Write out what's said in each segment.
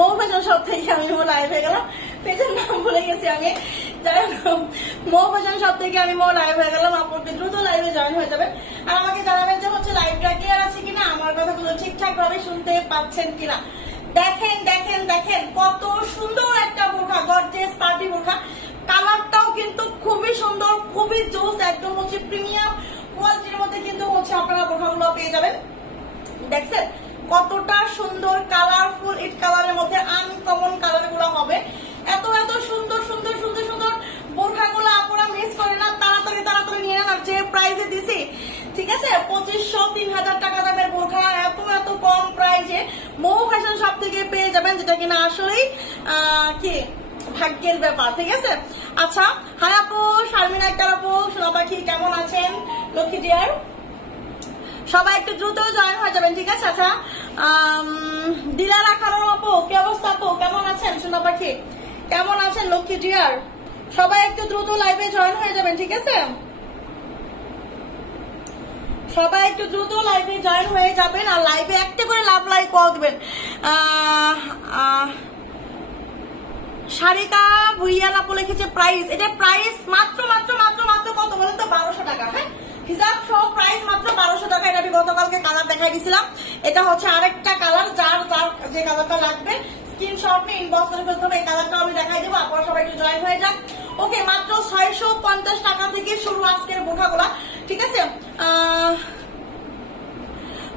মৌ fashion shop থেকে আমি live হয়ে গেলাম, পেজের নাম ভুলে গেছি আমি। যাই হোক, মৌ ফ্যাশন শপ থেকে আমি লাইভ হয়ে গেলাম। আপনাদের দ্রুত লাইভে জয়েন হয়ে যাবেন আর আমাকে জানাবেন যে হচ্ছে লাইভটা ক্লিয়ার আছে কিনা, আমার কথাগুলো ঠিকঠাক ভাবে শুনতে পাচ্ছেন কিনা। দেখেন দেখেন দেখেন কত সুন্দর একটা বোরখা, গর্জিয়াস পার্টি বোরখা। কালারটাও কিন্তু খুবই সুন্দর, খুবই জোস, একদম হচ্ছে প্রিমিয়াম কোয়ালিটির মধ্যে কিন্তু হচ্ছে আপনারা বোরখাগুলো পেয়ে যাবেন। দেখছেন কতটা সুন্দর কালারফুল, ইট কালারের মধ্যে আনকমন কালার গুলো হবে। এত এত সুন্দর সুন্দর সুন্দর সুন্দর বোরখাগুলো আপনারা মিস করেন না, তাড়াতাড়ি তাড়াতাড়ি নিয়ে নেন। আর যে প্রাইসে দিছি, ঠিক আছে, 2500-3000 টাকা দামের বোরখা এত এত কম প্রাইসে মৌ ফ্যাশন শপ থেকে পেয়ে যাবেন, যেটা কিনা আসলেই কি ভাগ্যের ব্যাপার। ঠিক আছে, আচ্ছা, হাই আপু, শারমিনা আক্তার আপু, সোনা পাখি, কেমন আছেন? লক্ষ্মী ডিয়ার, সবাই একটু দ্রুত জয়েন হয়ে যাবেন। ঠিক আছে, আচ্ছা, দিলারা খানম আপু, কি অবস্থা আপু, কেমন আছেন? সোনা পাখি, কেমন আছেন? লক্ষ্মী ডিয়ার, সবাই একটু দ্রুত লাইভে জয়েন হয়ে যাবেন। ঠিক আছে, সবাই একটু দ্রুত লাইভে জয়েন হয়ে যাবেন আর লাইভে একটা করে লাভ লাইক কল দিবেন। সারিকা ভুইয়ান আপু লিখেছে প্রাইস, এটা প্রাইস মাত্র মাত্র মাত্র মাত্র কত বলেন তো? 1200 টাকা। হ্যাঁ, হিসাব সহ প্রাইস মাত্র 1200 টাকা। এটা আমি গতকালকে কালার দেখাই দিয়েছিলাম। এটা হচ্ছে আরেকটা কালার, যার যার যে কালারটা লাগবে স্ক্রিনশট নিয়ে ইনবক্স করে ফেলতে হবে। এই কালারটা আমি দেখাই দেবো, আপনারা সবাই একটু জয়েন হয়ে যান। ওকে, মাত্র 650 টাকা থেকে শুরু আজকের বোরখাগুলা। ঠিক আছে,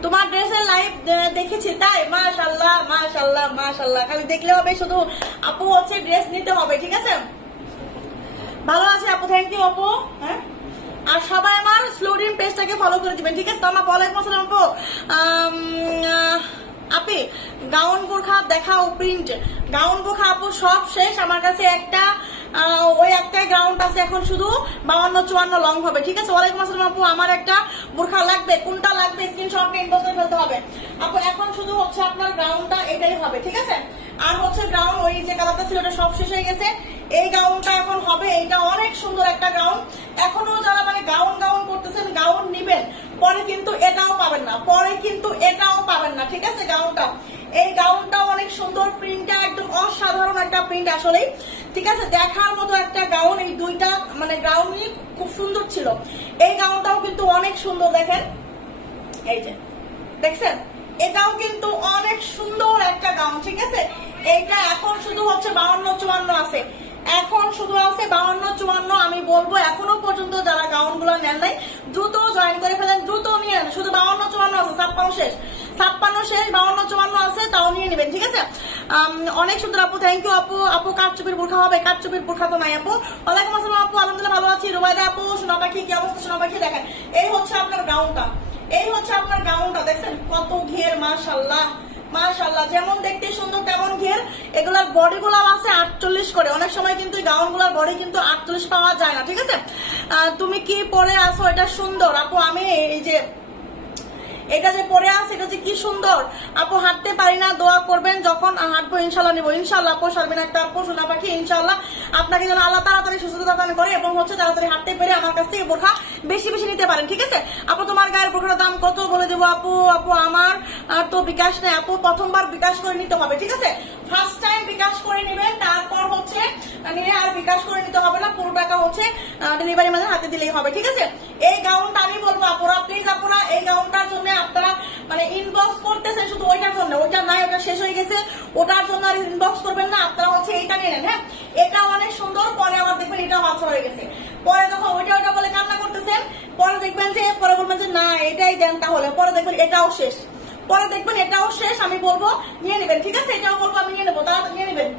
তোমার ড্রেসের লাইভ দেখেছি, তাই? মাশাআল্লাহ মাশাআল্লাহ মাশাআল্লাহ, খালি দেখলে হবে শুধু আপু হচ্ছে ড্রেস নিতে হবে। ঠিক আছে, ভালো আছে আপু, থ্যাংক ইউ আপু। হ্যাঁ, আর সবাই আমার স্লোডিন পেজটাকে ফলো করে দিবেন। ঠিক আছে, তো আমার ওয়ালাইকুম আসসালাম আপু। আপি গাউন বোরখা দেখাও, প্রিন্ট গাউন বোরখা আপু সব শেষ আমার কাছে। একটা ওই একটাই গ্রাউন্ড আছে এখন, শুধু 52-54 লং হবে। ঠিক আছে, ওয়ালাইকুম আসসালাম আপু, আমার একটা বোরখা লাগবে, কোনটা লাগবে স্ক্রিনশট নিয়ে ইনবক্স করে ফেলতে হবে আপু। এখন শুধু হচ্ছে আপনার গ্রাউন্ডটা এটাই হবে। ঠিক আছে, আর হচ্ছে গ্রাউন্ড ওই যে কালারটা ছিল ওটা সব শেষ হয়ে গেছে। এই গাউনটা এখন হবে, এইটা অনেক সুন্দর একটা গাউন। এখনো যারা মানে গাউন গাউন করতেছেন, গাউন নিবেন, পরে কিন্তু এটাও পাবেন না, পরে কিন্তু এটাও পাবেন না। ঠিক আছে, গাউনটা, এই গাউনটা অনেক সুন্দর, প্রিন্টটা একদম অসাধারণ একটা প্রিন্ট আসলেই। ঠিক আছে, দেখার মতো একটা গাউন। এই দুইটা মানে গাউনই খুব সুন্দর ছিল। এই গাউনটাও কিন্তু অনেক সুন্দর, দেখেন, এই যে দেখছেন, এটাও কিন্তু অনেক সুন্দর একটা গাউন। ঠিক আছে, এইটা এখন শুধু হচ্ছে 52-54 আছে, এখন শুধু আছে 52-54। আমি বলবো এখনো পর্যন্ত যারা গাউন গুলো নেন নাই দ্রুত জয়েন করে ফেলেন, দ্রুত নিয়ে নেন। শুধু 52-54 আছে, 56 শেষ, 56 শেষ, 52-54 আছে, তাও নিয়ে নেবেন। ঠিক আছে, অনেক সুন্দর আপু, থ্যাংক ইউ আপু। আপু কাঠচুপির বোরখা হবে? কাঠচুপির বোরখা তো নাই আপু। ওয়ালাইকুম আসসালাম আপু, আলহামদুলিল্লাহ ভালো আছি। রুবাইদা আপু, সোনা পাখি, কি অবস্থা? সোনা পাখি, দেখেন এই হচ্ছে আপনার গাউনটা, এই হচ্ছে আপনার গাউনটা, দেখছেন কত ঘের, মাশাআল্লাহ মাশাআল্লাহ, যেমন দেখতে সুন্দর তেমন ঘের। এগুলার বডি গুলো আছে 48 করে। অনেক সময় কিন্তু গাউন গুলার বডি কিন্তু 48 পাওয়া যায় না। ঠিক আছে, তুমি কি পরে আসো? এটা সুন্দর আপু, আমি এই যে এটা যে পরে আছে এটা যে কি সুন্দর আপু। হাঁটতে পারি না, দোয়া করবেন, যখন হাঁটবো ইনশাল্লাহ নিবো। ইনশাল্লাহ আপু, শারমিনা একটা আপু, সোনা পাখি, ইনশাল্লাহ আপনাকে যেন আল্লাহ তাড়াতাড়ি সুস্থতা দান করে এবং হচ্ছে তাড়াতাড়ি হাঁটতে পেরে আমার কাছ থেকে বোরখা বেশি বেশি নিতে পারেন। ঠিক আছে আপু, তোমার গায়ের বোরখার দাম কত বলে দেবো আপু? আপু আমার তো বিকাশ নেই আপু, প্রথমবার বিকাশ করে নিতে হবে। ঠিক আছে, ফার্স্ট টাইম বিকাশ করে নেবেন, তারপর হচ্ছে নিয়ে আর বিকাশ করে নিতে হবে না, পুরো টাকা হচ্ছে ডেলিভারি ম্যানের হাতে দিলেই হবে। ঠিক আছে, এই গাউনটা আমি বলবো আপুরা, প্লিজ আপুরা, এই গাউনটার জন্য আপনারা মানে ইনবক্স করতেছেন শুধু ওইটার জন্য, ওইটা নাই, ওটা শেষ হয়ে গেছে, ওটার জন্য আর ইনবক্স করবেন না, আপনারা হচ্ছে এইটা নিয়ে নেন। হ্যাঁ, এটা অনেক সুন্দর, পরে আবার দেখবেন এটা হাত হয়ে গেছে, পরে যখন ওইটা ওইটা বলে কান্না করতেছেন, পরে দেখবেন যে পরে বলবেন যে না এটাই দেন, তাহলে পরে দেখবেন এটাও শেষ, পরে দেখবেন এটাও শেষ। আমি বলবো নিয়ে নেবেন। ঠিক আছে, এটাও বলবো আমি নিয়ে নেবো, তাড়াতাড়ি নিয়ে নেবেন।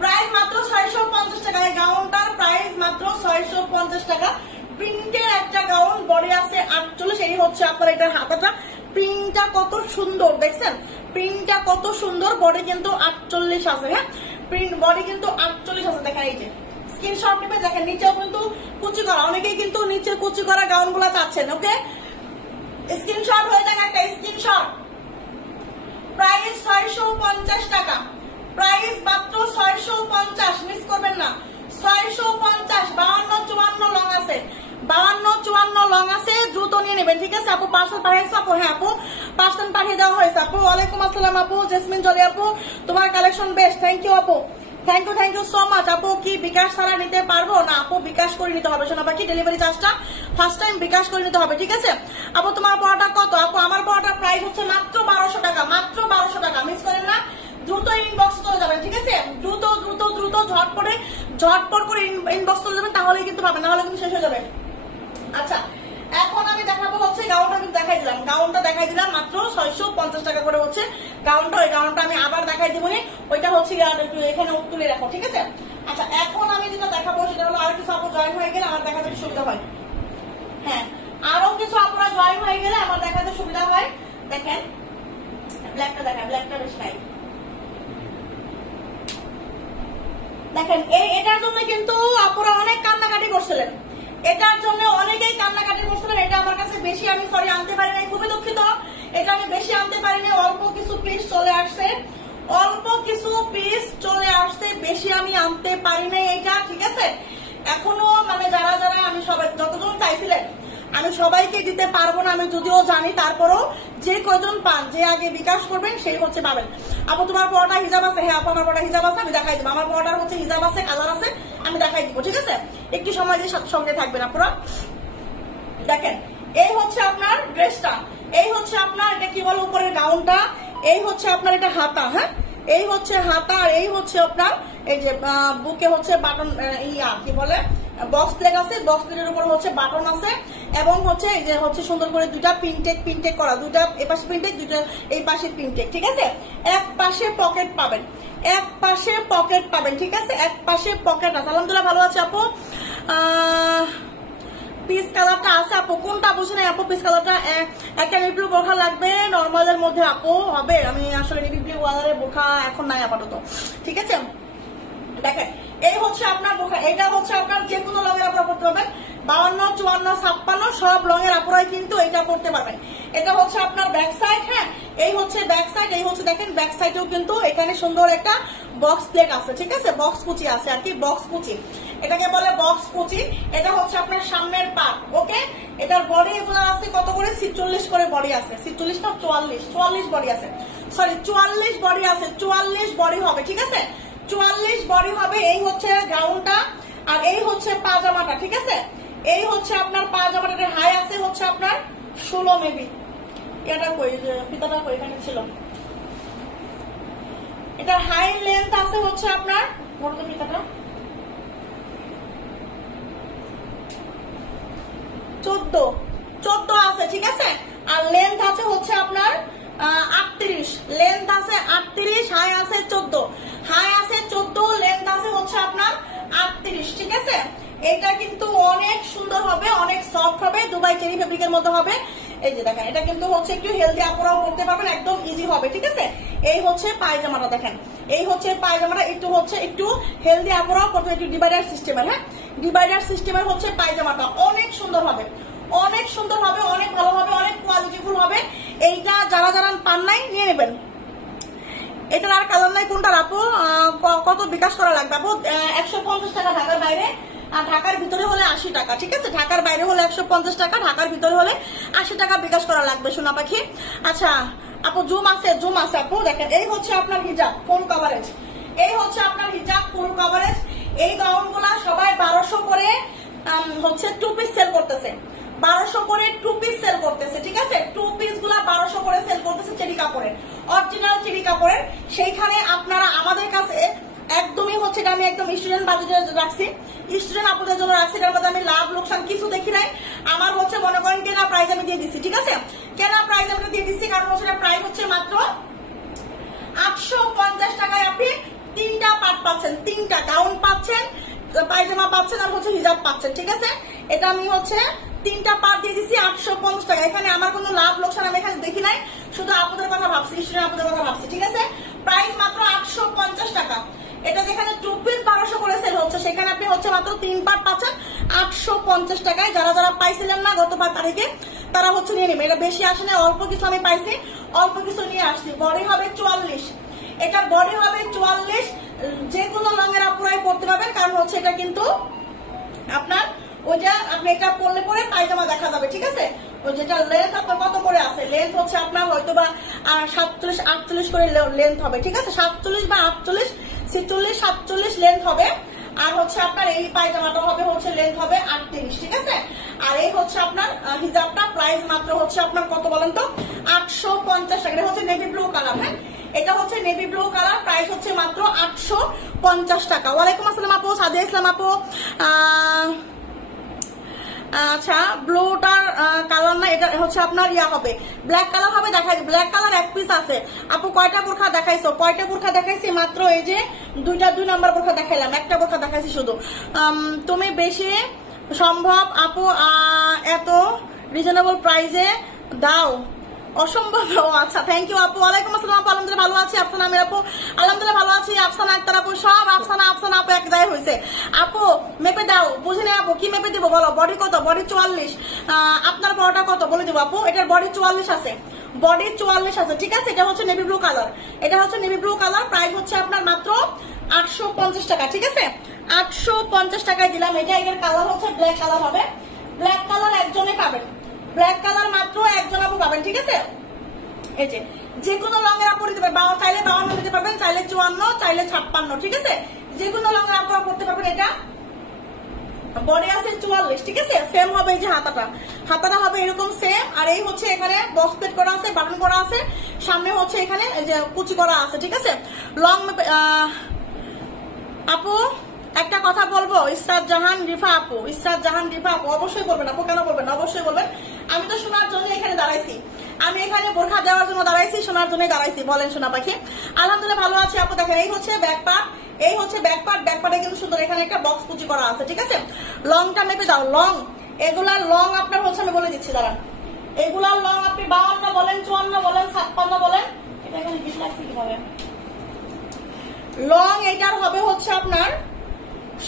প্রাইস মাত্র 650 টাকা, এই গাউনটার প্রাইস মাত্র 650 টাকা। প্রিন্টের একটা গাউন, বডি আছে 48, এই হচ্ছে আপনার এটার হাতাটা। প্রিন্টটা কত সুন্দর দেখছেন, প্রিন্টটা কত সুন্দর, বডি কিন্তু 48 আছে। হ্যাঁ, প্রিন্ট বডি কিন্তু 48 আছে, দেখেন এই যে স্ক্রিনশট নেবে, দেখেন নিচেও কিন্তু কুচি করা, অনেকেই কিন্তু নিচে কুচি করা গাউন গুলা চাচ্ছেন। ওকে, স্ক্রিনশট হয়ে যান, একটা স্ক্রিনশট। প্রাইস 650 টাকা, প্রাইস মাত্র 650, মিস করবেন না। 650, 52-54 লং আছে, 52-54 লং আছে, দ্রুত নিয়ে নেবেন। ঠিক আছে আপু, পার্সেল পাঠিয়েছে আপু? হ্যাঁ আপু, পার্সেল পাঠিয়ে দেওয়া হয়েছে আপু। ওয়ালাইকুম আসসালাম আপু, জেসমিন জলি আপু, তোমার কালেকশন বেস্ট, থ্যাংক ইউ আপু, থ্যাংক ইউ সো মাচ আপু। কি বিকাশ ছাড়া নিতে পারবো না আপু? বিকাশ করে নিতে হবে শোনা বাকি, ডেলিভারি চার্জটা ফার্স্ট টাইম বিকাশ করে নিতে হবে, ঠিক আছে আপু। তোমার পড়াটা কত আপু? আমার পড়াটার প্রাইস হচ্ছে মাত্র 1200 টাকা, মাত্র 1200 টাকা, মিস করেন না, দ্রুত ইনবক্সে চলে যাবেন, ঠিক আছে, দ্রুত দ্রুত দ্রুত ঝটপট করে ইনবক্স চলে যাবেন, তাহলেই কিন্তু পাবেন, নাহলে কিন্তু শেষ হয়ে যাবে। আচ্ছা, এখন আমি দেখাবো হচ্ছে গাউনটা, আমি দেখাই দিলাম, গাউনটা দেখাই দিলাম মাত্র 650 টাকা করে হচ্ছে গাউনটা। ওই গাউনটা আমি আবার দেখাই দিব, ওইটা হচ্ছে এখানে তুলে রাখো, ঠিক আছে। আচ্ছা, এখন আমি যেটা দেখাবো সেটা হলো আর কিছু আপু জয়েন হয়ে গেলে আমার দেখাতে সুবিধা হয়। হ্যাঁ, আরো কিছু আপনারা জয়েন হয়ে গেলে আমার দেখাতে সুবিধা হয়। দেখেন ব্ল্যাকটা দেখায়, ব্ল্যাকটা বেশ নাই। দেখেন এটার জন্য কিন্তু আপনারা অনেক কান্নাকাটি করছিলেন, এটার জন্য অনেকেই কান্নাকাটি করছিলেন। এটা আমার কাছে বেশি আমি সরি আনতে পারি নাই, খুবই দুঃখিত, এটা আমি বেশি আনতে পারিনি, অল্প কিছু পিস চলে আসছে, অল্প কিছু পিস চলে আসছে, বেশি আমি আনতে পারি নাই এটা, ঠিক আছে। এখনো মানে যারা যারা আমি সবাই যতজন চাইছিলেন আমি সবাইকে দিতে পারবো না, আমি যদিও জানি, তারপরও যে কয়জন পান, যে আগে বিকাশ করবেন সেই হচ্ছে পাবেন। আপু তোমার পড়াটা হিজাব আছে? হ্যাঁ আপু আমার পড়া হিজাব আছে, আমি দেখাই দিব। আমার পড়াটার হচ্ছে হিজাব আছে, কালার আছে, আমি দেখাই দিব, ঠিক আছে। একটু সময় দিয়ে সঙ্গে থাকবেন আপনারা। দেখেন এই হচ্ছে আপনার ড্রেসটা, এই হচ্ছে আপনার এটা কি বলে উপরের গাউনটা, এই হচ্ছে আপনার এটা হাতা, হ্যাঁ এই হচ্ছে হাতা, আর এই হচ্ছে আপনার এই যে বুকে হচ্ছে বাটন, ইয়া কি বলে বক্স প্লেট আছে, বক্স প্লেটের উপর হচ্ছে বাটন আছে, এবং হচ্ছে এই যে হচ্ছে সুন্দর করে দুইটা পিনটেক করা, দুইটা এই পাশে পিনটেক, দুইটা এই পাশে পিনটেক, ঠিক আছে। এক পাশে পকেট পাবেন, এক পাশে পকেট পাবেন, ঠিক আছে, এক পাশে পকেট আছে। আলহামদুলিল্লাহ ভালো আছে আপু। পিস কালারটা আছে আপু, কোনটা বুঝি নাই আপু? পিস কালারটা একটা নেভি ব্লু বোরখা লাগবে নর্মালের মধ্যে আপু, হবে? আমি আসলে নেভি ব্লু কালারের বোরখা এখন নাই আপাতত, ঠিক আছে। দেখেন এই হচ্ছে আপনার বোরখা, এটা হচ্ছে আপনার যে কোনো রঙের আপনারা পড়তে পারবেন, 52, 54, 56 সব রঙের আপনারাই কিন্তু এটা পড়তে পারবেন। এটা হচ্ছে আপনার ব্যাক সাইড, হ্যাঁ এই হচ্ছে ব্যাক সাইড, এই হচ্ছে দেখেন ব্যাক সাইডেও কিন্তু এখানে সুন্দর একটা বক্স প্লেট আছে, ঠিক আছে, বক্স কুচি আছে আর কি, বক্স কুচি এটাকে বলে, বক্স কুচি। এটা হচ্ছে আপনার সামনের পার্ট, ওকে। এটার বডি এগুলো আছে কত করে? 46 করে বডি আছে, 46 না 44 বডি আছে, সরি 44 বডি আছে, 44 বডি হবে, ঠিক আছে, 44 বডি হবে। এই হচ্ছে গাউনটা, আর এই হচ্ছে পাজামাটা, ঠিক আছে, এই হচ্ছে আপনার পাজামাটা। হাই আছে হচ্ছে আপনার 16 মেবি, এটা কই ফিতাটা কই, এখানে ছিল। এটা হাই লেন্থ আছে হচ্ছে আপনার, বড় ফিতাটা 14 আছে, ঠিক আছে, আর লেন্থ আছে হচ্ছে আপনার 38, লেন্থ আছে 38, হাই আছে 14, হাই আছে 14, লেন্থ আছে হচ্ছে আপনার 38, ঠিক আছে। এটা কিন্তু অনেক সুন্দর হবে, অনেক সফট হবে, দুবাই চেরি ফেব্রিকের মধ্যে হবে। এই যে দেখেন এটা কিন্তু হচ্ছে একটু হেলদি আপনারাও করতে পারবেন, একদম ইজি হবে, ঠিক আছে। এই হচ্ছে পায়জামাটা, দেখেন এই হচ্ছে পায়জামাটা, একটু হেলদি আপনারাও করতে, একটু ডিভাইডার সিস্টেমের, হ্যাঁ ডিভাইডার সিস্টেমের হচ্ছে পায়জামাটা, অনেক সুন্দর হবে, অনেক সুন্দর হবে, অনেক ভালো হবে, অনেক কোয়ালিটিফুল হবে। এইটা যারা যারা পান নাই নিয়ে নেবেন। এটার আর কালার নাই কোনটার আপু? কত বিকাশ করা লাগবে আপু? 150 টাকা ঢাকার বাইরে, আর ঢাকার ভিতরে হলে 80 টাকা, ঠিক আছে, ঢাকার বাইরে হলে 150 টাকা, ঢাকার ভিতরে হলে 80 টাকা বিকাশ করা লাগবে সোনা পাখি। আচ্ছা আপু জুম আছে আপু, দেখেন এই হচ্ছে আপনার হিজাব ফুল কভারেজ, এই হচ্ছে আপনার হিজাব ফুল কভারেজ। এই গাউন গুলা সবাই 1200 করে হচ্ছে 2 পিস সেল করতেছে, 1200 করে 2 পিস সেল করতেছে, ঠিক আছে, 2 পিস গুলা 1200 করে সেল করতেছে, চেরি কাপড়ের, অরিজিনাল চেরি কাপড়ের। সেইখানে আপনারা আমাদের কাছে একদমই হচ্ছে আমি একদম স্টুডেন্ট বাজেটে রাখছি, স্টুডেন্ট আপনাদের জন্য রাখছি, এটার মধ্যে আমি লাভ লোকসান কিছু দেখি নাই। আমার হচ্ছে মনে করেন কেনা প্রাইস আমি দিয়ে দিচ্ছি, ঠিক আছে, কেনা প্রাইস আমি দিয়ে দিচ্ছি, কারণ হচ্ছে প্রাইস হচ্ছে মাত্র 850 টাকায় আপনি 3টা পার্ট পাচ্ছেন, 3টা গাউন পাচ্ছেন, পায়জামা পাচ্ছেন, আর হচ্ছে হিজাব পাচ্ছেন, ঠিক আছে। এটা আমি হচ্ছে 3টা পার্ট দিয়ে দিচ্ছি 850 টাকা। এখানে আমার কোনো লাভ লোকসান আমি এখানে দেখি নাই, শুধু আপনাদের কথা ভাবছি, স্টুডেন্ট আপনাদের কথা ভাবছি, ঠিক আছে। প্রাইস মাত্র 850 টাকা। এটা যেখানে 2 পিস 1200 করে সেল হচ্ছে, সেখানে আপনি হচ্ছে মাত্র 3 পার্ট পাচ্ছেন 850 টাকায়। যারা যারা পাইছিলেন না গত 5 তারিখে তারা হচ্ছে নিয়ে নেবেন, এটা বেশি আসে না, অল্প কিছু আমি পাইছি, অল্প কিছু নিয়ে আসছি। বডি হবে 44, এটা বডি হবে 44, যে কোনো রঙের আপনারাই পড়তে পারবেন, কারণ হচ্ছে এটা কিন্তু আপনার ওইটা আপনি এটা পরলে পরে পায়জামা দেখা যাবে, ঠিক আছে, ওই যেটা লেন্থ আপনার কত করে আছে, লেন্থ হচ্ছে আপনার হয়তো বা 47-48 করে লেন্থ হবে, ঠিক আছে, 47 বা 48, 46, 47 লেন্থ হবে। আর হচ্ছে আপনার এই পায়জামাটা হবে হচ্ছে লেন্থ হবে 38, ঠিক আছে। আর এই হচ্ছে আপনার হিজাবটা প্রাইস মাত্র হচ্ছে আপনার কত বলেন তো, 850 টাকা। এটা হচ্ছে নেভি ব্লু কালার, হ্যাঁ এটা হচ্ছে নেভি ব্লু কালার, প্রাইস হচ্ছে মাত্র 850 টাকা। ওয়ালাইকুম আসসালাম আপু, সাদিয়া ইসলাম আপু। আচ্ছা ব্লুটার কালার না, এটা হচ্ছে আপনার ইয়া হবে ব্ল্যাক কালার হবে, দেখাই ব্ল্যাক কালার এক পিস আছে। আপু কয়টা বোরখা দেখাইছো? কয়টা বোরখা দেখাইছি? মাত্র এই যে 2 নাম্বার বোরখা দেখাইলাম, একটা বোরখা দেখাইছি শুধু। তুমি বেশি সম্ভব আপু এত রিজনেবল প্রাইসে দাও, অসম্ভব। আচ্ছা থ্যাংক ইউ আপু। ওয়ালাইকুম আসসালাম আপু, আলহামদুলিল্লাহ ভালো আছি। আফসানা আমির আপু আলহামদুলিল্লাহ ভালো আছি। আফসানা আক্তার আপু সব আফসানা আপু এক দায় হয়েছে। আপু মেপে দাও, বুঝিনি আপু কি মেপে দিব বলো? বডি কত? বডি 44। আপনার বড়টা কত বলে দিব আপু? এটার বডি 44 আছে, বডি 44 আছে, ঠিক আছে। এটা হচ্ছে নেভি ব্লু কালার, এটা হচ্ছে নেভি ব্লু কালার, প্রাইস হচ্ছে আপনার মাত্র 850 টাকা, ঠিক আছে। 850 টাকায় দিলাম এটা। এটার কালার হচ্ছে ব্ল্যাক কালার হবে, ব্ল্যাক কালার একজনে পাবেন, ব্ল্যাক কালার মাত্র একজন আপু পাবেন, ঠিক আছে। এই যে কোনো রঙের আপু নিতে পারবেন, চাইলে 52 নিতে পারবেন, চাইলে 54, চাইলে 56, ঠিক আছে। যে কোনো রঙের আপু করতে পারবেন। এটা বডি আছে 44, ঠিক আছে। সেম হবে এই যে হাতাটা হবে এরকম সেম। আর এই হচ্ছে এখানে বক্স প্লেট করা আছে, বাটন করা আছে, সামনে হচ্ছে এখানে যে কুচি করা আছে, ঠিক আছে। লং আপু একটা কথা বলবো, ইসরাত জাহান রিফা আপু, ইসরাত জাহান রিফা আপু অবশ্যই বলবেন আপু, কেন বলবেন? অবশ্যই বলবেন। আমি তো শোনার জন্য এখানে দাঁড়াইছি, আমি এখানে বোরখা দেওয়ার জন্য দাঁড়াইছি, শোনার জন্য দাঁড়াইছি। বলেন সোনা পাখি। আলহামদুলিল্লাহ ভালো আছি আপু। দেখেন এই হচ্ছে ব্যাক পার্ট, এই হচ্ছে ব্যাক পার্ট, ব্যাক পার্টে কিন্তু সুন্দর এখানে একটা বক্স কুচি করা আছে, ঠিক আছে। লংটা মেপে দাও, লং এগুলার লং আপনার হচ্ছে আমি বলে দিচ্ছি দাঁড়ান। এগুলার লং আপনি 52 বলেন, 54 বলেন, 56 বলেন, এটা এখানে বেশি লাগছে কিভাবে? লং এটার হবে হচ্ছে আপনার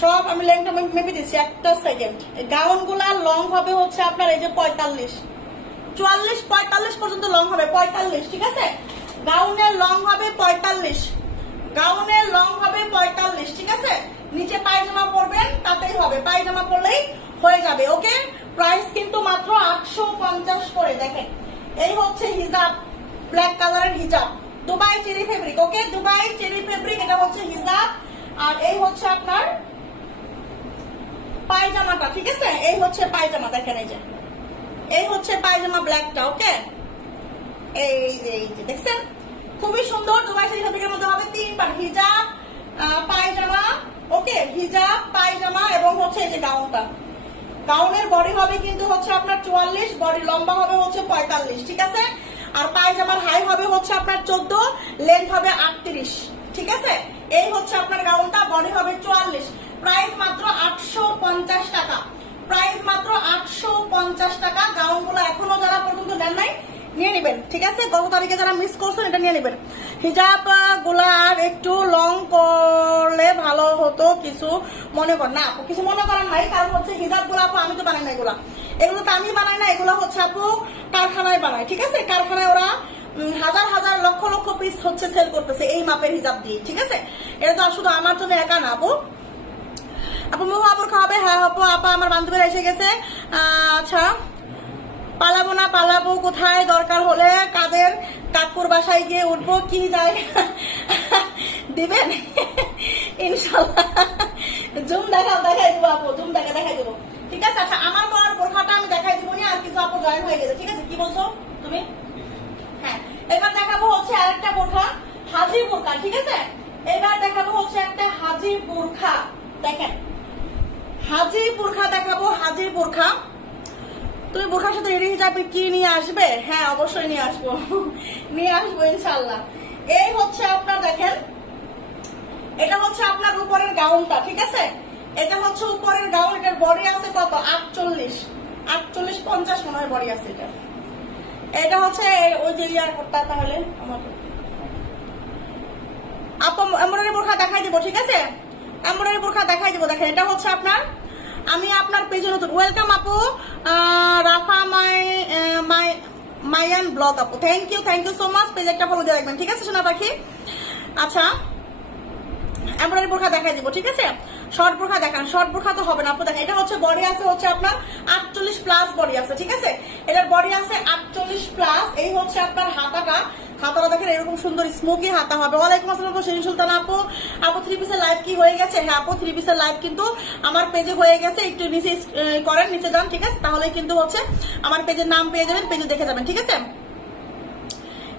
সব আমি লেংটা মেপে দিচ্ছি, একটা সেকেন্ড। গাউন গুলার লং হবে হচ্ছে আপনার এই যে 45, 44, 45 পর্যন্ত লং হবে, 45, ঠিক আছে। গাউনের লং হবে 45, গাউনের লং হবে 45, ঠিক আছে। নিচে পায়জামা পরবেন তাতেই হবে, পায়জামা পরলেই হয়ে যাবে, ওকে। প্রাইস কিন্তু মাত্র 850 করে। দেখেন এই হচ্ছে হিজাব, ব্ল্যাক কালারের হিজাব, দুবাই চেরি ফেব্রিক, ওকে, দুবাই চেরি ফেব্রিক, এটা হচ্ছে হিজাব। আর এই হচ্ছে আপনার পায়জামাটা, ঠিক আছে। এই হচ্ছে পায়জামা, দেখেন এই যে এই হচ্ছে পায়জামা ব্ল্যাকটা, ওকে। এই যে দেখছেন খুবই সুন্দর, দুবাই চেরি ফেব্রিকের মধ্যে হবে 3 পার্ট, হিজাব পায়জামা, ওকে, হিজাব পায়জামা এবং হচ্ছে এই যে গাউনটা। গাউনের বডি হবে কিন্তু হচ্ছে আপনার 44, বডি লম্বা হবে হচ্ছে 45, ঠিক আছে। আর পায়জামার হাই হবে হচ্ছে আপনার 14, লেন্থ হবে 38, ঠিক আছে। এই হচ্ছে আপনার গাউনটা, বডি হবে 44, প্রাইস মাত্র 850 টাকা, প্রাইস মাত্র 850 টাকা। গাউন গুলো এখনো যারা পর্যন্ত নেন নাই নিয়ে নেবেন, ঠিক আছে। গত তারিখে যারা মিস করছেন এটা নিয়ে নেবেন। হিজাব গুলা আর একটু লং করলে ভালো হতো, কিছু মনে করেন না আপু? কিছু মনে করেন নাই, কারণ হচ্ছে হিজাব গুলা আপু আমি তো বানাই না, এগুলো তো আমি বানাই না, এগুলো হচ্ছে আপু কারখানায় বানায়, ঠিক আছে। কারখানায় ওরা হাজার হাজার লক্ষ লক্ষ পিস হচ্ছে সেল করতেছে এই মাপের হিজাব দিয়ে, ঠিক আছে। এটা তো শুধু আমার জন্য একা না আপু। আপু আপুর খাওয়াবে? হ্যাঁ আপু, আপা আমার বান্ধবীরা এসে গেছে। আচ্ছা পালাবো না, পালাবো কোথায়? দরকার হলে কাদের কাকুর বাসায় গিয়ে উঠবো, কি যায় দিবেন ইনশাল্লাহ। জুম দেখাই দেবো আপু, জুম দেখাই দেবো, ঠিক আছে। আচ্ছা আমার পর বোরখাটা আমি দেখাই দেবো, আর কিছু আপু জয়েন হয়ে গেছে, ঠিক আছে। কি বলছো তুমি? হ্যাঁ এবার দেখাবো হচ্ছে আরেকটা বোরখা, হাজি বোরখা, ঠিক আছে। এবার দেখাবো হচ্ছে একটা হাজি বোরখা, দেখেন হাজি বোরখা দেখাবো, হাজি বোরখা। তুমি বোরখার সাথে রেডি হিজাবে কি নিয়ে আসবে? হ্যাঁ অবশ্যই নিয়ে আসবো, নিয়ে আসবো ইনশাল্লাহ। এই হচ্ছে আপনার দেখেন, এটা হচ্ছে আপনার উপরের গাউনটা, ঠিক আছে। এটা হচ্ছে উপরের গাউন, এটার বডি আছে কত? 48, 50 মনে হয় বডি আছে এটা। এটা হচ্ছে ওই যে ইয়ার করতে, তাহলে আমার আপু এমব্রয়ডারি বোরখা দেখাই দিব, ঠিক আছে। এমব্রয়ডারি বোরখা দেখাই দিব, দেখেন এটা হচ্ছে আপনার, আমি আপনার পেজে নতুন। ওয়েলকাম আপু রাফা মাইয়ান ব্লগ আপু, thank you so much. Page একটা ফলো দিয়ে রাখবেন, ঠিক আছে সোনা পাখি। আচ্ছা এমব্রয়ডারি বোরখা দেখাই দিব, ঠিক আছে। শর্ট বোরখা দেখান, শর্ট বোরখা তো হবে না আপু। দেখেন এটা হচ্ছে বডি আছে হচ্ছে আপনার 48 প্লাস বডি আছে, ঠিক আছে, এটার বডি আছে 48 প্লাস। এই হচ্ছে আপনার হাতাটা, হাতাটা দেখেন এরকম সুন্দর স্মোকি হাতা হবে। ওয়ালাইকুম আসসালাম শিরিন সুলতানা আপু। আপু 3 পিসের লাইভ কি হয়ে গেছে? হ্যাঁ আপু 3 পিসের লাইভ কিন্তু আমার পেজে হয়ে গেছে, একটু নিচে করেন, নিচে যান, ঠিক আছে, তাহলে কিন্তু হচ্ছে আমার পেজের নাম পেয়ে যাবেন, পেজে দেখে যাবেন, ঠিক আছে।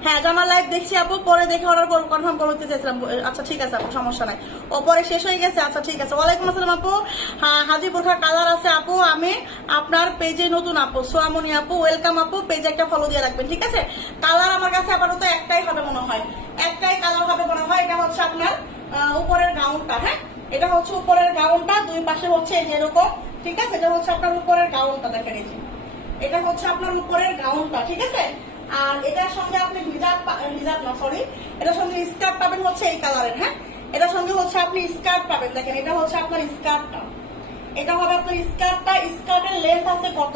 হ্যাঁ জামার লাইভ দেখছি আপু, পরে দেখে অর্ডার কনফার্ম করতে চাইছিলাম। আচ্ছা ঠিক আছে আপু, সমস্যা নাই, ও পরে শেষ হয়ে গেছে। আচ্ছা ঠিক আছে। ওয়ালাইকুম আসসালাম আপু। হ্যাঁ হাজি বোরখা কালার আছে আপু, আমি আপনার পেজে নতুন আপু, সোয়ামনি আপু, ওয়েলকাম আপু, পেজে একটা ফলো দিয়ে রাখবেন, ঠিক আছে। কালার আমার কাছে আপাতত একটাই হবে মনে হয়, একটাই কালার হবে মনে হয়। এটা হচ্ছে আপনার উপরের গাউনটা, হ্যাঁ এটা হচ্ছে উপরের গাউনটা, দুই পাশে হচ্ছে যেরকম, ঠিক আছে, এটা হচ্ছে আপনার উপরের গাউনটা, দেখেন এই যে এটা হচ্ছে আপনার উপরের গাউনটা, ঠিক আছে। আর এটার সঙ্গে আপনি হিজাব না সরি, এটার সঙ্গে স্কার্ট পাবেন হচ্ছে এই কালারের, হ্যাঁ এটার সঙ্গে হচ্ছে আপনি স্কার্ট পাবেন, দেখেন এটা হচ্ছে আপনার স্কার্টটা, এটা হবে আপনার স্কার্টটা। স্কার্টের লেন্থ আছে কত?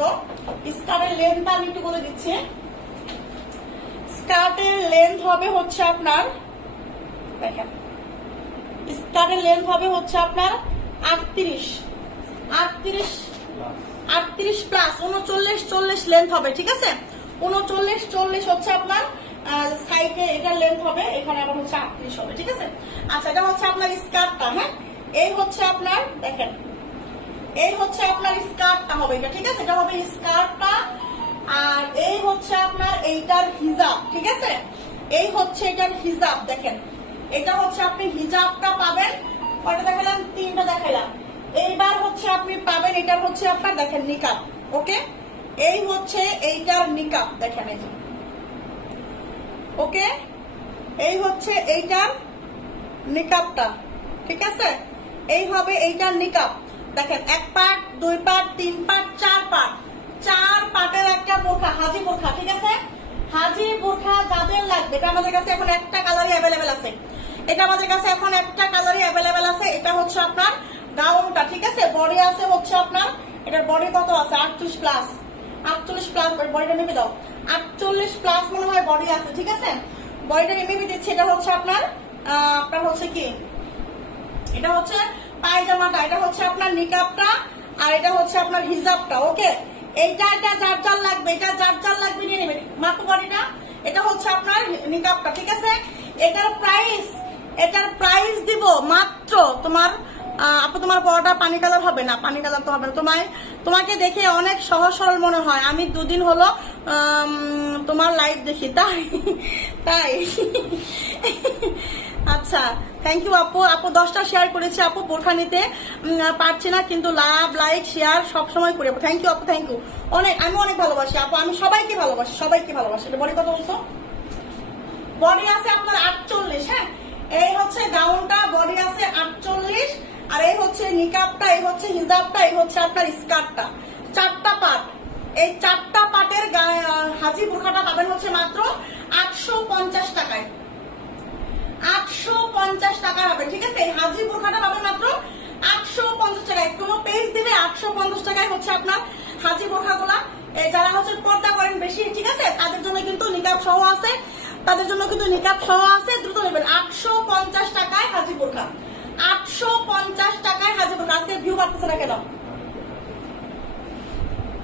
স্কার্টের লেন্থটা আমি একটু বলে দিচ্ছি। স্কার্টের লেন্থ হবে হচ্ছে আপনার, দেখেন স্কার্টের লেন্থ হবে হচ্ছে আপনার 38 প্লাস 39-40 লেন্থ হবে, ঠিক আছে। 39-40 হচ্ছে আপনার সাইডে এটার লেন্থ হবে, এখানে আবার হচ্ছে 38 হবে, ঠিক আছে। আচ্ছা এটা হচ্ছে আপনার স্কার্টটা, হ্যাঁ এই হচ্ছে আপনার, দেখেন এই হচ্ছে আপনার স্কার্টটা হবে এটা, ঠিক আছে, এটা হবে স্কার্টটা। আর এই হচ্ছে আপনার এইটার হিজাব, ঠিক আছে, এই হচ্ছে এটার হিজাব, দেখেন এটা হচ্ছে আপনি হিজাবটা পাবেন, কয়টা দেখালাম? 3টা দেখালাম। এইবার হচ্ছে আপনি পাবেন এটা হচ্ছে আপনার, দেখেন নিকাব, ওকে এই হচ্ছে এইটার নিকাব, দেখেন এই যে, ওকে এই হচ্ছে এইটার নিকাবটা, ঠিক আছে, এই হবে এইটার নিকাব। দেখেন 1 পার্ট 2 পার্ট 3 পার্ট 4 পার্ট, 4 পার্টের একটা বোরখা, হাজি বোরখা, ঠিক আছে। হাজি বোরখা যাদের লাগবে, এটা আমাদের কাছে এখন একটা কালারই অ্যাভেলেবেল আছে, এটা আমাদের কাছে এখন একটা কালারই অ্যাভেলেবেল আছে। এটা হচ্ছে আপনার গাউনটা, ঠিক আছে, বডি আছে হচ্ছে আপনার, এটার বডি কত আছে? 48 প্লাস, 48 প্লাস, বডিটা নেমে দাও, 48 প্লাস মনে হয় বডি আছে, ঠিক আছে, বডিটা নেমে দিচ্ছে। এটা হচ্ছে আপনার আপনার হচ্ছে কি, এটা হচ্ছে পায়জামাটা, এটা হচ্ছে আপনার নিকাবটা, আর এটা হচ্ছে আপনার হিজাবটা, ওকে এইটা এটা যার যার লাগবে, এটা যার যার লাগবে নিয়ে নেবেন মাপু বডিটা। এটা হচ্ছে আপনার নিকাবটা, ঠিক আছে। এটার প্রাইস দিব মাত্র তোমার আপু, তোমার পরোটা পানি কালার হবে না, পানি কালার তো হবে না, তোমাকে দেখে অনেক সহজ সরল মনে হয়, আমি 2 দিন হলো তোমার লাইভ দেখি, তাই আচ্ছা থ্যাংক ইউ আপু। আপু 10টা শেয়ার করেছি আপু, বোরখা নিতে পারছি না কিন্তু লাভ লাইক শেয়ার সবসময় করি আপু। থ্যাংক ইউ আপু, থ্যাংক ইউ অনেক, আমি অনেক ভালোবাসি আপু, আমি সবাইকে ভালোবাসি, সবাইকে ভালোবাসি। এটা বডি কত বলছো? বডি আছে আপনার 48, হ্যাঁ এই হচ্ছে গাউনটা, বডি আছে 48, আর এই হচ্ছে নিকাবটা, এই হচ্ছে হিজাবটা, এই হচ্ছে আপনার স্কার্টটা, 4টা পার্ট। এই 4টা পার্টের হাজি বোরখাটা পাবেন হচ্ছে মাত্র 850 টাকায়, 850 টাকা হবে, ঠিক আছে। এই হাজি বোরখাটা পাবেন মাত্র 850 টাকায়, কোনো পেজ দিবে 850 টাকায় হচ্ছে আপনার হাজি বোরখাগুলা। যারা হচ্ছে পর্দা করেন বেশি, ঠিক আছে, তাদের জন্য কিন্তু নিকাব সহ আছে, তাদের জন্য কিন্তু নিকাব সহ আছে, দ্রুত নেবেন। 850 টাকায় হাজি বোরখা, 850 টাকায় হাজি বোরখা। আজকে ভিউ পাচ্ছে না কেন?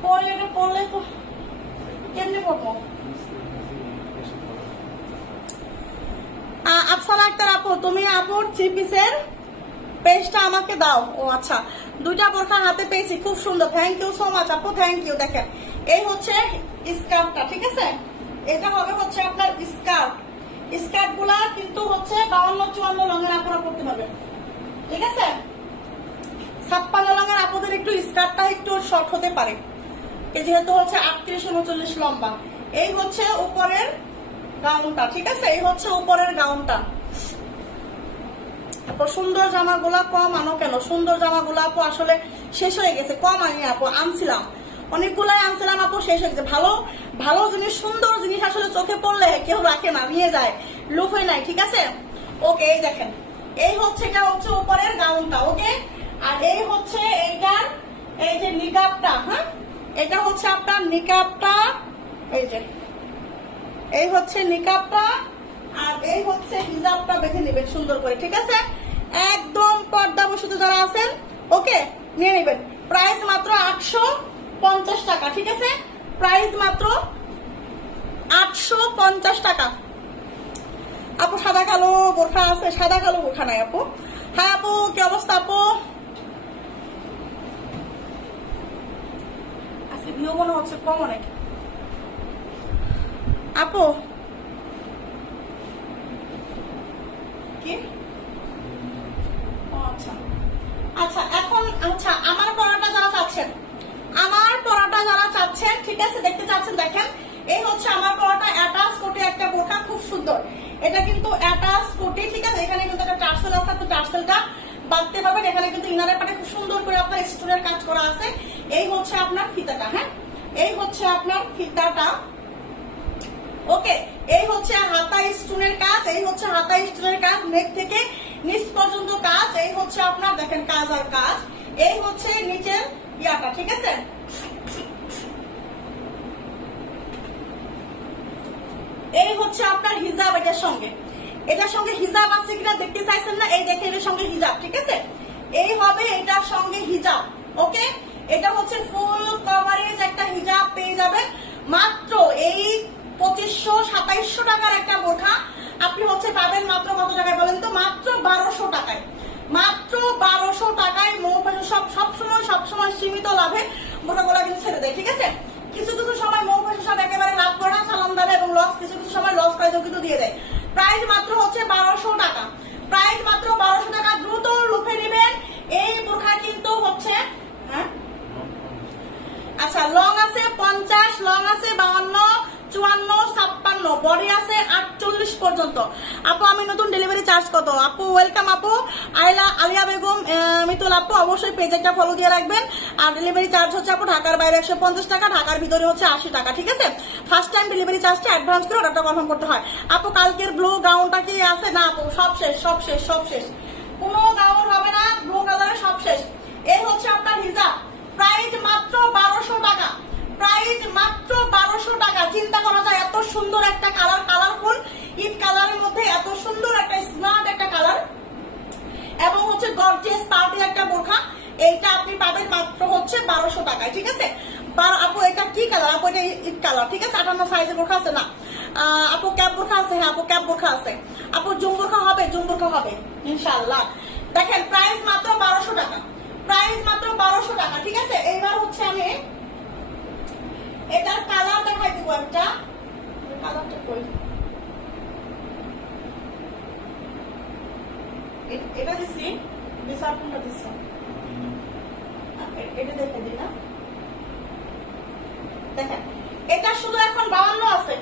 পড়লে কেমনি পড়বো? আফসানা আক্তার আপু, তুমি আপুর 3 পিসের পেজটা আমাকে দাও। ও আচ্ছা, 2টা বোরখা হাতে পেয়েছি, খুব সুন্দর, থ্যাংক ইউ সো মাচ আপু, থ্যাংক ইউ। দেখেন এই হচ্ছে স্কার্টটা, ঠিক আছে, এটা হবে হচ্ছে আপনার স্কার্ট। স্কার্ট গুলা কিন্তু হচ্ছে 52-54 রঙের আপুরা পড়তে পারবেন, ঠিক আছে। 56 রঙের আপুদের একটু স্কার্টটা একটু শর্ট হতে পারে, যেহেতু হচ্ছে 38-39 লম্বা। এই হচ্ছে উপরের গাউনটা, ঠিক আছে, এই হচ্ছে উপরের গাউনটা। সুন্দর জামাগুলা কম আনো কেন? সুন্দর জামাগুলা আপু আসলে শেষ হয়ে গেছে, কম আনি আপু, আনছিলাম অনেকগুলাই আনছিলাম আপু, শেষ হয়ে গেছে। ভালো ভালো জিনিস, সুন্দর জিনিস আসলে চোখে পড়লে কেউ রাখে না, নিয়ে যায়, লুপ হয়ে নাই, ঠিক আছে। ওকে এই দেখেন, এই হচ্ছে এটা হচ্ছে উপরের গাউনটা, ওকে। আর এই হচ্ছে এইটার এই যে নিকাবটা, হ্যাঁ এটা হচ্ছে আপনার নিকাবটা, এই যে এই হচ্ছে নিকাবটা, আর এই হচ্ছে হিজাবটা বেঁধে নেবেন সুন্দর করে, ঠিক আছে। একদম পর্দা বসিত যারা আছেন ওকে নিয়ে নেবেন। প্রাইস মাত্র 850 টাকা, ঠিক আছে? প্রাইস মাত্র 850 টাকা। আপু সাদা কালো বোরখা আছে? সাদা কালো বোরখা নাই আপু। হ্যাঁ আপু, কি অবস্থা আপু? আজকে ভিউ মনে হচ্ছে কম অনেক। আপু কি আচ্ছা আচ্ছা, এখন আচ্ছা আমার পরাটা যারা চাচ্ছেন, আমার পরাটা যারা চাচ্ছেন, ঠিক আছে, দেখতে চাচ্ছেন, দেখেন এই হচ্ছে আমার পরাটা অ্যাটাচ কোটে একটা বোরখা, খুব সুন্দর। এটা কিন্তু অ্যাটাচ কোটে, ঠিক আছে? এখানে কিন্তু একটা টার্সেল আছে, তো টার্সেলটা বাঁধতে পারবেন। এখানে কিন্তু ইনারের পাটে খুব সুন্দর করে আপনার স্টোনের কাজ করা আছে। এই হচ্ছে আপনার ফিতাটা, হ্যাঁ এই হচ্ছে আপনার ফিতাটা, ওকে। এই হচ্ছে হাতা স্টোনের কাজ, এই হচ্ছে হাতা স্টোনের কাজ, নেক থেকে নিচ পর্যন্ত কাজ। এই হচ্ছে আপনার দেখেন কাজ আর কাজ। এই হচ্ছে নিচের ইয়াটা, ঠিক আছে? এই হচ্ছে আপনার হিজাব, এটার সঙ্গে হিজাব আছে কিনা দেখতে চাইছেন না? এই দেখে এর সঙ্গে হিজাব, ঠিক আছে? এই হবে এটার সঙ্গে হিজাব, ওকে। এটা হচ্ছে ফুল কভারেজ একটা হিজাব পেয়ে যাবেন মাত্র এই 2500-2700 টাকার একটা বোরখা আপনি হচ্ছে পাবেন মাত্র কত টাকায় বলেন তো? মাত্র 1200 টাকায়। মাত্র 1200 টাকায়। সবসময় সীমিত লাভে বোরখাগুলো কিন্তু ছেড়ে দেয়, ঠিক আছে? কিছু কিছু সময় মৌপাশে সব একেবারে লাভ করে না, সালাম দারে এবং লস, কিছু কিছু সময় লস প্রাইজও কিন্তু দিয়ে দেয়। প্রাইস মাত্র হচ্ছে 1200 টাকা। প্রাইস মাত্র 1200 টাকা। দ্রুত লুফে নেবেন এই বোরখা কিন্তু হচ্ছে, হ্যাঁ আচ্ছা, লং আছে 50, লং আছে 52, 54, 56, বডি আছে 48 পর্যন্ত। আপু আমি নতুন ডেলিভারি চার্জ কত? আপু ওয়েলকাম আপু আলিয়া বেগম মিতুল আপু, অবশ্যই পেজটা ফলো দিয়ে রাখবেন। আর ডেলিভারি চার্জ হচ্ছে আপু ঢাকার বাইরে 150 টাকা, ঢাকার ভিতরে হচ্ছে 80 টাকা, ঠিক আছে? ফার্স্ট টাইম ডেলিভারি চার্জটা অ্যাডভান্স করে অর্ডারটা কনফার্ম করতে হয়। আপু কালকের ব্লু গাউনটা কি আছে? না আপু, সব শেষ। কোনো গাউন হবে না, ব্লু কালারের সব শেষ। এই হচ্ছে আপনার হিজাব। প্রাইস মাত্র 1200 টাকা। প্রাইস মাত্র 1200 টাকা। চিন্তা করা যায় এত সুন্দর একটা কালার, কালারফুল ইট কালারের মধ্যে এত সুন্দর একটা স্মার্ট একটা কালার এবং হচ্ছে গর্জিয়াস পার্টি একটা বোরখা। এইটা আপনি পাবেন মাত্র হচ্ছে 1200 টাকায়, ঠিক আছে? আপু এটা কি কালার? আপু এটা ইট কালার, ঠিক আছে? 58 সাইজের বোরখা আছে না? আপু ক্যাপ বোরখা আছে? হ্যাঁ আপু ক্যাপ বোরখা আছে। আপু জুম বোরখা হবে? জুম বোরখা হবে ইনশাআল্লাহ। দেখেন প্রাইস মাত্র 1200 টাকা। প্রাইস মাত্র 1200 টাকা, ঠিক আছে? এইবার হচ্ছে আমি এটার কালার দেখাই দিব একটা। কালারটা কই? এটা দিছি, ডিসআপয়েন্টটা দিছি। এটা দেখে দিই না, দেখেন এটা শুধু এখন 52 আছে।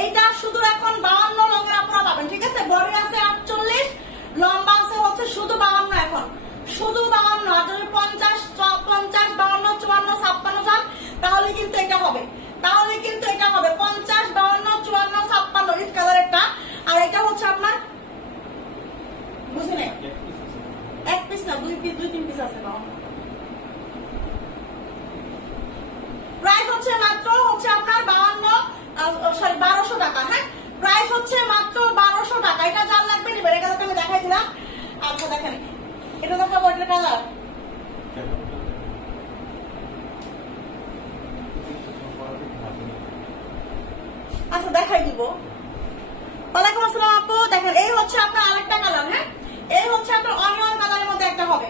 এইটা শুধু এখন 52 লংয়ের আপনারা পাবেন, ঠিক আছে? বডি আছে 48, লম্বা আছে হচ্ছে শুধু 52, এখন শুধু 52। আর যদি 50, 52, 54, 56 যান তাহলে কিন্তু এটা হবে, 50, 52, 54, 56 রিড কালারেরটা। আর এটা হচ্ছে আপনার বুঝি নাই, এক পিস না, 2-3 পিস আছে। প্রাইস হচ্ছে মাত্র হচ্ছে আপনার 1200 টাকা, হ্যাঁ? প্রাইস হচ্ছে মাত্র 1200 টাকা। এটা যার লাগবে নিবেন। এটা আমি দেখাই দিলাম। আচ্ছা দেখেন, এটা দেখাবো, এটা কালার আচ্ছা দেখাই দিব। ওয়ালাইকুম আসসালাম আপু। দেখেন এই হচ্ছে আপনার আরেকটা কালার, হ্যাঁ? এই হচ্ছে আপনার অনিয়ন কালারের মধ্যে একটা হবে,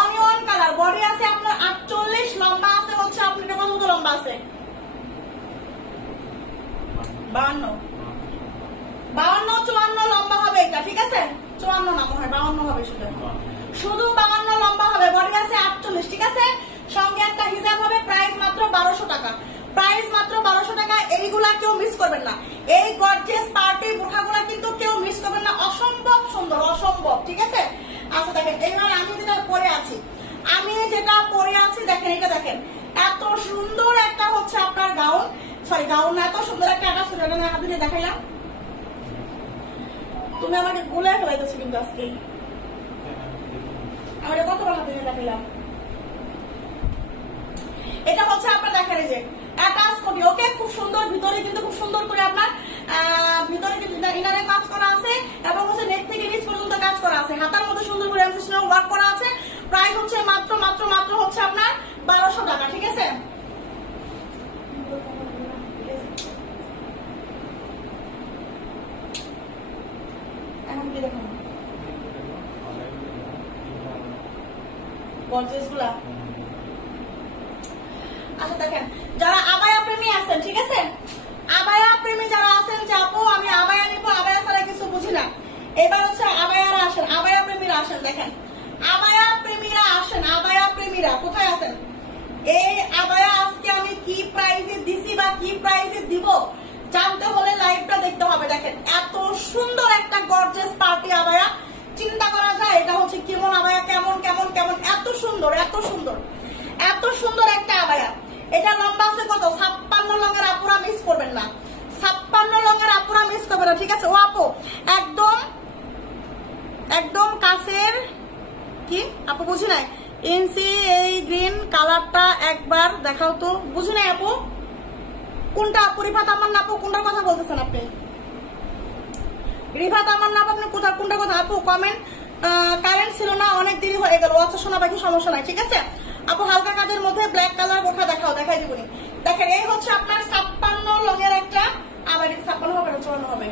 অনিয়ন কালার। বডি আছে আপনার 48, লম্বা আছে হচ্ছে আপনার কত লম্বা আছে? 52, 54 লম্বা হবে এটা, ঠিক আছে? 54 না মনে হয়, 52 হবে, শুধু 52 লম্বা হবে। বডি আছে 48, ঠিক আছে? সঙ্গে একটা হিজাব হবে। প্রাইস মাত্র 1200 টাকা। প্রাইস মাত্র 1200 টাকা। এইগুলা কেউ মিস করবেন না। এই গর্জিয়াস পার্টি বোরখাগুলা কিন্তু কেউ মিস করবেন না। অসম্ভব সুন্দর, অসম্ভব, ঠিক আছে? আচ্ছা দেখেন, এইবার আমি যেটা পরে আছি, দেখেন এটা দেখেন, এত সুন্দর একটা হচ্ছে আপনার গাউন, সরি গাউন, এত সুন্দর একটা হাত দিয়ে দেখাইলাম। তুমি আমাকে গুলে ফেলাইতেছো কিন্তু আজকে। আমরা কতবার হাত দিয়ে দেখাইলাম। এটা হচ্ছে আপনার দেখেন এই যে অ্যাটাচ করি, ওকে? খুব সুন্দর। ভিতরে কিন্তু খুব সুন্দর করে আপনার ভিতরে কিন্তু ইনারে কাজ করা আছে এবং হচ্ছে নেক থেকে নিচ পর্যন্ত কাজ করা আছে। হাতার মধ্যে সুন্দর করে এখন কি দেখুন গর্জিয়াস গুলা। আচ্ছা দেখেন, যারা আবায়া প্রেমী আছেন, ঠিক আছে, আবায়া প্রেমী যারা আছেন যে আপু আমি আবায়া নিবো, আবায়া ছাড়া কিছু বুঝি না, এবার হচ্ছে আবায়ারা আসেন, আবায়া প্রেমীরা আসেন। দেখেন আবায়া প্রেমীরা আসেন, আবায়া প্রেমীরা কোথায় আছেন? এই আবায়া আজকে আমি কি প্রাইসে দিছি বা কি প্রাইসে দিব জানতে হলে লাইভটা দেখতে হবে। দেখেন এত সুন্দর একটা গর্জিয়াস পার্টি আবায়া, চিন্তা করা যায় এটা হচ্ছে কেমন আবায়া, কেমন কেমন কেমন, এত সুন্দর এত সুন্দর এত সুন্দর একটা আবায়া। এটা লম্বা আছে কত? 56 লঙের আপুরা মিস করবেন না, 56 লঙের আপুরা মিস করবেন না, ঠিক আছে? ও আপু একদম একদম কাছের কি আপু বুঝি নাই, ইনসি এই গ্রিন কালারটা একবার দেখাও তো, বুঝি নাই আপু কোনটা? আপু রিফাত আমার না আপু, কোনটার কথা বলতেছেন আপনি? রিফাত আমার না আপনি কোথায়, কোনটা কথা? আপু কমেন্ট, কারেন্ট ছিল না, অনেক দেরি হয়ে গেল। আচ্ছা শোনা বাকি সমস্যা নাই, ঠিক আছে আপু। হালকা কাজের মধ্যে ব্ল্যাক কালার বোরখা দেখাও, দেখাই দিবনি। দেখেন এই হচ্ছে আপনার 56 লঙের একটা, আবার 56 হবে না 54 হবে,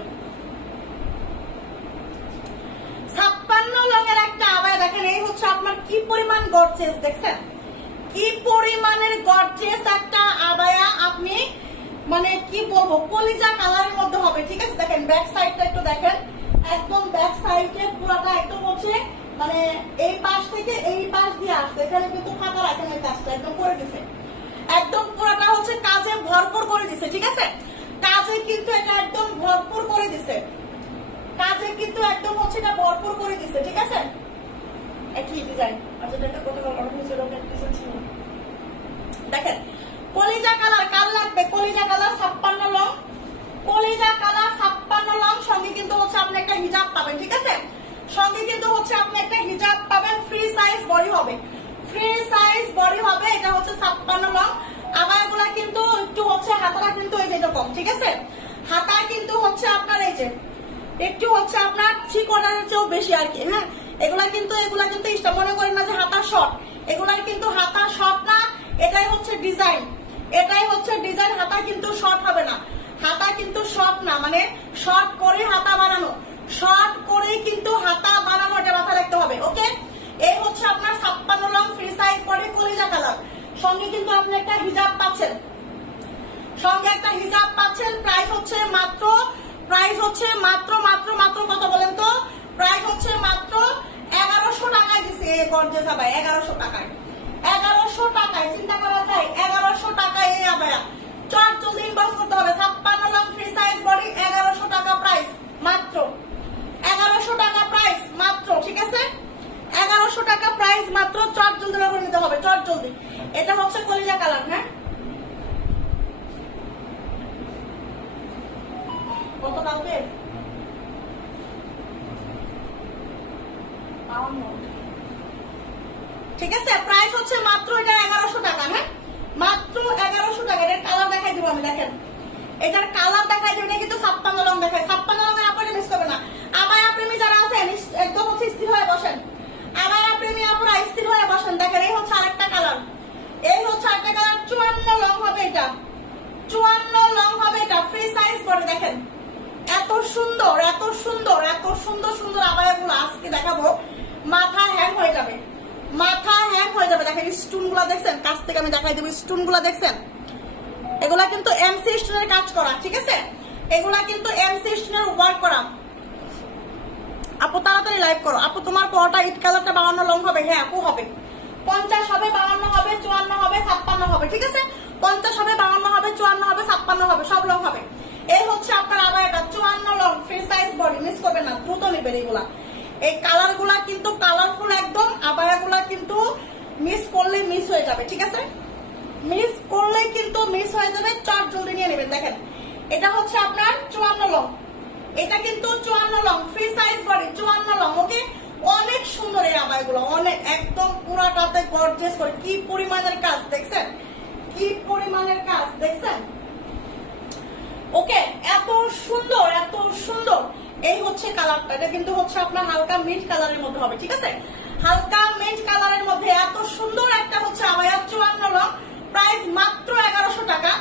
56 লঙের একটা আবায়া। দেখেন এই হচ্ছে আপনার কি পরিমাণ গর্জিয়াস, দেখছেন কি পরিমাণের গর্জিয়াস একটা আবায়া। আপনি মানে কি বলবো, কলিজা কালারের মধ্যে হবে, ঠিক আছে? দেখেন ব্যাক সাইডটা একটু দেখেন, একদম ব্যাক সাইডে পুরোটা একদম হচ্ছে মানে এই পাশ থেকে এই পাশ দিয়ে আসছে, এখানে কিন্তু ফাঁকা রাখেন, এই কাজটা একদম করে দিছে, একদম পুরোটা হচ্ছে কাজে ভরপুর করে দিছে, ঠিক আছে? কাজে কিন্তু এটা একদম ভরপুর করে দিছে, কাজে কিন্তু একদম হচ্ছে এটা ভরপুর করে দিছে, ঠিক আছে? একই ডিজাইন। আচ্ছা এটা কত কালার হয়েছে? ডিজাইন ছিল দেখেন কলিজা কালার, কাল লাগবে কলিজা কালার 56 লং, কলিজা কালার 56 লং। সঙ্গে কিন্তু হচ্ছে আপনি একটা হিজাব পাবেন, ঠিক আছে? সঙ্গে কিন্তু হচ্ছে আপনি একটা হিজাব পাবেন, ফ্রি সাইজ বডি হবে, ফ্রি সাইজ বডি হবে। এটা হচ্ছে 56 লং। আবায়াগুলা কিন্তু একটু হচ্ছে হাতাটা কিন্তু এই যে এরকম, ঠিক আছে? হাতা কিন্তু হচ্ছে আপনার এই যে একটু হচ্ছে আপনার চিকনের চেয়েও বেশি আর কি, হ্যাঁ। এগুলা কিন্তু মনে করেন না যে হাতা শর্ট, এগুলার কিন্তু হাতা শর্ট না, এটাই হচ্ছে ডিজাইন, এটাই হচ্ছে ডিজাইন। হাতা কিন্তু শর্ট হবে না, হাতা কিন্তু শর্ট না, মানে শর্ট করে হাতা বানানো, শর্ট করে কিন্তু হাতা বানানো, এটা মাথায় রাখতে হবে, ওকে? এই হচ্ছে আপনার 56 লং ফ্রি সাইজ বডি, কলিজা কালার। সঙ্গে কিন্তু আপনি একটা হিজাব পাচ্ছেন, সঙ্গে একটা হিজাব পাচ্ছেন। প্রাইস হচ্ছে মাত্র মাত্র মাত্র মাত্র কত বলেন তো? প্রাইস হচ্ছে মাত্র 1100 টাকায় দিচ্ছে এই গর্জিয়াস আবায়া, 1100 টাকায়, 1100 টাকায়। চিন্তা করা যায় 1100 টাকায় এই আবায়া। চট জলদি ইনবক্স করতে হবে, 56 লং ফ্রি সাইজ বডি, 1100 টাকা প্রাইস, মাত্র 1100 টাকা প্রাইস মাত্র, ঠিক আছে? 1100 টাকা প্রাইস মাত্র, চট জলদি করে নিতে হবে, চট জলদি। এটা হচ্ছে কলিজা কালার, হ্যাঁ কত কালকে ঠিক আছে? প্রাইস হচ্ছে মাত্র এটা 1100 টাকা, হ্যাঁ মাত্র 1100 টাকা। এটার কালার দেখাই দিব আমি, দেখেন এটার কালার দেখাই দিব, এটা কিন্তু 56 লং দেখায়, 56 লং আপনারা মিস করবেন না। আবায়া প্রেমী যারা আছেন একদম হচ্ছে স্থির হয়ে বসেন, আবায়া প্রেমী আপনারা স্থির হয়ে বসেন। দেখেন এই হচ্ছে আরেকটা কালার, এই হচ্ছে আরেকটা কালার, 54 লং হবে এটা, 54 লং হবে এটা, ফ্রি সাইজ করে। দেখেন এত সুন্দর এত সুন্দর এত সুন্দর সুন্দর আবায়াগুলো আজকে দেখাবো, মাথা হ্যাং হয়ে যাবে, মাথা হ্যাং হয়ে যাবে। দেখেন স্টোন গুলা দেখছেন, কাছ থেকে আমি দেখাই দেবো, স্টোন গুলা দেখছেন, এগুলা কিন্তু এমসি স্টোনের কাজ করা, ঠিক আছে? এগুলা কিন্তু এমসি স্টোনের ওয়ার্ক করা। আপু তাড়াতাড়ি লাইভ করো আপু, তোমার পরটা ইট কালারটা 52 লং হবে, হ্যাঁ আপু হবে, 50 হবে, 52 হবে, 54 হবে, 56 হবে, ঠিক আছে? 50 হবে, 52 হবে, 54 হবে, 56 হবে, সব লং হবে। এই হচ্ছে আপনার আবায়াটা 54 long free size body, miss করবেন না, দ্রুত নেবেন এগুলা। এই কালার গুলা কিন্তু কালারফুল একদম, আবায়াগুলা কিন্তু মিস করলে মিস হয়ে যাবে, ঠিক আছে? মিস করলে কিন্তু মিস হয়ে যাবে, চট জলদি নিয়ে নেবেন। দেখেন এটা হচ্ছে আপনার 54 লং, এটা কিন্তু 54 long free size body, 54 long, okay? অনেক সুন্দর এই আবায়াগুলো, অনেক একদম পুরাটাতে গর্জিয়াস করে, কি পরিমাণের কাজ দেখছেন, কি পরিমাণের কাজ দেখছেন, ওকে? এত সুন্দর এত সুন্দর। এই হচ্ছে কালারটা, এটা কিন্তু হচ্ছে আপনার হালকা মিন্ট কালারের মধ্যে হবে, ঠিক আছে? হালকা মিন্ট কালারের মধ্যে এত সুন্দর একটা হচ্ছে আবায়া, 54 লং, প্রাইস মাত্র 1100 টাকা।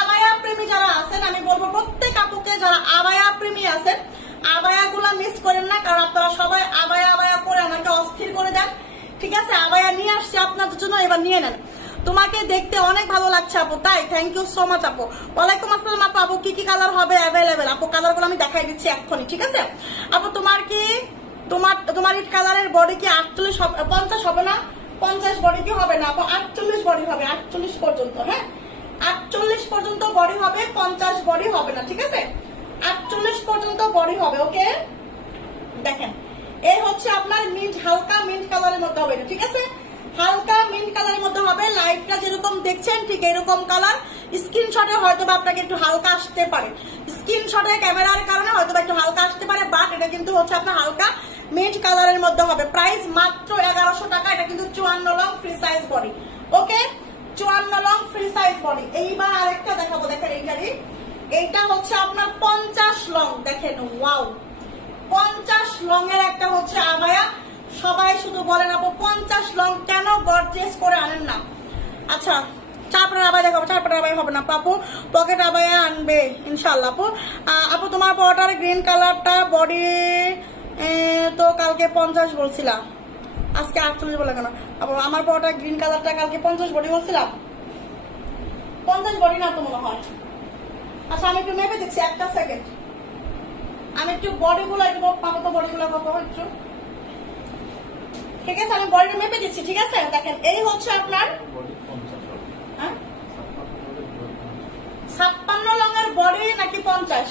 আবায়া প্রেমী যারা আছেন আমি বলবো প্রত্যেক আপুকে, যারা আবায়া প্রেমী আছেন আবায়াগুলা মিস করেন না, কারণ আপনারা সবাই আবায়া আবায়া করে আমাকে অস্থির করে দেন। ঠিক আছে, আবায়া নিয়ে আসছে আপনাদের জন্য, এবার নিয়ে নেন। তোমাকে দেখতে অনেক ভালো লাগছে আপু, তাই থ্যাংক ইউ সো মাচ আপু। ওয়ালাইকুম আসসালাম আপু। আপু কি কি কালার হবে অ্যাভেলেবেল? আপু কালার গুলো আমি দেখাই দিচ্ছি এক্ষুনি। ঠিক আছে আপু, তোমার কি তোমার ইট কালারের বডি কি 48 50 হবে না? 50 বডি কি হবে না আপু? 48 বডি হবে, 48 পর্যন্ত। হ্যাঁ 48 পর্যন্ত বডি হবে, 50 বডি হবে না। ঠিক আছে, 48 পর্যন্ত বডি হবে। ওকে, দেখেন এই হচ্ছে আপনার মিন্ট, হালকা মিন্ট কালারের মধ্যে হবে। ঠিক আছে, হালকা মিন্ট কালারের মধ্যে হবে। লাইটটা যেরকম দেখছেন ঠিক এরকম কালার। স্ক্রিনশটে হয়তো আপনাকে একটু হালকা আসতে পারে, স্ক্রিনশটে ক্যামেরার কারণে হয়তো একটু হালকা আসতে পারে, বাট এটা কিন্তু হচ্ছে আপনার হালকা মিন্ট কালারের মধ্যে হবে। প্রাইস মাত্র 1100 টাকা। এটা কিন্তু 54 লং ফ্রি সাইজ বডি। ওকে, 54 লং ফ্রি সাইজ বডি। এইবার আরেকটা দেখাবো, দেখেন এইটা হচ্ছে আপনার 50 লং। দেখেন ওয়াও, 50 লং এর একটা হচ্ছে আবায়া। সবাই শুধু বলেন আপু 50 লং কেন গর্জিয়াস করে আনেন না? আচ্ছা, চাপড়ার আবায়া দেখাবো। চাপড়ার আবায়া হবে না আপু, পকেট আবায়া আনবে ইনশাল্লাহ আপু। আপু তোমার বর্ডার গ্রিন কালারটা বডি তো কালকে 50 বলছিলাম, আজকে 48 বলে কেন আপু? আমার বর্ডার গ্রিন কালারটা কালকে 50 বডি বলছিলাম, 50 বডি না তো মনে হয়। আচ্ছা আমি একটু মেপে দিচ্ছি, একটা সেকেন্ড। আমি একটু বডিগুলো পাবো তো, বডিগুলো পাবো একটু। ঠিক আছে, আমি বডিটা মেপে দিচ্ছি। ঠিক আছে, দেখেন এই হচ্ছে আপনার 56 লঙের বডি নাকি 50?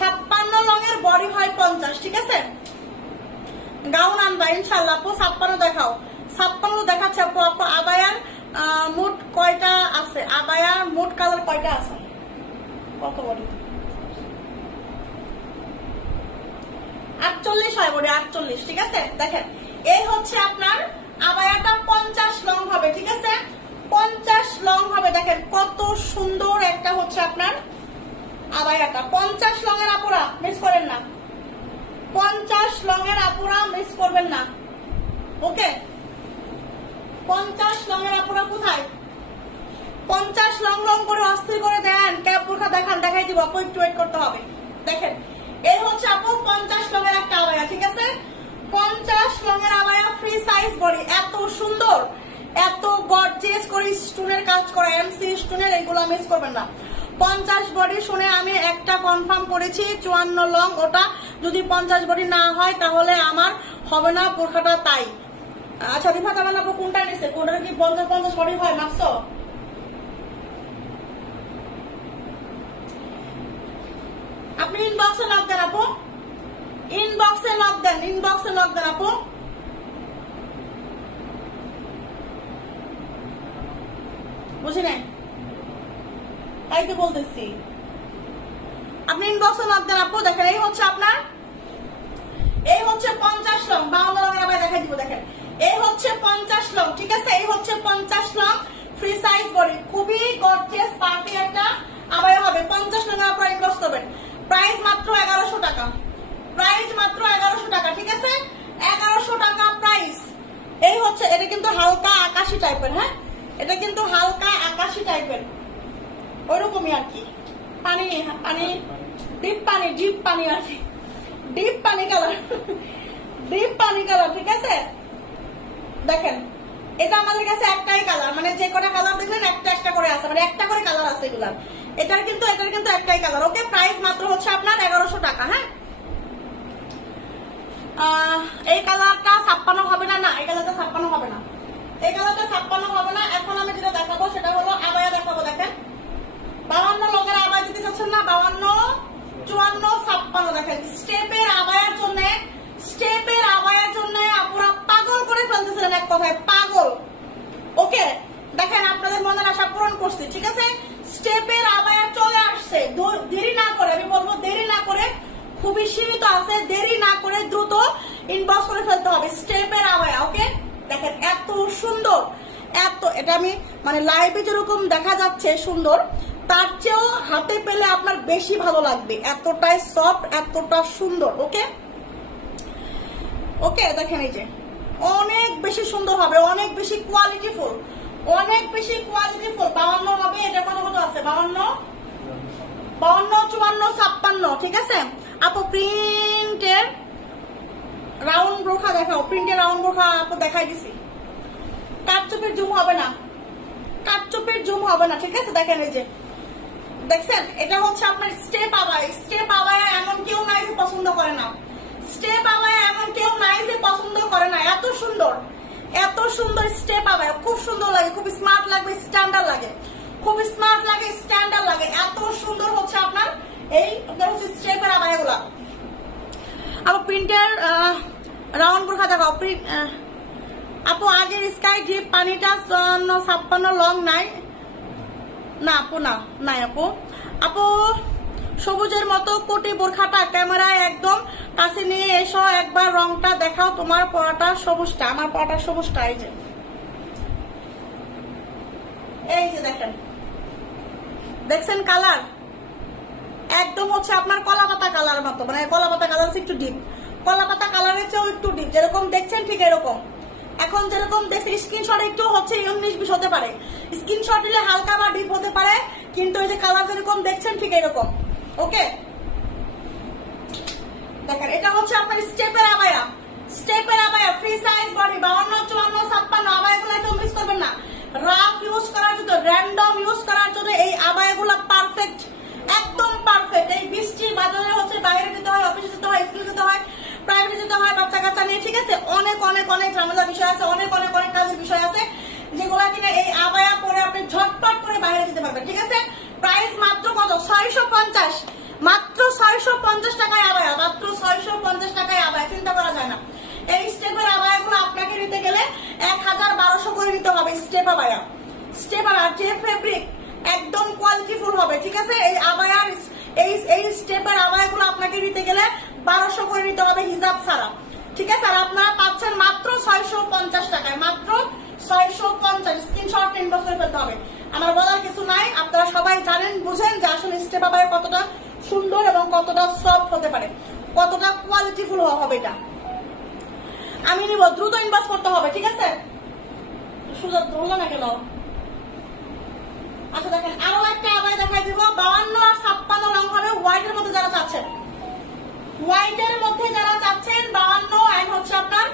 56 লঙের বডি হয় 50। ঠিক আছে, গাউন আনবা ইনশাল্লাহ আপু। 56 দেখাও, 56 দেখাচ্ছে আপু। আপু আবায়ার মোট কয়টা আছে? আবায়া মোট কালার কয়টা আছে? কত বডি? 48 হয় বডি, 48। ঠিক আছে, দেখেন এই হচ্ছে আপনার আবায়াটা 50 লং হবে। ঠিক আছে, 50 লং হবে। দেখেন কত সুন্দর একটা হচ্ছে আপনার আবায়াটা। 50 লং এর আপুরা মিস করেন না, 50 লং এর আপুরা মিস করবেন না। ওকে, 50 লং এর আপুরা কোথায়? 50 লং লং করে অস্থির করে দেন। ক্যাপ বোরখা দেখান, দেখাই দিব আপু, একটু ওয়েট করতে হবে। দেখেন এই হচ্ছে আপু 50 লং এর একটা আবায়া। ঠিক আছে, 50 লং এর আবায়া ফ্রি সাইজ বডি। এত সুন্দর, এত গর্জিয়াস করে স্টোনের কাজ করা, এমসি স্টোনের, এগুলো মিস করবেন না। 50 বডি শুনে আমি একটা কনফার্ম করেছি, 54 লং। ওটা যদি 50 বডি না হয় তাহলে আমার হবে না বোরখাটা, তাই। আচ্ছা রিফাত আমার আপু কোনটা নিছে? কোনটা কি 50 বডি হয়? মাপছো? আপনি ইনবক্সে লক দেন আপু, ইনবক্সে লক দেন, ইনবক্সে লক দেন আপু। বুঝি নাই, তাই তো বলতেছি। আপনি ইনবক্সে লক দেন আপু। দেখেন এই হচ্ছে আপনার, এই হচ্ছে 50 লং। 52 লং আবার দেখাই দিব। দেখেন এই হচ্ছে 50 লং। ঠিক আছে, এই হচ্ছে 50 লং ফ্রি সাইজ বডি। খুবই গর্জিয়াস পার্টি একটা আবায়া হবে। 50 লং আপনারা ইনবক্স করবেন। প্রাইস মাত্র 1100 টাকা, প্রাইস মাত্র 1100 টাকা। ঠিক আছে, 1100 টাকা প্রাইস। এই হচ্ছে, এটা কিন্তু হালকা আকাশি টাইপের। হ্যাঁ, এটা কিন্তু হালকা আকাশি টাইপের, ওইরকমই আর কি। পানি পানি ডিপ পানি, ডিপ পানি আর কি, ডিপ পানি কালার, ডিপ পানি কালার। ঠিক আছে, দেখেন এটা আমাদের কাছে একটাই কালার, মানে যে কটা কালার দেখলেন একটা একটা করে আছে, মানে একটা করে কালার আছে এগুলার। এটার কিন্তু একটাই কালার। ওকে, প্রাইস মাত্র হচ্ছে আপনার 1100 টাকা। হ্যাঁ, এই কালারটা 56 হবে না, না এই কালারটা 56 হবে না, এই কালারটা 56 হবে না। এখন আমি যেটা দেখাবো সেটা হলো আবায়া দেখাবো। দেখেন 52 লংয়ের আবায়া দিতে চাচ্ছেন না? 52, 54, 56। দেখেন স্টেপের আবায়ার জন্য, স্টেপের আবায়ার জন্য আপুরা পাগল করে ফেলতেছিলেন, এক কথায় পাগল। ওকে, দেখেন আপনাদের মনের আশা পূরণ করছি। ঠিক আছে, স্টেপের আবায়া চলে আসছে। দেরি না করে, আমি বলবো দেরি না করে, খুবই সীমিত আছে, দেরি না করে দ্রুত ইনবক্স করে ফেলতে হবে স্টেপের আবায়া। ওকে, দেখেন এত সুন্দর, এত, এটা আমি মানে লাইভে যেরকম দেখা যাচ্ছে সুন্দর, তার চেয়েও হাতে পেলে আপনার বেশি ভালো লাগবে। এতটাই সফট, এতটা সুন্দর। ওকে, ওকে, দেখেন এই যে অনেক বেশি সুন্দর হবে, অনেক বেশি কোয়ালিটিফুল, অনেক বেশি কোয়ালিটিফুল। 52 হবে। এটা কত কত আছে? 52, 54, 56। ঠিক আছে আপু, প্রিন্টের রাউন্ড বোরখা দেখাও, প্রিন্টের রাউন্ড বোরখা আপু দেখাই দিছি। কাটচুপের জুম হবে না, কাটচুপের জুম হবে না, ঠিক আছে। দেখেন এই যে দেখছেন, এটা হচ্ছে আপনার স্টেপ আবায়া। স্টেপ আবায়া এমন কেউ নাই যে পছন্দ করে না, স্টেপ আবায়া এমন কেউ নাই যে পছন্দ করে না। এত সুন্দর, এত সুন্দর স্টেপ আবায়া, খুব সুন্দর লাগে, খুব স্মার্ট লাগবে, স্ট্যান্ডার্ড লাগে, খুব স্মার্ট লাগে, স্ট্যান্ডার্ড লাগে। এত সুন্দর হচ্ছে আপনার এই হচ্ছে স্টেপের আবায়া গুলা। আবার প্রিন্টের রাউন্ড বোরখা দেখাও। আপু আগের স্কাই ডিপ পানিটা 56 লং নাই না আপু, না নাই আপু। আপু সবুজের মতো কোটি বোরখাটা ক্যামেরায় একদম কাছে নিয়ে এসো, একবার রংটা দেখাও, তোমার পরাটা সবুজটা। আমার পরাটা সবুজটা এই যে, এই যে দেখেন, দেখছেন কালার একদম হচ্ছে আপনার কলা পাতা কালার মতো, মানে কলা পাতা কালার একটু ডিপ, কলা পাতা কালারের চেয়েও একটু ডিপ, যেরকম দেখছেন ঠিক এরকম। এখন যেরকম দেখছি স্ক্রিনশট একটু হচ্ছে 19-20 হতে পারে, স্ক্রিনশট দিলে হালকা বা ডিপ হতে পারে, কিন্তু এই যে কালার যেরকম দেখছেন ঠিক এরকম। ওকে দেখেন, এটা হচ্ছে আপনার স্টেপের আবায়া, স্টেপের আবায়া, ফ্রি সাইজ বডি, 52, 54, 56 আবায়াগুলো একদম মিস করবেন না। রাফ ইউজ করার জন্য, র্যান্ডম ইউজ করার জন্য এই আবায়াগুলো পারফেক্ট, একদম পারফেক্ট। এই বৃষ্টির বাজারে হচ্ছে বাইরে যেতে হয়, অফিসে যেতে হয়, স্কুলে যেতে হয়, প্রাইভেটে যেতে হয়, বাচ্চা কাচ্চা নিয়ে, ঠিক আছে। অনেক অনেক অনেক ঝামেলা বিষয় আছে, অনেক অনেক অনেক কাজের বিষয় আছে, যেগুলো কিনা এই আবায়া পরে আপনি ঝটপট করে বাইরে যেতে পারবেন, ঠিক আছে। প্রাইস মাত্র কত? 650, মাত্র 650 টাকায় আবায়া, মাত্র 650 টাকায় আবায়া, চিন্তা করা যায় না। এই স্টেপের আবায়াগুলো আপনাকে নিতে গেলে 1000-1200 করে নিতে হবে। স্টেপ আবায়া, স্টেপ আর যে ফেব্রিক একদম কোয়ালিটিফুল হবে, ঠিক আছে। এই আবায়ার এই স্টেপের আবায়াগুলো আপনাকে নিতে গেলে 1200 করে নিতে হবে হিজাব ছাড়া, ঠিক আছে। আর আপনারা পাচ্ছেন মাত্র 650 টাকায়, মাত্র 650। স্ক্রিনশট ইনবক্স করে ফেলতে হবে, আমার বলার কিছু নাই। আপনারা সবাই জানেন, বুঝেন যে আসলে স্টেপ আবায়া কতটা সুন্দর এবং কতটা সফট হতে পারে, কতটা কোয়ালিটিফুল হবে। এটা আমি নিব, দ্রুত ইনবক্স করতে হবে, ঠিক আছে। সুযোগ ধরলো না কেন? আচ্ছা দেখেন, আরো একটা আবায়া দেখাই দিব, 52 আর 56 লং হবে। হোয়াইটের মধ্যে যারা চাচ্ছেন, হোয়াইটের মধ্যে যারা চাচ্ছেন 52 এন্ড হচ্ছে আপনার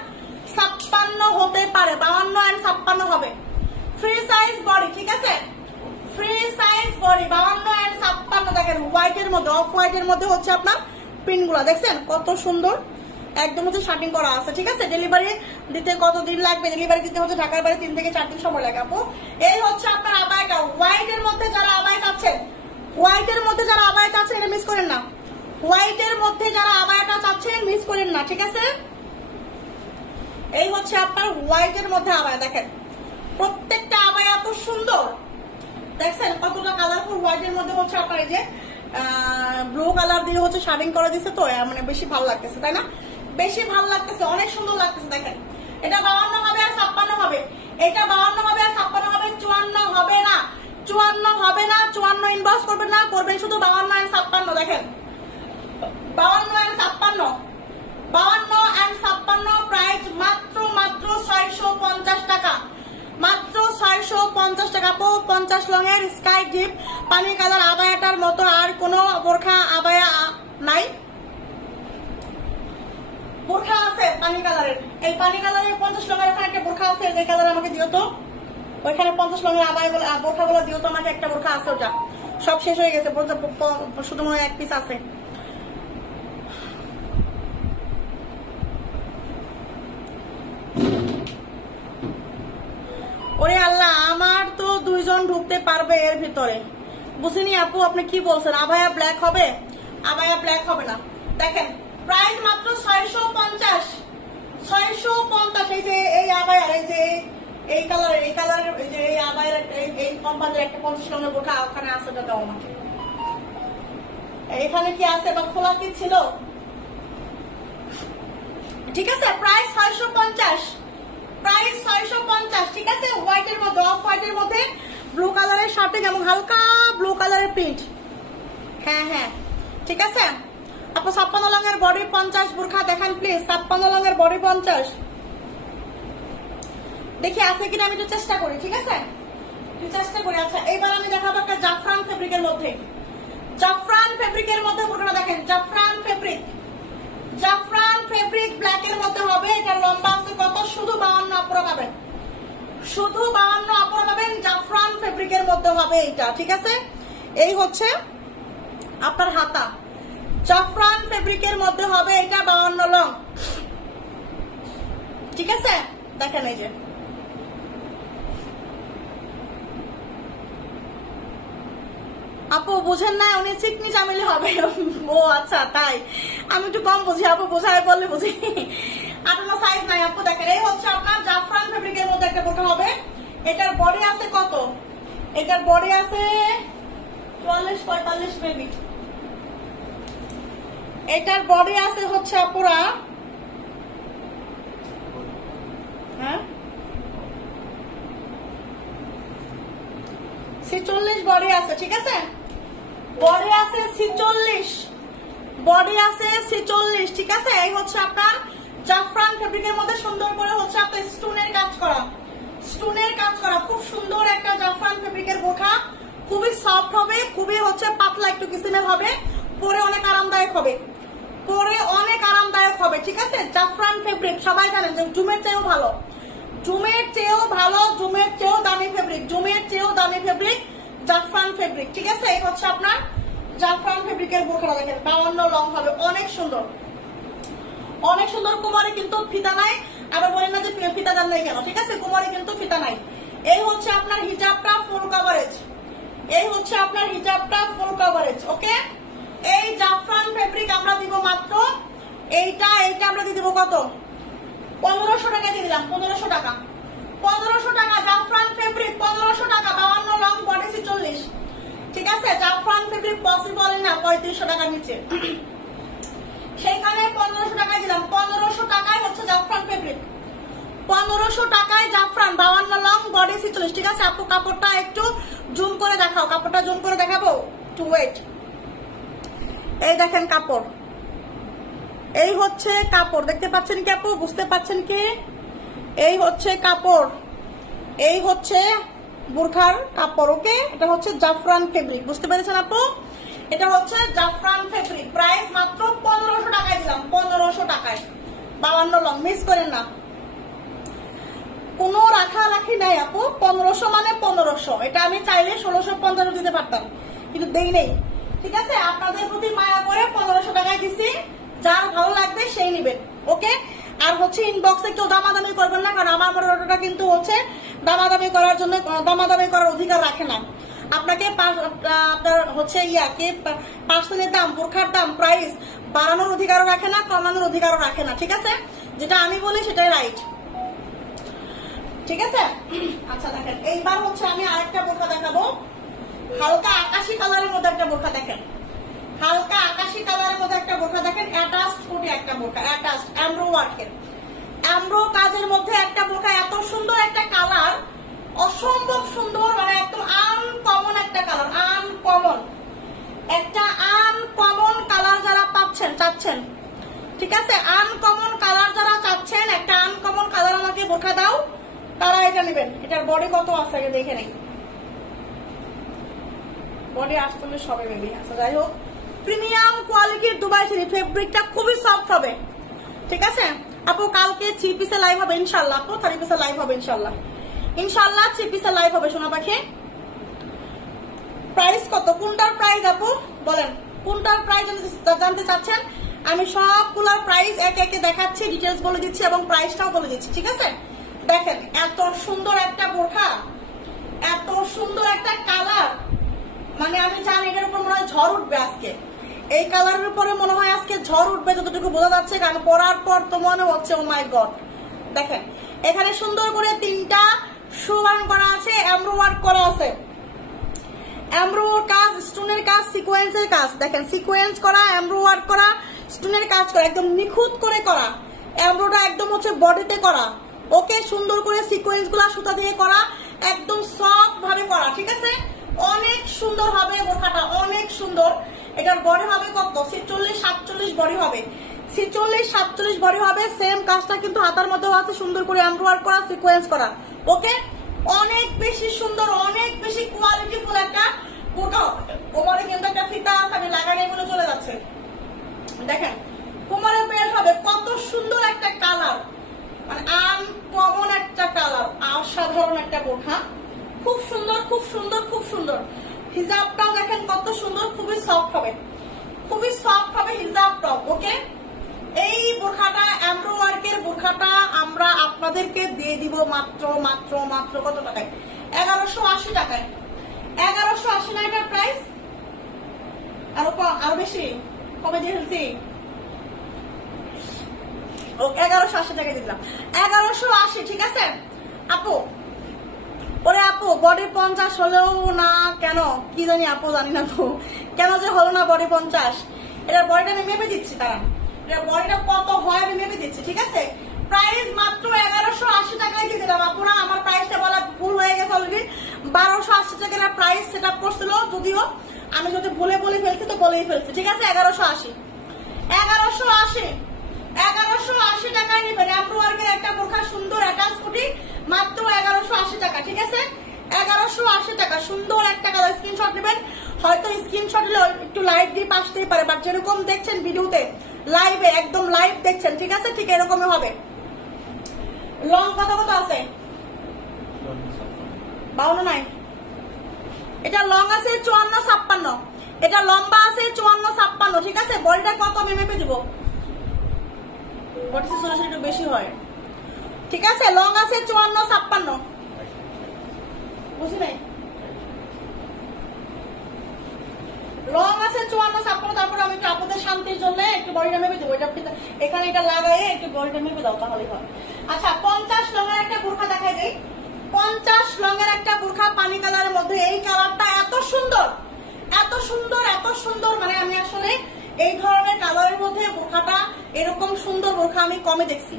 56 হতে পারে, 52 এন্ড 56 হবে। ফ্রি সাইজ বডি, ঠিক আছে, ফ্রি সাইজ বডি, 52 এন্ড 56। দেখেন হোয়াইটের মধ্যে, অফ হোয়াইটের মধ্যে হচ্ছে আপনার প্রিন্ট গুলা দেখছেন কত সুন্দর, একদম হচ্ছে শার্টিং করা আছে, ঠিক আছে। ডেলিভারি দিতে কতদিন লাগবে? ডেলিভারি দিতে হচ্ছে ঢাকার বাইরে 3 থেকে 4 দিন সময় লাগে আপু। এই হচ্ছে আপনার আবায়াটা। হোয়াইটের মধ্যে যারা আবায়া চাচ্ছেন, হোয়াইটের মধ্যে যারা আবায়া চাচ্ছেন, এটা মিস করেন না। হোয়াইটের মধ্যে যারা আবায়াটা চাচ্ছেন মিস করেন না, ঠিক আছে। এই হচ্ছে আপনার হোয়াইটের মধ্যে আবায়া। দেখেন প্রত্যেকটা আবায়া এত সুন্দর, দেখছেন কতটা কালারফুল। হোয়াইটের মধ্যে হচ্ছে আপনার এই যে ব্লু কালার দিয়ে হচ্ছে শার্টিং করে দিচ্ছে, তো মানে বেশি ভালো লাগতেছে, তাই না? বেশি ভালো লাগতেছে, অনেক সুন্দর লাগতেছে। দেখেন এটা 52 হবে আর 56 হবে, এটা 52 হবে আর 56 হবে, 54 হবে না, 54 হবে না। 54 ইনবক্স করবেন না, করবেন শুধু 52 আর 56। দেখেন 52 আর 56, 52 আর 56 প্রাইস মাত্র মাত্র 650 টাকা, মাত্র 650 টাকা। 50 লংয়ের স্কাই ডিপ পানি কালার আবায়াটার মতো আর কোন বোরখা আবায়া নাই। বোরখা আছে পানি কালারের, এই পানি কালারের 50 লংয়ের এখানে একটা বোরখা আছে, যে কালার আমাকে দিও তো, ওইখানে 50 লংয়ের আবায়া বোরখা গুলো দিও তো আমাকে। একটা বোরখা আছে, ওটা সব শেষ হয়ে গেছে, শুধু মনে হয় 1 পিস আছে। ওরে আল্লাহ, আমার তো 2 জন ঢুকতে পারবে এর ভিতরে, বুঝিনি আপু আপনি কি বলছেন। আবায়া ব্ল্যাক হবে? আবায়া ব্ল্যাক হবে না। দেখেন প্রাইস মাত্র 650, 650। এই যে এই আবায়ার, এই যে এই কালারের, এই কালারের, এই যে এই আবায়ার এই কোম্পানির একটা 50 লংয়ের বোরখা ওখানে আছে, ওটা দাও আমাকে। এখানে কি আছে বা খোলা কি ছিল? ঠিক আছে, প্রাইস 650, প্রাইস 650, ঠিক আছে। হোয়াইটের মধ্যে, অফ হোয়াইটের মধ্যে ব্লু কালারের শার্টিং এবং হালকা ব্লু কালারের প্রিন্ট। হ্যাঁ হ্যাঁ ঠিক আছে আপু। 56 লংয়ের বডি 50 বোরখা দেখান প্লিজ, 56 লংয়ের বডি 50। দেখি আছে কিনা, আমি একটু চেষ্টা করি, ঠিক আছে, চেষ্টা করি। আচ্ছা এইবার আমি দেখাবো একটা জাফরান ফেব্রিকের মধ্যে, জাফরান ফেব্রিকের মধ্যে বোরখাটা দেখেন, জাফরান ফেব্রিক, জাফরান ফেব্রিক ব্ল্যাক এর মধ্যে হবে। এটা লম্বা আছে কত? শুধু 52 আপুরা পাবেন, শুধু 52 আপুরা পাবেন। জাফরান ফেব্রিকের মধ্যে হবে এটা, ঠিক আছে? এই হচ্ছে আপনার হাতা, জাফরান ফেব্রিকের মধ্যে হবে এটা, 52 লং, ঠিক আছে? দেখেন এই যে আপু বুঝেন না, উনি চিকনি চামেলি হবে। ও আচ্ছা তাই, আমি একটু কম বুঝি আপু, বোঝায় বললে বুঝি। 58 সাইজ নাই আপু। দেখেন এই হচ্ছে আপনার জাফরান ফেব্রিকের মধ্যে একটা বোরকা হবে। এটার বডি আছে কত? এটার বডি আছে 44-45 বেবি। এটার বডি আছে হচ্ছে আপুরা, হ্যাঁ 46 বডি আছে, ঠিক আছে? বডি আছে 46, বডি আছে 46, ঠিক আছে? এই হচ্ছে আপনার জাফরান ফেব্রিকের মধ্যে সুন্দর করে হচ্ছে আপনার স্টোনের কাজ করা, স্টোনের কাজ করা, খুব সুন্দর একটা জাফরান ফেব্রিকের বোরকা। খুবই সফট হবে, খুবই হচ্ছে পাতলা একটু কিসিমের হবে, পরে অনেক আরামদায়ক হবে, পরে অনেক আরামদায়ক হবে, ঠিক আছে? জাফরান ফেব্রিক সবাই জানেন যে জুমের চেয়েও ভালো, জুমের চেয়েও ভালো, জুমের চেয়েও দামি ফেব্রিক, জুমের চেয়েও দামি ফেব্রিক জাফরান ফেব্রিক, ঠিক আছে? এই হচ্ছে আপনার জাফরান ফেব্রিকের বোরকা। দেখেন 52 লং হবে, অনেক সুন্দর, অনেক সুন্দর। কোমরে কিন্তু ফিতা নাই, আবার বলেন না যে ফিতা দেন নাই কেন, ঠিক আছে? কোমরে কিন্তু ফিতা নাই। এই হচ্ছে আপনার হিজাবটা ফুল কভারেজ, এই হচ্ছে আপনার হিজাবটা ফুল কভারেজ, ওকে? এই জাফরান ফেব্রিক আমরা দিব মাত্র এইটা আমরা দিয়ে দিব কত? 1500 টাকা দিয়ে দিলাম, 1500 টাকা, 1500 টাকা জাফরান ফেব্রিক, 1500 টাকা, 52 লং, বডি 46, ঠিক আছে? জাফরান ফেব্রিক পসিবল না 3500 টাকা নিচে, সেইখানে 1500 টাকায় দিলাম। 1500 টাকায় হচ্ছে জাফরান ফেব্রিক, 1500 টাকায় জাফরান, 52 লং, বডি 46, ঠিক আছে? আপু কাপড়টা একটু জুম করে দেখাও, কাপড়টা জুম করে দেখাবো, টু ওয়েট। এই দেখেন কাপড়, এই হচ্ছে কাপড়, দেখতে পাচ্ছেন কি আপু? বুঝতে পাচ্ছেন কি? এই হচ্ছে কাপড়, এই হচ্ছে বোরখার কাপড়, ওকে? এটা হচ্ছে জাফরান ফেব্রিক, বুঝতে পেরেছেন আপু? এটা হচ্ছে জাফরান ফেব্রিক, প্রাইস মাত্র 1500 টাকায় দিলাম, 1500 টাকায়, 52 লং, মিস করেন না, কোনো রাখারাখি নাই আপু। 1500 মানে 1500, এটা আমি চাইলে 1650 দিতে পারতাম, কিন্তু দেই নেই, ঠিক আছে? আপনাদের প্রতি মায়া করে 1500 টাকায় দিছি, যার ভালো লাগবে সেই নিবেন, ওকে? আর হচ্ছে ইনবক্সে কেউ দামাদামি করবেন না, কারণ আমার অর্ডারটা কিন্তু হচ্ছে দামাদামি করার জন্য, দামাদামি করার অধিকার রাখে না। আপনাকে আপনার হচ্ছে পার্সেলের দাম, বোরখার দাম, প্রাইস বাড়ানোর অধিকারও রাখে না, কমানোর অধিকারও রাখে না, ঠিক আছে? যেটা আমি বলি সেটাই রাইট, ঠিক আছে? আচ্ছা দেখেন, এইবার হচ্ছে আমি আরেকটা বোরকা দেখাবো, হালকা আকাশি কালারের মধ্যে একটা বোরকা। দেখেন হালকা আকাশি কালারের মধ্যে একটা বোরকা, দেখেন অ্যাটাচড ফুটে একটা বোরকা, অ্যাটাচড এমব্রো ওয়ার্কের, এমব্রো কাজের মধ্যে একটা বোরকা। এত সুন্দর একটা কালার, অসম্ভব সুন্দর, মানে একদম আনকমন একটা কালার, আনকমন একটা আনকমন কালার যারা চাচ্ছেন, ঠিক আছে? আনকমন কালার যারা চাচ্ছেন, একটা আনকমন কালার আমাকে বোরকা দাও, তারা এটা নেবেন। এটার বডি কত আছে আগে দেখে নেই, বডি 48 হবে বেবি। আচ্ছা যাই হোক, প্রিমিয়াম কোয়ালিটির দুবাই শাড়ি, ফেব্রিকটা খুবই সফট হবে, ঠিক আছে আপু? কালকে 3 পিসের লাইভ হবে ইনশাআল্লাহ আপু, 3 পিসের লাইভ হবে ইনশাআল্লাহ, ইনশাআল্লাহ 3 পিসের লাইভ হবে সোনা পাখি। প্রাইস কত? কোনটার প্রাইস আপু বলেন, কোনটার প্রাইস জানতে চাচ্ছেন? আমি সবগুলোর প্রাইস একে একে দেখাচ্ছি, ডিটেলস বলে দিচ্ছি এবং প্রাইসটাও বলে দিচ্ছি, ঠিক আছে? দেখেন এত সুন্দর একটা বোরখা, এত সুন্দর একটা কালার, মানে আমি জানি এটার উপর মনে হয় ঝড় উঠবে আজকে, এই কালারের উপরে মনে হয় আজকে ঝড় উঠবে, যতটুকু বোঝা যাচ্ছে, কারণ পরার পর তো মনে হচ্ছে ও মাই গড। দেখেন এখানে সুন্দর করে 3টা সুবান করা আছে, এমব্রো ওয়ার্ক করা আছে, এমব্রো কাজ, স্টোনের কাজ, সিকোয়েন্সের কাজ। দেখেন সিকোয়েন্স করা, এমব্রো ওয়ার্ক করা, স্টোনের কাজ করা, একদম নিখুঁত করে করা, এমব্রোটা একদম হচ্ছে বডিতে করা, ওকে? সুন্দর করে সিকোয়েন্স গুলা সুতা দিয়ে করা, একদম সফট ভাবে করা, ঠিক আছে? অনেক সুন্দর হবে বোরখাটা, অনেক সুন্দর। এটার বডি হবে কত? 46-47 বডি হবে, 46-47 বডি হবে। সেম কাজটা কিন্তু হাতার মধ্যেও আছে, সুন্দর করে এমব্রো ওয়ার্ক করা, সিকোয়েন্স করা, ওকে? অনেক বেশি সুন্দর, অনেক বেশি কোয়ালিটিফুল একটা বোরকা। কোমরে কিন্তু একটা ফিতা আছে, আমি লাগাই বলে চলে যাচ্ছে। দেখেন কোমরে বেল্ট হবে, কত সুন্দর একটা মানে আনকমন একটা কালার, অসাধারণ একটা বোরখা, খুব সুন্দর খুব সুন্দর খুব সুন্দর। হিজাবটাও দেখেন কত সুন্দর, খুবই সফট হবে, খুবই সফট হবে হিজাব টপ। ওকে, এই বোরখাটা এমব্রো ওয়ার্কের বোরখাটা আমরা আপনাদেরকে দিয়ে দিব মাত্র মাত্র মাত্র কত টাকায়? 1180 টাকায়। 1180 না এটার প্রাইস? আরো বেশি কমে দিয়ে ফেলছি। 1180 টাকা দিলাম, 1180। ঠিক আছে আপু? ওরে আপু বডি 50 হলেও না কেন, কি জানি আপু, জানি না তো কেন যে হলো না বডি 50। এটা বডিটা আমি মেপে দিচ্ছি, তারা এটা বডিটা কত হয় আমি মেপে দিচ্ছি। ঠিক আছে, প্রাইস মাত্র 1180 টাকায় দিয়ে দিলাম আপুরা। আমার প্রাইসটা বলা ভুল হয়ে গেছে অলরেডি, 1280 টাকার প্রাইস সেট আপ করছিল, যদিও আমি যদি ভুলে বলে ফেলছি তো বলেই ফেলছি। ঠিক আছে, 1180 1180 টাকায় নেবেন এমব্রো ওয়ার্কের একটা বোরখা, সুন্দর অ্যাটাচ কুটি, মাত্র 1180 টাকা। ঠিক আছে, 1180 টাকা, সুন্দর একটা কালার। স্ক্রিনশট নেবেন, হয়তো স্ক্রিনশট নিলে একটু লাইট দিয়ে আসতেই পারে, বাট যেরকম দেখছেন ভিডিওতে লাইভে একদম লাইভ দেখছেন, ঠিক আছে, ঠিক এরকমই হবে। লং কত কত আছে? 52 নাই, এটা লং আছে 54-56, এটা লম্বা আছে 54-56। ঠিক আছে, বডিটা কত আমি মেপে দিব, বডি সাইজ একটু বেশি হয়। ঠিক আছে, লং আছে 54-56, বুঝি নাই? লং আছে 54-56। তারপর আমি একটু আপনাদের শান্তির জন্য একটু বডিটা মেপে দেবো, এটা এখানে এটা লাগাই একটু বডিটা মেপে দাও তাহলে হয়। আচ্ছা, 50 লংয়ের একটা বোরখা দেখাই দেই। 50 লংয়ের একটা বোরখা পানি কালারের মধ্যে, এই কালারটা এত সুন্দর এত সুন্দর এত সুন্দর, মানে আমি আসলে এই ধরনের কালারের মধ্যে বোরখাটা, এরকম সুন্দর বোরখা আমি কমে দেখছি।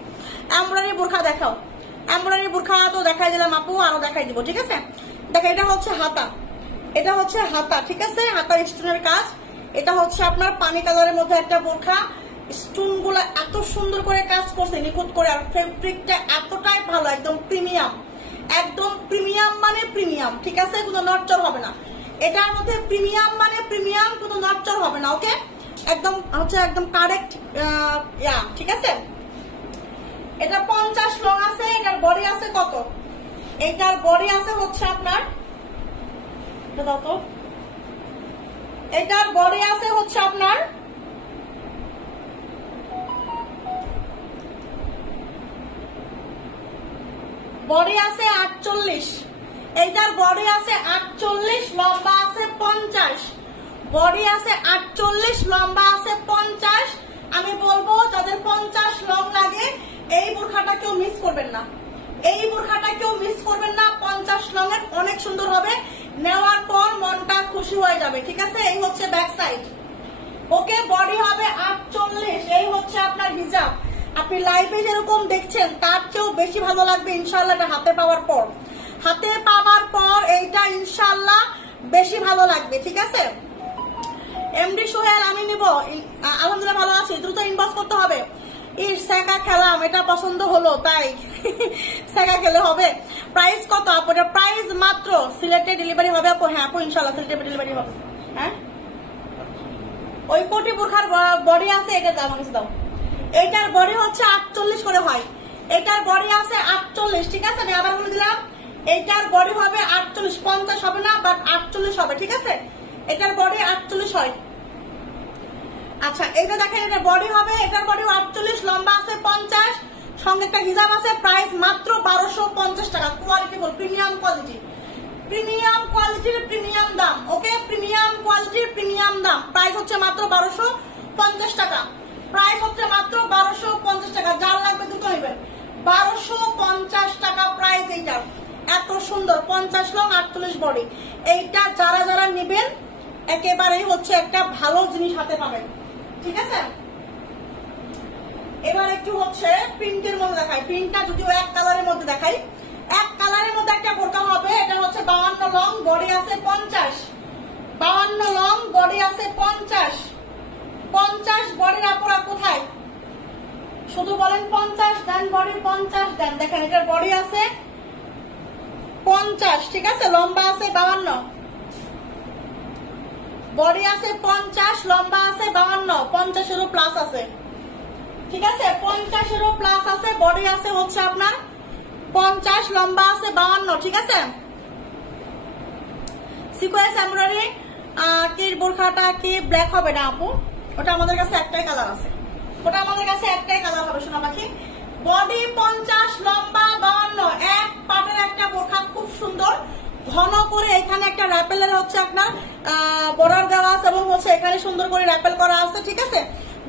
এমব্রয়ডারি বোরখা দেখাও, এমব্রয়ডারি বোরখা তো দেখাই দিলাম আপু, আরো দেখাই দিব। ঠিক আছে, দেখো এটা হচ্ছে হাতা, এটা হচ্ছে হাতা। ঠিক আছে, হাতার স্টোনের কাজ। এটা হচ্ছে আপনার পানি কালারের মধ্যে একটা বোরখা, স্টোন গুলা এত সুন্দর করে কাজ করছে, নিখুঁত করে। আর ফেব্রিকটা এতটাই ভালো, একদম প্রিমিয়াম, একদম প্রিমিয়াম মানে প্রিমিয়াম। ঠিক আছে, কোনো নড়চড় হবে না এটার মধ্যে, প্রিমিয়াম মানে প্রিমিয়াম, কোনো নড়চড় হবে না। ওকে, একদম হচ্ছে একদম কারেক্ট। ঠিক আছে, এটা 50 লং আছে। এটার বডি আছে কত? এটার বডি আছে হচ্ছে আপনার, এটার বডি আছে হচ্ছে আপনার বডি আছে 48। এইটার বডি আছে 48, লম্বা আছে 50। বডি আছে 48, লম্বা আছে 50। আমি বলবো যাদের 50 লং লাগে এই বোরখাটা কেউ মিস করবেন না, এই বোরখাটা কেউ মিস করবেন না। 50 লং এর অনেক সুন্দর হবে, নেওয়ার পর মনটা খুশি হয়ে যাবে। ঠিক আছে, এই হচ্ছে ব্যাক সাইড। ওকে, বডি হবে 48। এই হচ্ছে আপনার হিজাব। আপনি লাইভে যেরকম দেখছেন তার চেয়েও বেশি ভালো লাগবে ইনশাআল্লাহ এটা হাতে পাওয়ার পর। হাতে পাওয়ার পর এইটা ইনশাআল্লাহ বেশি ভালো লাগবে। ঠিক আছে, এমডি সোহেল আমি নিব, আলহামদুলিল্লাহ ভালো আছি, দ্রুত ইনবক্স করতে হবে। সেকা খেলাম, এটা পছন্দ হলো তাই সেকা খেলে হবে। প্রাইস কত আপু? এটা প্রাইস মাত্র, সিলেটে ডেলিভারি হবে আপু? হ্যাঁ আপু, ইনশাআল্লাহ সিলেটে ডেলিভারি হবে। হ্যাঁ, ওই কোটি বোরখার বডি আছে, এটা দাম দাও। এটার বডি হচ্ছে 48 করে হয়, এটার বডি আছে 48। ঠিক আছে, আমি আবার বলে দিলাম, এটার বডি হবে 48, 50 হবে না, বাট 48 হবে। ঠিক আছে, এটার বডি 48 হয়। আচ্ছা, এটা দেখেন, এটা বডি হবে, এটার বডি 48, লম্বা আছে 50, সঙ্গে একটা হিজাব আছে। প্রাইস মাত্র 1250 টাকা। Quality full, premium quality, premium কোয়ালিটির প্রিমিয়াম দাম। ওকে, প্রিমিয়াম কোয়ালিটির প্রিমিয়াম দাম। প্রাইস হচ্ছে মাত্র 1250 টাকা। প্রাইস হচ্ছে মাত্র 1250 টাকা। যার লাগবে দুটো নেবেন, 1250 টাকা প্রাইস এইটার। এত সুন্দর 50 লং 48 বডি, এইটা যারা যারা নেবেন একেবারেই হচ্ছে একটা ভালো জিনিস হাতে পাবেন। ঠিক আছে, এবার একটু হচ্ছে প্রিন্টের মধ্যে দেখাই। প্রিন্টটা যদিও এক কালারের মধ্যে দেখাই, এক কালারের মধ্যে একটা বোরকা হবে। এটা হচ্ছে 52 লং, বডি আছে 50। 52 লং, বডি আছে 50। 50 বডির আপুরা কোথায়? শুধু বলেন 50 দেন, বডি 50 দেন। দেখেন, এটার বডি আছে 50। ঠিক আছে, লম্বা আছে 52, বডি আছে 50, লম্বা আছে 52, 50 এরও প্লাস আছে। ঠিক আছে 50-এরও প্লাস আছে, বডি আছে হচ্ছে আপনার 50, লম্বা আছে 52, ঠিক আছে। সিকোয়েন্স এমব্রয়ডারি কি বোরখাটা কি ব্ল্যাক হবে না আপু? ওটা আমাদের কাছে একটাই কালার আছে, ওটা আমাদের কাছে একটাই কালার হবে সোনা পাখি। বডি 50, লম্বা 52, এক পাটের একটা বোরখা, খুব সুন্দর ঘন করে। এখানে একটা র্যাপেলের হচ্ছে আপনার বর্ডার দেওয়া আছে এবং হচ্ছে এখানে সুন্দর করে র্যাপেল করা আছে, ঠিক আছে।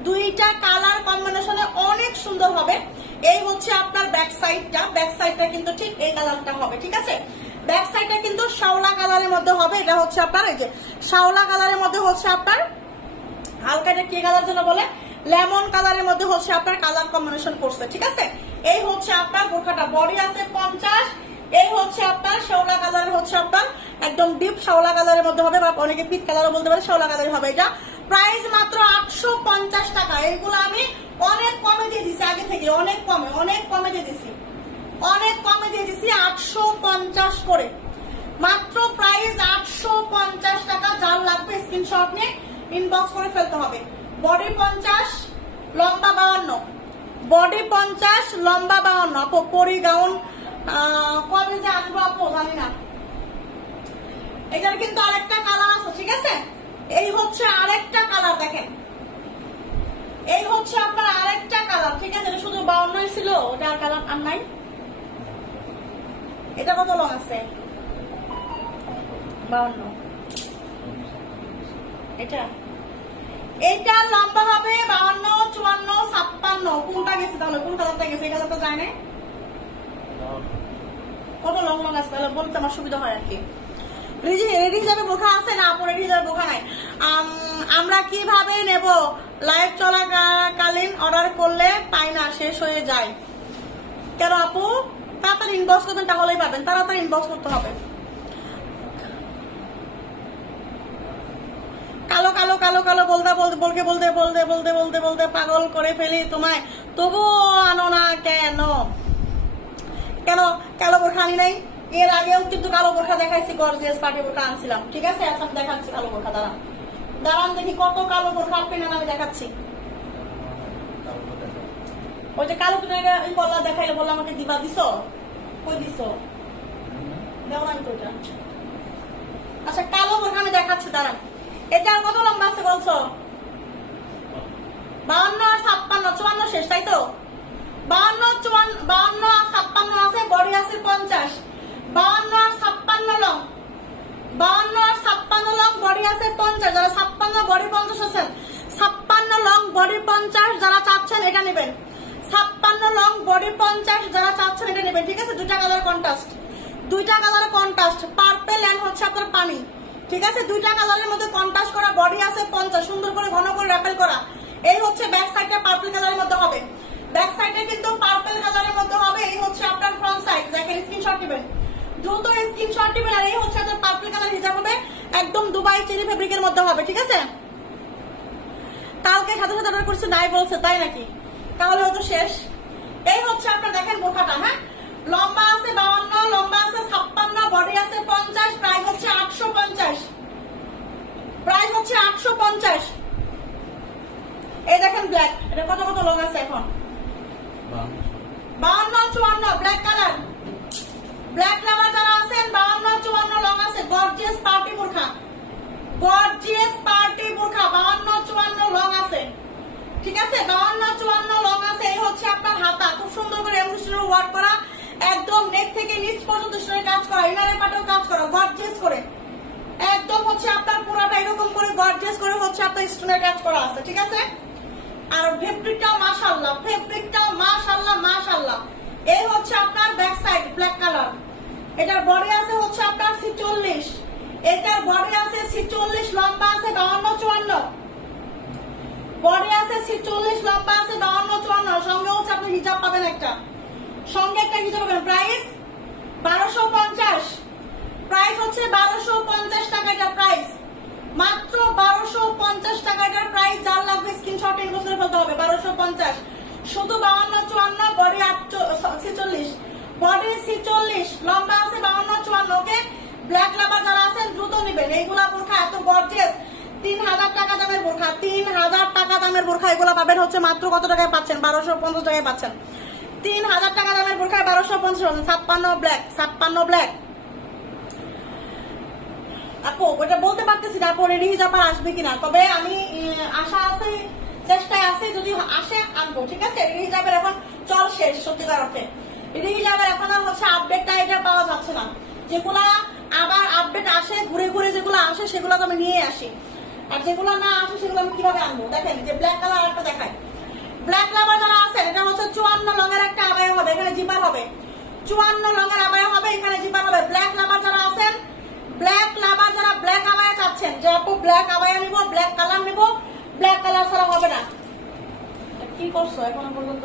দুইটা কালার কম্বিনেশনে অনেক সুন্দর হবে। এই হচ্ছে আপনার ব্যাক সাইডটা কিন্তু ঠিক এই কালারটা হবে, ঠিক আছে। ব্যাক সাইডটা কিন্তু শাওলা কালারের মধ্যে হবে। এটা হচ্ছে আপনার এই যে শাওলা কালারের মধ্যে হচ্ছে আপনার হালকা, এটা কি কালার যেন বলে, লেমন কালারের মধ্যে হচ্ছে আপনার কালার কম্বিনেশন করছে, ঠিক আছে। এই হচ্ছে আপনার বোরখাটা, বডি আছে 50, এই হচ্ছে আপনার শাওলা কালারের হচ্ছে আপনার একদম ডিপ শাওলা কালারের মধ্যে হবে, বা অনেকে পিট কালারও বলতে পারে, শাওলা কালারের হবে। এটা প্রাইস মাত্র 850 টাকা। এইগুলো আমি অনেক কমে দিয়ে দিছি, আগে থেকে অনেক কমে দিয়ে দিছি, 850 করে মাত্র, প্রাইস 850 টাকা। যার লাগবে স্ক্রিনশট নিয়ে ইনবক্স করে ফেলতে হবে। বডি 50, লম্বা 52, বডি 50, লম্বা 52। আপু পরি গাউন কবে যে আনবো আপু জানি না। এটার কিন্তু আরেকটা কালার আছে, ঠিক আছে। এই হচ্ছে আরেকটা কালার, দেখেন এই হচ্ছে আপনার আরেকটা কালার, ঠিক আছে। এটা শুধু 52 ছিল, ওটা আর কালার আর নাই। এটা কত লং আছে? 52। এটা লম্বা হবে 52, 54, 56। কোনটা গেছে তাহলে? কোন কালারটা গেছে? এই কালারটা যায় না। কত লং আছে তাহলে বলতে আমার সুবিধা হয় আর কি। রেডি হিসাবে বোরখা আছে না আপু? রেডি হিসাবে বোরখা নাই। আমরা কিভাবে নেব? লাইভ চলাকালীন অর্ডার করলে পাই না, শেষ হয়ে যায় কেন আপু? তাড়াতাড়ি ইনবক্স করবেন, তাহলেই পাবেন। তাড়াতাড়ি ইনবক্স করতে হবে। কালো কালো কালো কালো বলতে পাগল করে ফেলি তোমায়, তবুও আনো না কেন? কালো বোরখা আনি নাই? এর আগেও কিন্তু কালো বোরখা দেখাইছি, গর্জিয়াস পার্টি বোরখা আনছিলাম, ঠিক আছে। এখন দেখাচ্ছি কালো বোরখা, দাঁড়ান দেখি কত কালো বোরখা আপনি না আমি দেখাচ্ছি। ওই যে কালো কল্লা দেখাইলে বললাম আমাকে দিবা, দিছো? কই দিছো? দেও না তো। আচ্ছা কালো বোরখা আমি দেখাচ্ছি, দাঁড়ান। এটা কত লম্বা আছে বলছো? 52 আর 56, 54 শেষ, তাই তো? 52 আর 56 আছে, বডি আছে 50, 52 আর 56 লং, 52 আর 56 লং, বডি আছে 50। যারা 56 বডি 50 আছেন, 56 লং বডি 50 যারা চাচ্ছেন এটা নেবেন। 56 লং বডি 50 যারা চাচ্ছেন এটা নেবেন, ঠিক আছে। দুইটা কালার কন্ট্রাস্ট, পার্পল এন্ড হচ্ছে আপনার পানি, ঠিক আছে। দুইটা কালারের মধ্যে কন্ট্রাস্ট করা, বডি আছে 50, সুন্দর করে ঘন করে র্যাপেল করা। এই হচ্ছে ব্যাক সাইডটা পার্পল কালারের মধ্যে হবে, ব্যাক সাইডটা কিন্তু পার্পল কালারের মধ্যে হবে। এই হচ্ছে আপনার ফ্রন্ট সাইড, দেখেন স্ক্রিনশট নেবেন, দ্রুত স্ক্রিনশট নেবেন। আর এই হচ্ছে আপনার পার্পল কালার হিজাব হবে, একদম দুবাই চেরি ফেব্রিকের মধ্যে হবে, ঠিক আছে। কালকে সাথে অর্ডার করছে নাই বলছে, তাই নাকি? তাহলে হয়তো শেষ। এই হচ্ছে আপনার দেখেন বোরখাটা, হ্যাঁ লম্বা আছে 52, লম্বা আছে 56, বডি আছে 50, প্রাইস হচ্ছে 850, প্রাইস হচ্ছে 850। এই দেখেন ব্ল্যাক, এটা কত লং আছে এখন? 52, 54, ব্ল্যাক কালার। ব্ল্যাক লাভার যারা আছেন 52, 54 লং আছে, গর্জিয়াস পার্টি বোরখা, 52, 54 লং আছে, ঠিক আছে। 52, 54 লং আছে। এই হচ্ছে আপনার হাতা, খুব সুন্দর করে এমব্রয়ডারি ওয়ার্ক করা, একদম নেক থেকে নিচ পর্যন্ত স্টোনের কাজ করা, ইনারের পাটেও কাজ করা, গর্জিয়াস করে একদম হচ্ছে আপনার পুরোটা এরকম করে গর্জিয়াস করে হচ্ছে আপনার স্টোনের কাজ করা আছে, ঠিক আছে। আর ফেব্রিকটাও মাশাআল্লাহ। এই হচ্ছে আপনার ব্যাক সাইড ব্ল্যাক কালার। এটার বডি আছে হচ্ছে আপনার 46, এটার বডি আছে 46, লম্বা আছে 52, 54, বডি আছে 46, লম্বা আছে 52, 54। সঙ্গে হচ্ছে আপনি হিজাব পাবেন, সঙ্গে একটা হিজাব পাবেন। প্রাইস 1250, প্রাইস হচ্ছে 1250 টাকা। এটা প্রাইস মাত্র 1250 টাকা। এটার প্রাইস যার লাগবে স্ক্রিনশট ইনবক্স করে ফেলতে হবে। 1250 শুধু 52, 54, বডি 46, বডি 46, লম্বা আছে 52, 54। ওকে ব্ল্যাক লাভার যারা আছেন দ্রুত নেবেন, এইগুলা বোরখা এত গর্জিয়াস 3000 টাকা দামের বোরখা, 3000 টাকা দামের বোরখা, এগুলো পাবেন হচ্ছে মাত্র কত টাকায় পাচ্ছেন? 1250 টাকায় পাচ্ছেন। 3000 টাকা দামের বোরখা 1250। 56 ব্ল্যাক, 56 ব্ল্যাক। আপু ওটা বলতে পারতেছি না আপু রেডি হিজাব আসবে কিনা, তবে আমি আশা আছে, চেষ্টায় আছে, যদি আসে আনবো, ঠিক আছে। রেডি হিজাবের এখন চল শেষ, সত্যিকার অর্থে রেডি হিজাবের এখন আর হচ্ছে আপডেটটা এটা পাওয়া যাচ্ছে না। যেগুলা আবার আপডেট আসে ঘুরে ঘুরে, যেগুলো আসে সেগুলো তো আমি নিয়ে আসি, আর যেগুলো না আসে সেগুলো আমি কিভাবে আনবো? দেখেন যে ব্ল্যাক কালার একটা দেখায়, ব্ল্যাক লাভার যারা আছে, এটা হচ্ছে 54 লঙের একটা আবায়া হবে, এখানে জিপার হবে, 54 লঙের আবায়া হবে, এখানে জিপার হবে। ব্ল্যাক লাভার যারা আছেন, ব্ল্যাক লাভার যারা ব্ল্যাক আবায়া চাচ্ছেন যে আপু ব্ল্যাক আবায়া নিবো, ব্ল্যাক কালার নিবো, ব্ল্যাক কালার ছাড়া হবে না। কি করছো এখন পর্যন্ত?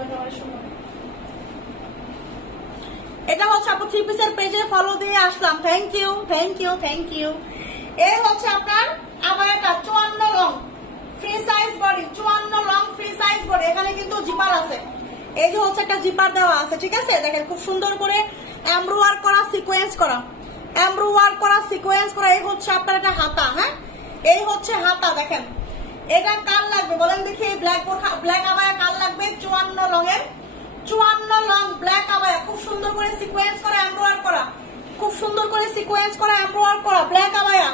এটা হচ্ছে আপু 3 পিসের পেজে ফলো দিয়ে আসলাম, thank you, thank you, thank you. এই হচ্ছে আপনার আবায়াটা 54 long free size body, 54 long free size body, এখানে কিন্তু জিপার আছে, এই যে হচ্ছে একটা জিপার দেওয়া আছে, ঠিক আছে। দেখেন খুব সুন্দর করে এমব্রো ওয়ার্ক করা, সিকোয়েন্স করা, এমব্রো ওয়ার্ক করা, সিকোয়েন্স করা। এই হচ্ছে আপনার একটা হাতা, হ্যাঁ এই হচ্ছে হাতা। দেখেন এটা কার লাগবে বলেন দেখি? ব্ল্যাক বোরখা, ব্ল্যাক আবায়া কার লাগবে? 54 লঙের, 54 লং ব্ল্যাক আবায়া, খুব সুন্দর করে সিকোয়েন্স করা, এমব্রো ওয়ার্ক করা, খুব সুন্দর করে সিকোয়েন্স করা, এমব্রো ওয়ার্ক করা ব্ল্যাক আবায়া।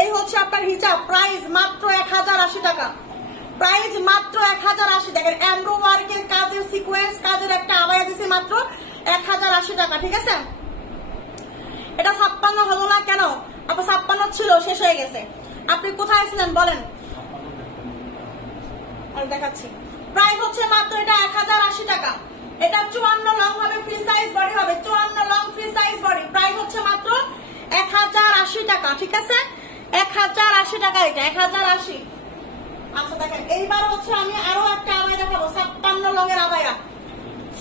এই হচ্ছে আপনার হিজাব, প্রাইস মাত্র 1080 টাকা, প্রাইস মাত্র 1080। দেখেন এমব্রো ওয়ার্কের কাজের, সিকোয়েন্স কাজের একটা আবায়া দিছি মাত্র 1080 টাকা, ঠিক আছে। এটা 56 হলো না কেন? আপু 56 ছিল, শেষ হয়ে গেছে। আপনি কোথায় ছিলেন বলেন? দেখাচ্ছি, প্রাইস হচ্ছে মাত্র এটা 1080 টাকা। এটা 54 লং হবে, ফ্রি সাইজ বডি হবে, 54 long free size body, price হচ্ছে মাত্র 1080 টাকা, ঠিক আছে। 1080 টাকা, এটা 1080। আচ্ছা দেখেন এইবার হচ্ছে আমি আরো একটা আবায়া দেখাবো, 56 লঙের আবায়া,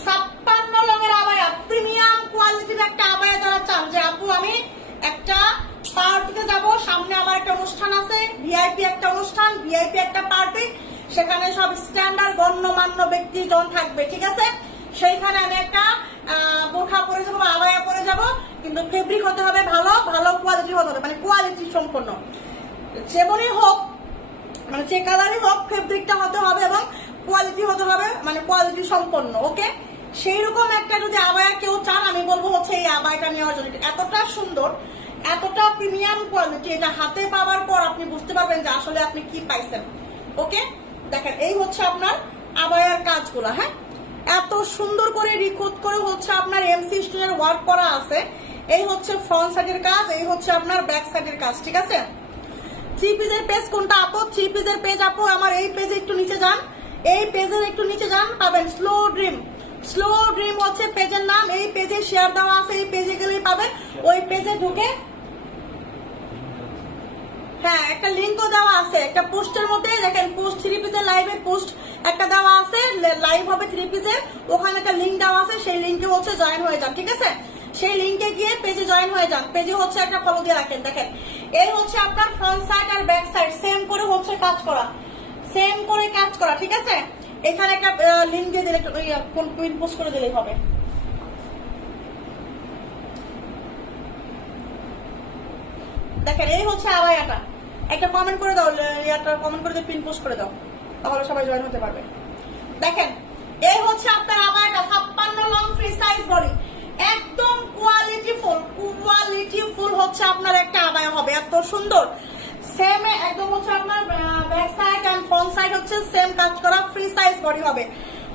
56 লঙের আবায়া, প্রিমিয়াম কোয়ালিটির একটা আবায়া যারা চান যে আপু আমি একটা পার্টিতে যাব, সামনে আমার একটা অনুষ্ঠান আছে, ভিআইপি একটা অনুষ্ঠান, ভিআইপি একটা পার্টি, সেখানে সব স্ট্যান্ডার্ড গণ্যমান্য ব্যক্তিজন থাকবে, ঠিক আছে। সেইখানে আমি একটা বোরখা পরে যাবো, আবায়া পরে যাব, কিন্তু ফেব্রিক হতে হবে ভালো, ভালো কোয়ালিটি হতে হবে, মানে কোয়ালিটি সম্পন্ন, যেমনই হোক, মানে যে কালারই হোক, ফেব্রিকটা হতে হবে এবং কোয়ালিটি হতে হবে, মানে কোয়ালিটি সম্পন্ন, ওকে। সেই রকম একটা যদি আবায়া কেউ চান, আমি বলবো হচ্ছে এই আবায়াটা নেওয়ার জন্য। এতটা সুন্দর, এতটা প্রিমিয়াম কোয়ালিটি, এটা হাতে পাওয়ার পর আপনি বুঝতে পারবেন যে আসলে আপনি কি পাইছেন, ওকে। দেখেন এই হচ্ছে আপনার আবায়ার কাজগুলো, হ্যাঁ এত সুন্দর করে রিখুত করে হচ্ছে আপনার এমসি স্টোনের ওয়ার্ক করা আছে। এই হচ্ছে ফ্রন্ট সাইডের কাজ, এই হচ্ছে আপনার ব্যাক সাইডের কাজ, ঠিক আছে। 3 পিসের পেজ কোনটা আপু? 3 পিসের পেজ আপু আমার এই পেজে একটু নিচে যান, এই পেজের একটু নিচে যান, পাবেন স্লো ড্রিম, স্লো ড্রিম হচ্ছে পেজের নাম, এই পেজে শেয়ার দেওয়া আছে, এই পেজে গেলেই পাবেন, ওই পেজে ঢুকে, হ্যাঁ একটা লিঙ্কও দেওয়া আছে, একটা পোস্টের মধ্যে দেখেন পোস্ট 3 পিসের লাইভের পোস্ট একটা দেওয়া আছে, লাইভ হবে 3 পিসের, ওখানে একটা লিঙ্ক দেওয়া আছে, সেই লিঙ্কে হচ্ছে জয়েন হয়ে যান, ঠিক আছে। সেই লিঙ্কে গিয়ে পেজে জয়েন হয়ে যান, পেজে হচ্ছে একটা ফলো দিয়ে রাখেন। দেখেন এই হচ্ছে আপনার ফ্রন্ট সাইড আর ব্যাক সাইড সেম করে হচ্ছে কাজ করা, সেম করে কাজ করা, ঠিক আছে। এখানে একটা লিঙ্ক দিয়ে দিলে, কোন পোস্ট করে দিলেই হবে। দেখেন এই হচ্ছে আবায়াটা, একটা কমেন্ট করে দাও, একটা কমেন্ট করে দিয়ে পিন পোস্ট করে দাও, তাহলে সবাই জয়েন হতে পারবে। দেখেন এই হচ্ছে আপনার আবায়াটা, 56 লং ফ্রি সাইজ বডি, একদম কোয়ালিটিফুল, কোয়ালিটিফুল হচ্ছে আপনার একটা আবায়া হবে, এত সুন্দর। সেম একদম হচ্ছে আপনার back side and front side হচ্ছে সেম কাজ করা, ফ্রি সাইজ বডি হবে,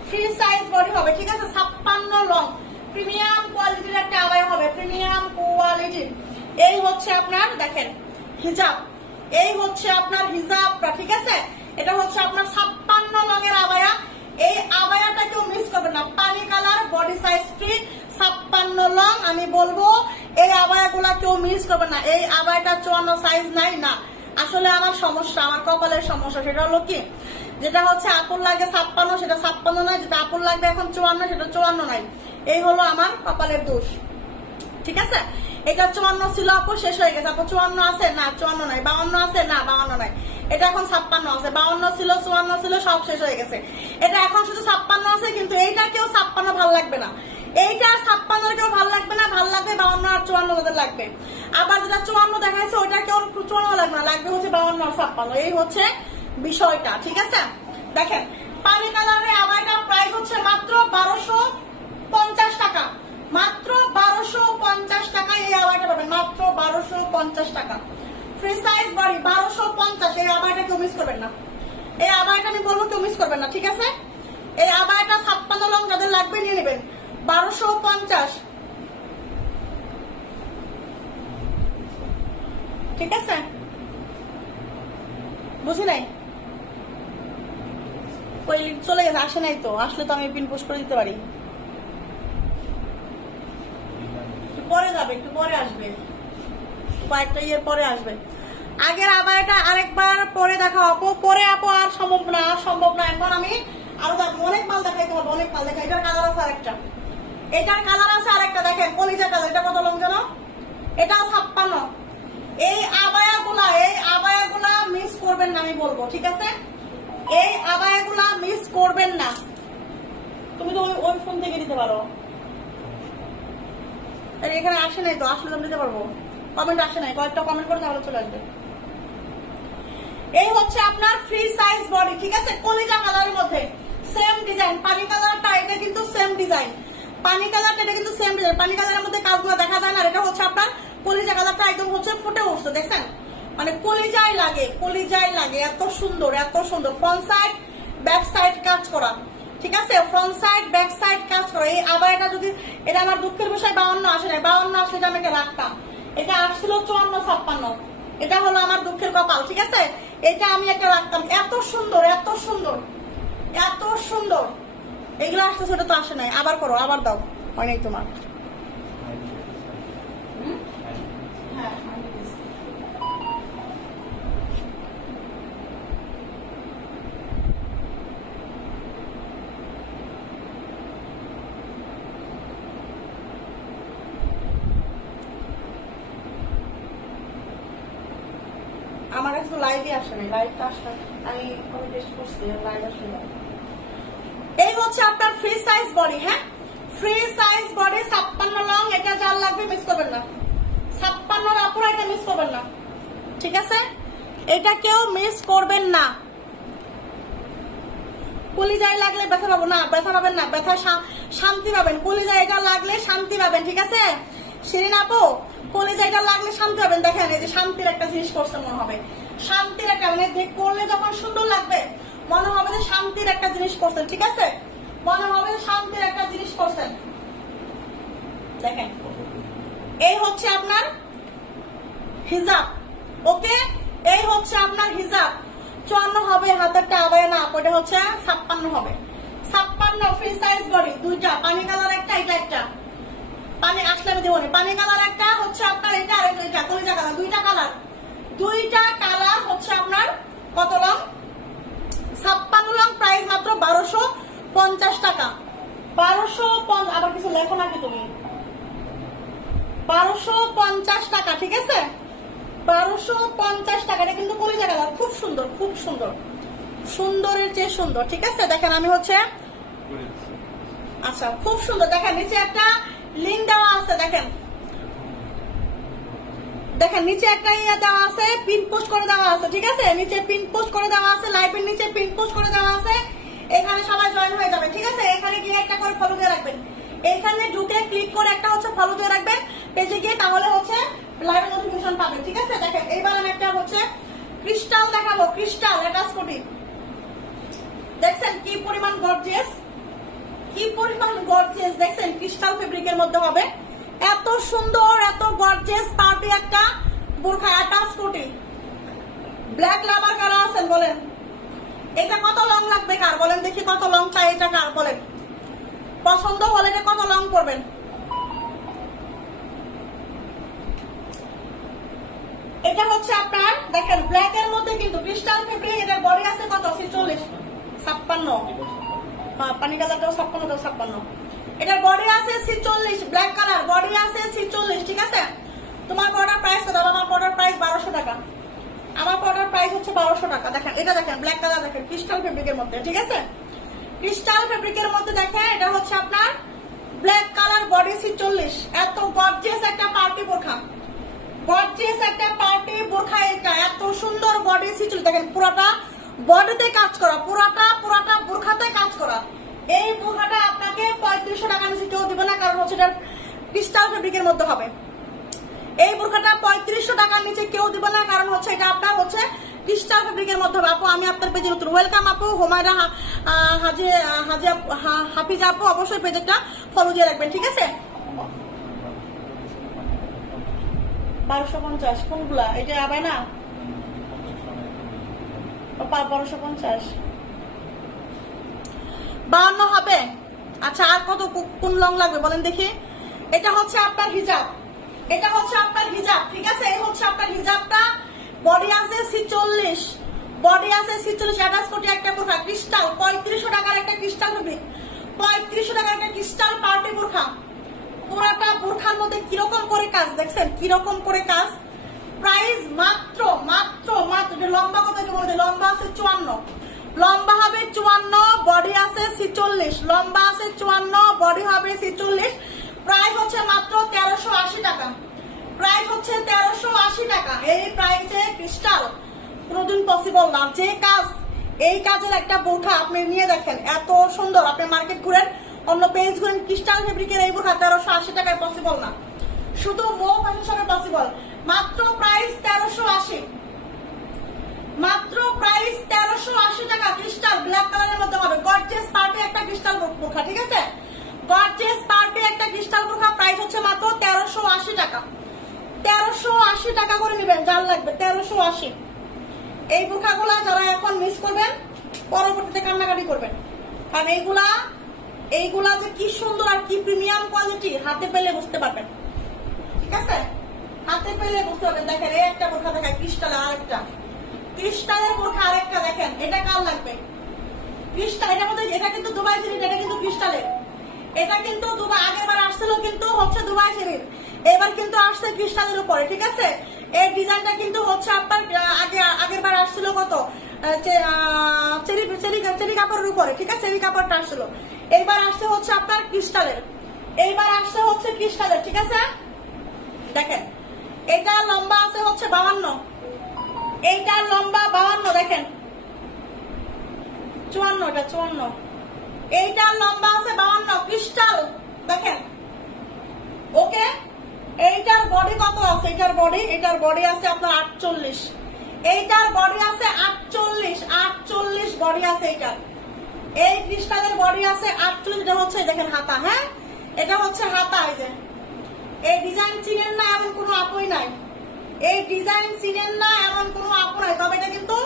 ফ্রি সাইজ বডি হবে, ঠিক আছে। 56 লং প্রিমিয়াম কোয়ালিটির একটা আবায়া হবে, প্রিমিয়াম কোয়ালিটি। এই হচ্ছে আপনার দেখেন হিজাব, এই হচ্ছে আপনার হিজাবটা, ঠিক আছে। এটা হচ্ছে আপনার 56 লঙের আবায়া, এই আবায়াটা কেউ মিস করবে না, পানি colour, body size free, 56 long. আমি বলবো এই আবায়াগুলা কেউ মিস করবে না। এই আবায়াটা 54 সাইজ নাই, না আসলে আমার সমস্যা, আমার কপালের সমস্যা, সেটা হলো কি, যেটা হচ্ছে আপুর লাগে 56 সেটা 56 নয়, যেটা আপুর লাগবে এখন 54 সেটা 54 নাই, এই হলো আমার কপালের দোষ, ঠিক আছে। এটা 54 ছিল আপু, শেষ হয়ে গেছে। আপু 54 আছে না, 54 নাই। 52 আছে না, 52 নাই। এটা এখন 56 আছে, 52 ছিল, 54 ছিল, সব শেষ হয়ে গেছে। এটা এখন শুধু 56 আছে, কিন্তু এইটা কেউ 56 ভালো লাগবে না, এইটা 56 কেউ ভালো লাগবে না, ভালো লাগবে 52 আর 54 যাদের লাগবে। আবার যেটা 54 দেখাইছে ওইটা কেউ 54 লাগবে না, লাগবে হচ্ছে 52 আর 56। এই হচ্ছে বিষয়টা, ঠিক আছে। দেখেন পানি কালারের আবাইটা প্রাইস হচ্ছে মাত্র 1250 টাকা, মাত্র 1250 টাকা এই আবাইটা পাবেন, মাত্র 1250 টাকা। Free size body 1250। এই আবাইটা কেউ মিস করবেন না, এই আবাইটা আমি বলবো কেউ মিস করবেন না, ঠিক আছে। এই আবাইটা 56 লং যাদের লাগবে নিয়ে নেবেন, 1250, ঠিক আছে। বুঝি নাই, ওই চলে গেছে, আসে নাই তো, আসলে তো আমি পিন পোস্ট করে দিতে পারি। একটু পরে যাবে, একটু পরে আসবে, কয়েকটা ইয়ের পরে আসবে। আগের আবারটা আরেকবার পরে দেখা আপু, পরে আপু আর সম্ভব না, আর সম্ভব না। এখন আমি আরো অনেক মাল দেখাইতে হবে, অনেক মাল দেখাই। এটার কালার আছে আরেকটা, এটার কালার আছে আরেকটা, দেখেন কলিজা কালার। এটা কত লং যেন? এটাও 56। এই আবায়াগুলা মিস করবেন না, আমি বলবো, ঠিক আছে। এই আবায়াগুলা মিস করবেন না। তুমি তো ওই ফোন থেকে দিতে পারো, এখানে আসে নাই তো, আসলে দিতে পারবো। কমেন্ট আসে নাই, কয়েকটা কমেন্ট করে তাহলে চলে আসবে। এই হচ্ছে আপনার ফ্রি সাইজ বডি, ঠিক আছে, কলিজা কালারের মধ্যে সেম ডিজাইন। পানি কালারটা এটা কিন্তু সেম ডিজাইন, পানি কালারটা এটা কিন্তু সেম ডিজাইন। পানি কালারের মধ্যে কাজগুলো দেখা যায় না, এটা হচ্ছে আপনার কলিজা কালারটা একদম হচ্ছে ফুটে উঠছে, দেখছেন, মানে কলিজায় লাগে, কলিজায় লাগে, এত সুন্দর, এত সুন্দর। ফ্রন্ট সাইড ব্যাক সাইড কাজ করা, ঠিক আছে, ফ্রন্ট সাইড ব্যাক সাইড কাজ করা। এই আবার এটা যদি, এটা আমার দুঃখের বিষয় 52 আসে না, 52 আসলে এটা আমি এটা রাখতাম। এটা আসছিল 54 56, এটা হলো আমার দুঃখের কপাল, ঠিক আছে। এটা আমি একটা রাখতাম, এত সুন্দর, এত সুন্দর, এত সুন্দর। এগুলো আসতেছে, ওটা তো আসে নাই। আবার করো, আবার দাও, হয় নাই তোমার। আমার কাছে তো লাইভই আসে নাই, লাইভটা আসলে আমি টেস্ট করছি, লাইভ আসে না। এই হচ্ছে আপনার ফ্রি সাইজ বডি, হ্যাঁ, ফ্রি সাইজ বডি 56 লং। এটা যার লাগবে মিস করবেন না, 56 আপুরা এটা মিস করবেন না, ঠিক আছে, এটা কেউ মিস করবেন না। কলিজায় লাগলে ব্যথা পাবো না, ব্যথা পাবেন না, ব্যথা শান্তি পাবেন। কলিজায় এটা লাগলে শান্তি পাবেন, ঠিক আছে। শিরিন আপু, কলিজায় এটা লাগলে শান্তি পাবেন। দেখেন এই যে শান্তির একটা জিনিস করছেন, মনে হবে শান্তির একটা, মানে করলে যখন সুন্দর লাগবে মনে হবে যে শান্তির একটা জিনিস করছেন, ঠিক আছে, মনে হবে শান্তির একটা জিনিস করছেন। দেখেন এই হচ্ছে আপনার হিজাব, ওকে, এই হচ্ছে আপনার হিজাব। 54 হবে, হাতেরটা আবায়া না, ওটা হচ্ছে 56 হবে। 56 ফ্রি সাইজ বডি, দুইটা, পানি কালার একটা, এটা একটা, পানি আসলে আমি দেবো। পানি কালার একটা হচ্ছে আপনার, এটা আর এটা কলিজা কালার, দুইটা কালার, দুইটা কালার হচ্ছে আপনার কত লং? 56 লং। প্রাইস মাত্র 1250 টাকা, 1250। আবার কিছু লেখো নাকি তুমি? 1250 টাকা, ঠিক আছে, 1250 টাকা। এটা কিন্তু কলিজা কালার, খুব সুন্দর, খুব সুন্দর, সুন্দরের চেয়ে সুন্দর, ঠিক আছে। দেখেন আমি হচ্ছে, আচ্ছা খুব সুন্দর। দেখেন নিচে একটা লিঙ্ক দেওয়া আছে, দেখেন, দেখেন নিচে একটা ইয়ে দেওয়া আছে, পিন পোস্ট করে দেওয়া আছে, ঠিক আছে, নিচে পিন পোস্ট করে দেওয়া আছে, লাইভের নিচে পিন পোস্ট করে দেওয়া আছে। এখানে সবাই জয়েন হয়ে যাবে, ঠিক আছে। এখানে গিয়ে একটা করে ফলো দিয়ে রাখবেন, এখানে ঢুকে ক্লিক করে একটা হচ্ছে ফলো দিয়ে রাখবেন পেজে গিয়ে, তাহলে হচ্ছে লাইভের নোটিফিকেশন পাবেন, ঠিক আছে। দেখেন এইবার আমি একটা হচ্ছে ক্রিস্টাল দেখাবো, ক্রিস্টাল এটা স্কুটি, দেখছেন কি পরিমাণ গর্জিয়াস, কি পরিমাণ গর্জিয়াস, দেখছেন ক্রিস্টাল ফেব্রিকের মধ্যে হবে, এত সুন্দর, এত গর্জিয়াস পার্টি একটা বোরখা, একটা স্কুটি। ব্ল্যাক লাভার কারা আছেন বলেন? এটা কত লং লাগবে কার বলেন দেখি, কত লং চাই এটা কার বলেন? পছন্দ হলে এটা কত লং করবেন? এটা হচ্ছে আপনার, দেখেন ব্ল্যাক এর মধ্যে কিন্তু ক্রিস্টাল ফেব্রিক। এটার বডি আছে কত? 46 56, হ্যাঁ পানি কালারটাও 56, 56। এটার বডি আছে 46, ব্ল্যাক কালার, বডি আছে 46, ঠিক আছে। তোমার বর্ডার প্রাইস কত? আমার বর্ডার প্রাইস 1200 টাকা, আমার বর্ডার প্রাইস হচ্ছে 1200 টাকা। দেখেন এটা, দেখেন ব্ল্যাক কালার, দেখেন ক্রিস্টাল ফেব্রিকের মধ্যে, ঠিক আছে, ক্রিস্টাল ফেব্রিকের মধ্যে। দেখেন এটা হচ্ছে আপনার ব্ল্যাক কালার, বডি 46, এত গর্জিয়াস একটা পার্টি বোরখা, গর্জিয়াস একটা পার্টি বোরখা। এটা এত সুন্দর বডি সিচুল দেখেন, পুরাটা বডিতে কাজ করা, পুরাটা বোরখাতে কাজ করা। এই বোরখাটা আপনাকে 3500 টাকা নিচে কেউ দিবে না, কারণ হচ্ছে এটা ক্রিস্টাল ফেব্রিকের মধ্যে হবে। এই বোরখাটা 3500 টাকার নিচে কেউ দিবে না, কারণ হচ্ছে এটা আপনার হচ্ছে ক্রিস্টাল ফেব্রিকের মধ্যে হবে। আপু আমি আপনার পেজে নতুন, ওয়েলকাম আপু। হুমায়রা হাফিজ আপু, অবশ্যই পেজটা ফলো দিয়ে রাখবেন, ঠিক আছে। 1250 কোনগুলা? এটা আবার না 1250 52 হবে। আচ্ছা আর কত কোন লং লাগবে বলেন দেখি। এটা হচ্ছে আপনার হিজাব, এটা হচ্ছে আপনার হিজাব, ঠিক আছে। এই হচ্ছে আপনার হিজাবটা, বডি আছে 46, বডি আছে 46, অ্যাটাচ কোটি একটা বোরখা ক্রিস্টাল। 3500 টাকার একটা ক্রিস্টাল ফেব্রিক, 3500 টাকার একটা ক্রিস্টাল পার্টি বোরখা। পুরাটা বোরখার মধ্যে কিরকম করে কাজ দেখছেন, কিরকম করে কাজ। প্রাইস মাত্র মাত্র মাত্র। লম্বা কত বলতে, লম্বা আছে 54, লম্বা হবে 54, বডি আছে 46, লম্বা আছে 54, বডি হবে 46। প্রাইস হচ্ছে মাত্র 1380 টাকা, প্রাইস হচ্ছে 1380 টাকা। এই প্রাইসে ক্রিস্টাল কোনোদিন পসিবল না। যে কাজ, এই কাজের একটা বোরখা আপনি নিয়ে দেখেন, এত সুন্দর। আপনি মার্কেট ঘুরেন, অন্য পেজ ঘুরেন, ক্রিস্টাল ফেব্রিকের এই বোরখা 1380 টাকায় পসিবল না, শুধু মো ফ্যাশন শপে পসিবল। মাত্র প্রাইস 1380, মাত্র প্রাইস 1380 টাকা। ক্রিস্টাল ব্ল্যাক কালারের মধ্যে হবে, গর্জিয়াস পার্টি একটা ক্রিস্টাল বোরখা, ঠিক আছে। গর্জিয়াস পার্টি একটা ক্রিস্টাল বোরখা, প্রাইস হচ্ছে মাত্র 1380 টাকা। 1380 টাকা করে নেবেন, যার লাগবে 1380। এই বোরখাগুলা যারা এখন মিস করবেন, পরবর্তীতে কান্নাকাটি করবেন, কারণ এইগুলা যে কি সুন্দর আর কি প্রিমিয়াম কোয়ালিটি, হাতে পেলে বুঝতে পারবেন, ঠিক আছে। হাতে পেলে বুঝতে পারবেন। দেখেন এই একটা বোরখা দেখায় ক্রিস্টাল, আরেকটা ক্রিস্টালের বোরখা, আরেকটা দেখেন। এটা কার লাগবে? ক্রিস্টাল। এটার মধ্যে এটা কিন্তু দুবাই সিরিজ, এটা কিন্তু ক্রিস্টালের। এটা কিন্তু দুবাই, আগের বার আসছিল কিন্তু হচ্ছে দুবাই সিরিজ, এবার কিন্তু আসছে ক্রিস্টালের উপরে, ঠিক আছে। এই ডিজাইনটা কিন্তু হচ্ছে আপনার আগের বার আসছিল কত চেরি কাপড়ের উপরে, ঠিক আছে। চেরি কাপড়টা আসছিল, এইবার আসছে হচ্ছে আপনার ক্রিস্টালের, এইবার আসছে হচ্ছে ক্রিস্টালের, ঠিক আছে। দেখেন এটা লম্বা আছে হচ্ছে 52, এইটার লম্বা 52, দেখেন 54, এটা 54, এইটার লম্বা আছে 52, ক্রিস্টাল দেখেন। ওকে, এইটার বডি কত আছে? এটার বডি আছে আপনার 48, এইটার বডি আছে 48 বডি আছে এইটার। এই ক্রিস্টালের বডি আছে 48, এটা হচ্ছে দেখেন হাতা, হ্যাঁ এটা হচ্ছে হাতা। এই যে এই ডিজাইন চিনেন না এমন কোনো আপুই নাই, এই ডিজাইন চিনেন না এমন কোনো আপু নাই, তবে এটা কিন্তু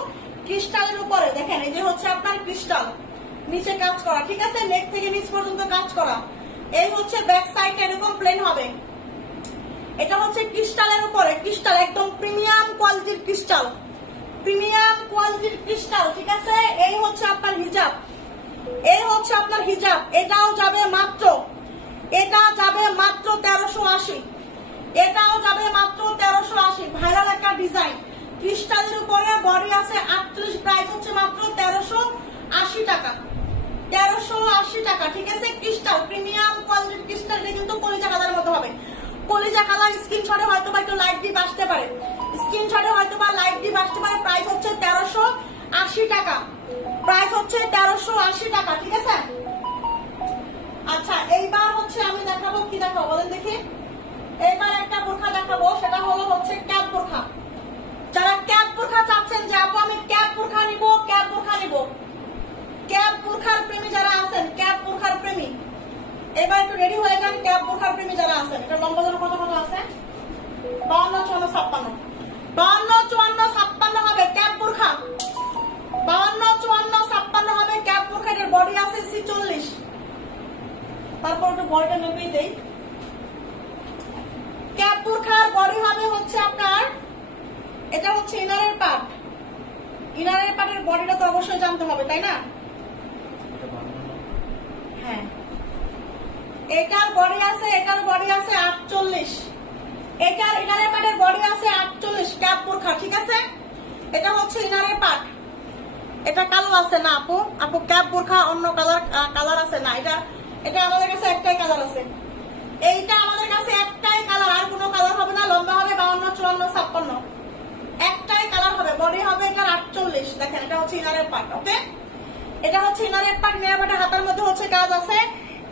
ক্রিস্টালের উপরে। দেখেন এই যে হচ্ছে আপনার ক্রিস্টাল, নিচে কাজ করা, ঠিক আছে। নেক থেকে নিচ পর্যন্ত কাজ করা। এই হচ্ছে ব্যাক সাইড, এরকম প্লেন হবে। এটা হচ্ছে ক্রিস্টালের উপরে, ক্রিস্টাল একদম প্রিমিয়াম কোয়ালিটির ক্রিস্টাল, প্রিমিয়াম কোয়ালিটির ক্রিস্টাল, ঠিক আছে। এই হচ্ছে আপনার হিজাব, এই হচ্ছে আপনার হিজাব। এটাও যাবে মাত্র, এটা যাবে মাত্র 1380, এটাও যাবে মাত্র 1380। ভাইরাল একটা ডিজাইন, ক্রিস্টালের উপরে, বডি আছে 48, প্রাইস হচ্ছে মাত্র 1380 টাকা, 1380 টাকা, ঠিক আছে। ক্রিস্টাল প্রিমিয়াম কোয়ালিটির ক্রিস্টাল, কিন্তু কলিজা কালারের মতো হবে। কলিজা কালার স্ক্রিনশটে হয়তো বা একটু লাইট দিয়ে আসতে পারে, স্ক্রিনশটে হয়তো বা লাইট দিয়ে আসতে পারে। প্রাইস হচ্ছে 1380 টাকা, প্রাইস হচ্ছে 1380 টাকা, ঠিক আছে। আচ্ছা এইবার হচ্ছে আমি দেখাবো, কি দেখাবো বলেন দেখি। এইবার একটা বোরখা দেখাবো, সেটা হলো হচ্ছে ক্যাপ বোরখা। যারা ক্যাপ বোরখা চাচ্ছেন যে আপু আমি ক্যাপ বোরখা নিব, ক্যাপ বোরখা নিব, ক্যাপ বোরখার প্রেমী যারা আছেন, ক্যাপ বোরখার প্রেমী এবার একটু রেডি হয়ে যান। ক্যাপ বোরখার প্রেমী যারা আছেন, এটা লম্বা জন কত কত আছে? 52, 54, 52, 54, 56 হবে ক্যাপ বোরখা, 52, 54, 56 হবে ক্যাপ বোরখা। এটার বডি আছে 46, তারপর একটু বডিটা নেবেই দেই। ক্যাপ বোরখার বডি হবে হচ্ছে আপনার, এটা হচ্ছে ইনারের পার্ট, ইনারের পার্টের বডিটা তো অবশ্যই জানতে হবে, তাই না? হ্যাঁ, এটার বডি আছে, এটার বডি আছে 48, এটার ইনারের পার্টের বডি আছে 48 ক্যাপ বোরখা, ঠিক আছে। এটা হচ্ছে ইনারের পার্ট। এটা কালো আছে না আপু? আপু ক্যাপ বোরখা অন্য কালার আছে না? এটা আমাদের কাছে একটাই কালার আছে, এইটা আমাদের কাছে একটাই কালার কালার, আর কোনো কালার হবে না। লম্বা হবে 52, 54, 56, একটাই কালার হবে। বডি হবে এটার 48। দেখেন এটা হচ্ছে ইনারের পার্ট। ওকে, এটা হচ্ছে ইনারের পার্ট। নেয়ার পার্টে হাতার মধ্যে হচ্ছে কাজ আছে,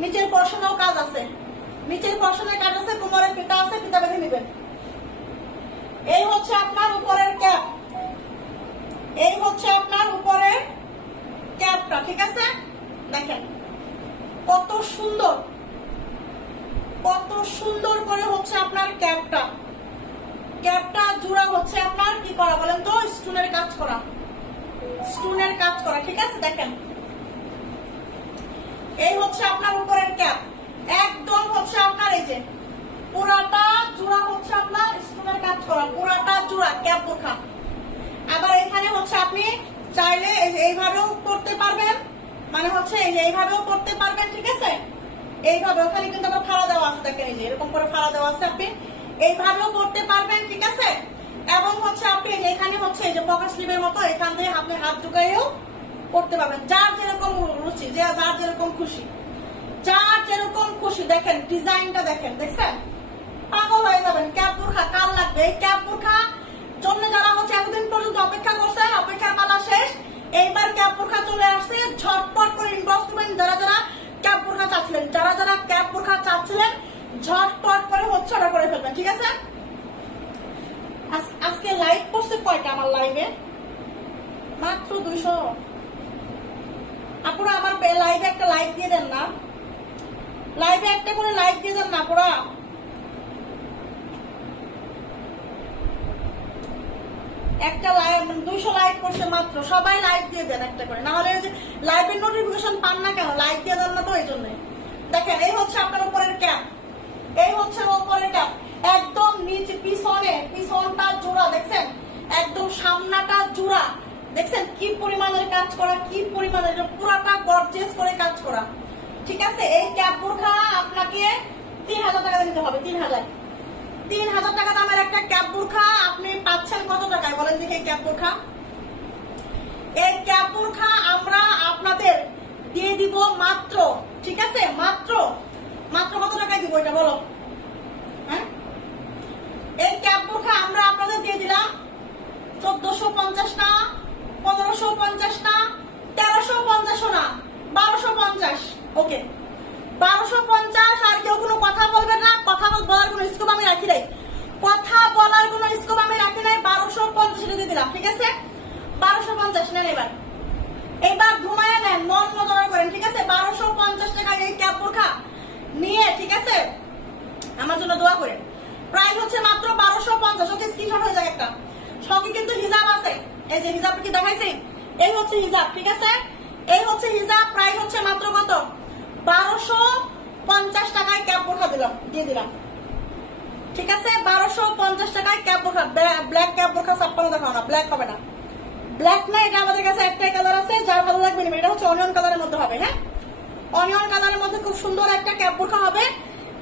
নিচের পশনেও কাজ আছে, নিচের পশনে কাজ আছে, কোমরে ফিতা আছে, ফিতা বেঁধে নেবেন। এই হচ্ছে আপনার উপরের ক্যাপ, এই হচ্ছে আপনার উপরের ক্যাপটা। ঠিক আছে, দেখেন কত সুন্দর, কত সুন্দর করে হচ্ছে আপনার ক্যাপটা। ক্যাপটা জোড়া হচ্ছে আপনার কি করা বলেন তো? স্টোনের কাজ করা, স্টোনের কাজ করা। ঠিক আছে, দেখেন এই হচ্ছে আপনার উপরের ক্যাপ, একদম হচ্ছে আপনার এই যে পুরাটা জোড়া হচ্ছে আপনার স্টোনের কাজ করা, পুরাটা জোড়া ক্যাপ বোরখা। আবার এখানে হচ্ছে আপনি চাইলে এইভাবেও করতে পারবেন, মানে হচ্ছে এইভাবেও করতে পারবেন। ঠিক আছে, এইভাবে ওখানে কিন্তু আবার ফাড়া দেওয়া আছে, দেখেন এই যে এরকম করে ফাড়া দেওয়া আছে, আপনি এইভাবেও করতে পারবেন। ঠিক আছে, এবং হচ্ছে আপনি এখানে হচ্ছে এই যে পকেট স্লিভের মতো এখান থেকে আপনি হাত ঢুকাইও করতে পারবেন, যার যেরকম রুচি, যার যেরকম খুশি, যার যেরকম খুশি। দেখেন ডিজাইনটা দেখেন, দেখছেন পাগল হয়ে যাবেন। ক্যাপ বোরখা কার লাগবে? এই ক্যাপ বোরখা জন্য যারা হচ্ছে এতদিন পর্যন্ত অপেক্ষা করছে, অপেক্ষার পালা শেষ, এইবার ক্যাপ বোরখা চলে আসছে। ঝটপট করে ইনবক্স করবেন যারা যারা ক্যাপ বোরখা চাচ্ছিলেন, যারা যারা ক্যাপ বোরখা চাচ্ছিলেন ঝটপট করে হচ্ছে অর্ডার করে ফেলবেন। ঠিক আছে, আজকে লাইভ করছে কয়টা? আমার লাইভে মাত্র 200। আপুরা আমার লাইভে একটা লাইক দিয়ে দেন না, লাইভে একটা করে লাইক দিয়ে দেন না আপুরা। একটা 200 লাইক করছে মাত্র, সবাই লাইক দিয়ে দেন একটা করে, না হলে লাইভের নোটিফিকেশন পান না কেন? লাইক দিয়ে দেন না তো, এই জন্য। দেখেন এই হচ্ছে আপনার উপরের ক্যাপ, এই হচ্ছে উপরের ক্যাপ, একদম নিচে পিছনে, পিছনটা জোড়া দেখছেন, একদম সামনাটা জোড়া দেখছেন, কি পরিমাণের কাজ করা, কি পরিমাণের, পুরাটা গর্জিয়াস করে কাজ করা। ঠিক আছে, এই ক্যাপ বোরখা আপনাকে 3000 টাকা দিতে হবে। 3000 টাকা দামের একটা ক্যাপ বোরখা আপনি পাচ্ছেন কত টাকায় বলেন দেখি? এই ক্যাপ বোরখা, এই ক্যাপ বোরখা আমরা আপনাদের দিয়ে দিব মাত্র, ঠিক আছে, মাত্র মাত্র কত টাকায় দিব এটা বলো? হ্যাঁ, এই ক্যাপ বোরখা আমরা আপনাদের দিয়ে দিলাম 1450 না, 1550 না, 1350 না, 1250। ওকে, 1250। আর কেউ কোনো কথা বলবে না, কথা বলার কোনো স্কোপ আমি রাখি নাই, কথা বলার কোনো স্কোপ আমি রাখি নাই। 1250 দিয়ে দিলাম। ঠিক আছে, 1250 নেন। এবার ঘুমায় নেন, মন মতো করেন। ঠিক আছে, 1250 টাকা এই ক্যাপ বোরখা নিয়ে, ঠিক আছে, আমার জন্য দোয়া করেন। প্রাইস হচ্ছে মাত্র 1250। ওকে, স্ক্রিনশট হয়ে যায় একটা। সঙ্গে কিন্তু হিজাব আছে, এই যে হিজাব কি দেখাইছি, এই হচ্ছে হিজাব। ঠিক আছে, এই হচ্ছে হিজাব। প্রাইস হচ্ছে মাত্র কত? 1250 টাকায় ক্যাপ বোরখা দিয়ে দিলাম। ঠিক আছে, 1250 টাকায় ক্যাপ বোরখা। ব্ল্যাক ক্যাপ বোরখা 56 দেখাও না, ব্ল্যাক হবে না, ব্ল্যাক না। এটা আমাদের কাছে একটাই কালার আছে, যার ভালো লাগবে নিবে। এটা হচ্ছে অনিয়ন কালারের মধ্যে হবে। হ্যাঁ, অনিয়ন কালারের মধ্যে খুব সুন্দর একটা ক্যাপ বোরখা হবে।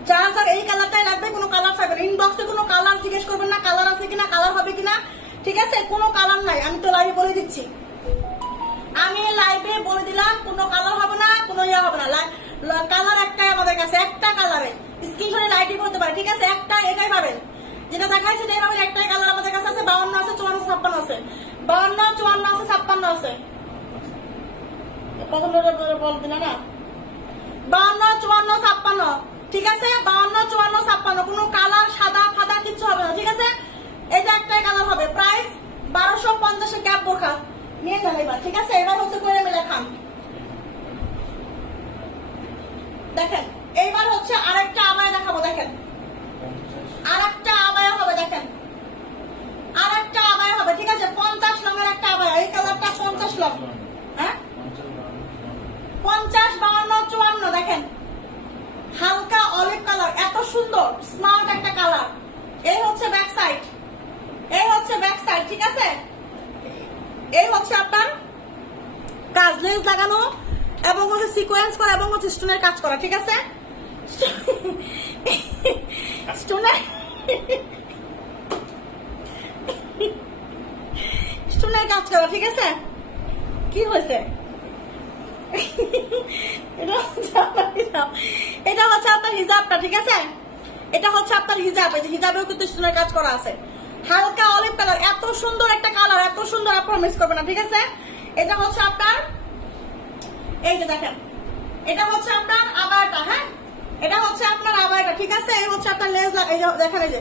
যার যার এই কালারটাই লাগবে, কোনো কালার থাকবে না। ইনবক্সে কোনো কালার জিজ্ঞেস করবেন না, কালার আছে কিনা, কালার হবে কিনা। ঠিক আছে, কোনো কালার নাই, আমি তো লাইভে বলে দিচ্ছি, আমি লাইভে বলে দিলাম কোনো কালার হবে না, কোনো ইয়ে হবে না। কালার একটাই আমাদের কাছে, একটা কালারে স্ক্রিনশটে লাইটিং হতে পারে। ঠিক আছে, একটা এটাই পাবেন, যেটা দেখাইছে এটাই পাবেন। একটাই কালার আমাদের কাছে আছে, 52 আছে, 54, 56 আছে, 52, 54 আছে, 56 আছে। কত বল দিনা না, 52, 54, 56। ঠিক আছে, 52, 54, 56, কোনো কালার সাদা ফাদা কিছু হবে না। ঠিক আছে, এই যে একটাই কালার হবে। প্রাইস 1250 ক্যাপ বোরখা নিয়ে যান এবার। ঠিক আছে, এবার হচ্ছে করে মিলে খান। দেখেন এইবার হচ্ছে আরেকটা আবায়া দেখাবো। দেখেন আরেকটা আবায়া হবে, দেখেন আরেকটা আবায়া হবে। ঠিক আছে, 50 লংয়ের একটা আবায়া, এই কালারটা 50 লং। হ্যাঁ, 50, 52, 54। দেখেন হালকা অলিভ কালার, এত সুন্দর স্মার্ট একটা কালার। এই হচ্ছে ব্যাক সাইড, এই হচ্ছে ব্যাক সাইড। ঠিক আছে, এই হচ্ছে আপনার কাজ, লেস লাগানো এবং হচ্ছে সিকোয়েন্স করা এবং হচ্ছে স্টোনের কাজ করা। ঠিক আছে, স্টোনের কাজ করা। ঠিক আছে, কি হয়েছে? এটা হচ্ছে আপনার হিজাবটা। ঠিক আছে, এটা হচ্ছে আপনার হিজাব, এই যে হিজাবেও কিন্তু স্টোনের কাজ করা আছে, হালকা অলিভ কালার, এত সুন্দর একটা কালার, এত সুন্দর, আপনারা মিস করবেন না, ঠিক আছে। এটা হচ্ছে আপনার, এই যে দেখেন, এটা হচ্ছে আপনার আবায়াটা, হ্যাঁ, এটা হচ্ছে আপনার আবায়াটা, ঠিক আছে। এই হচ্ছে আপনার লেজ, এই যে দেখেন, এই যে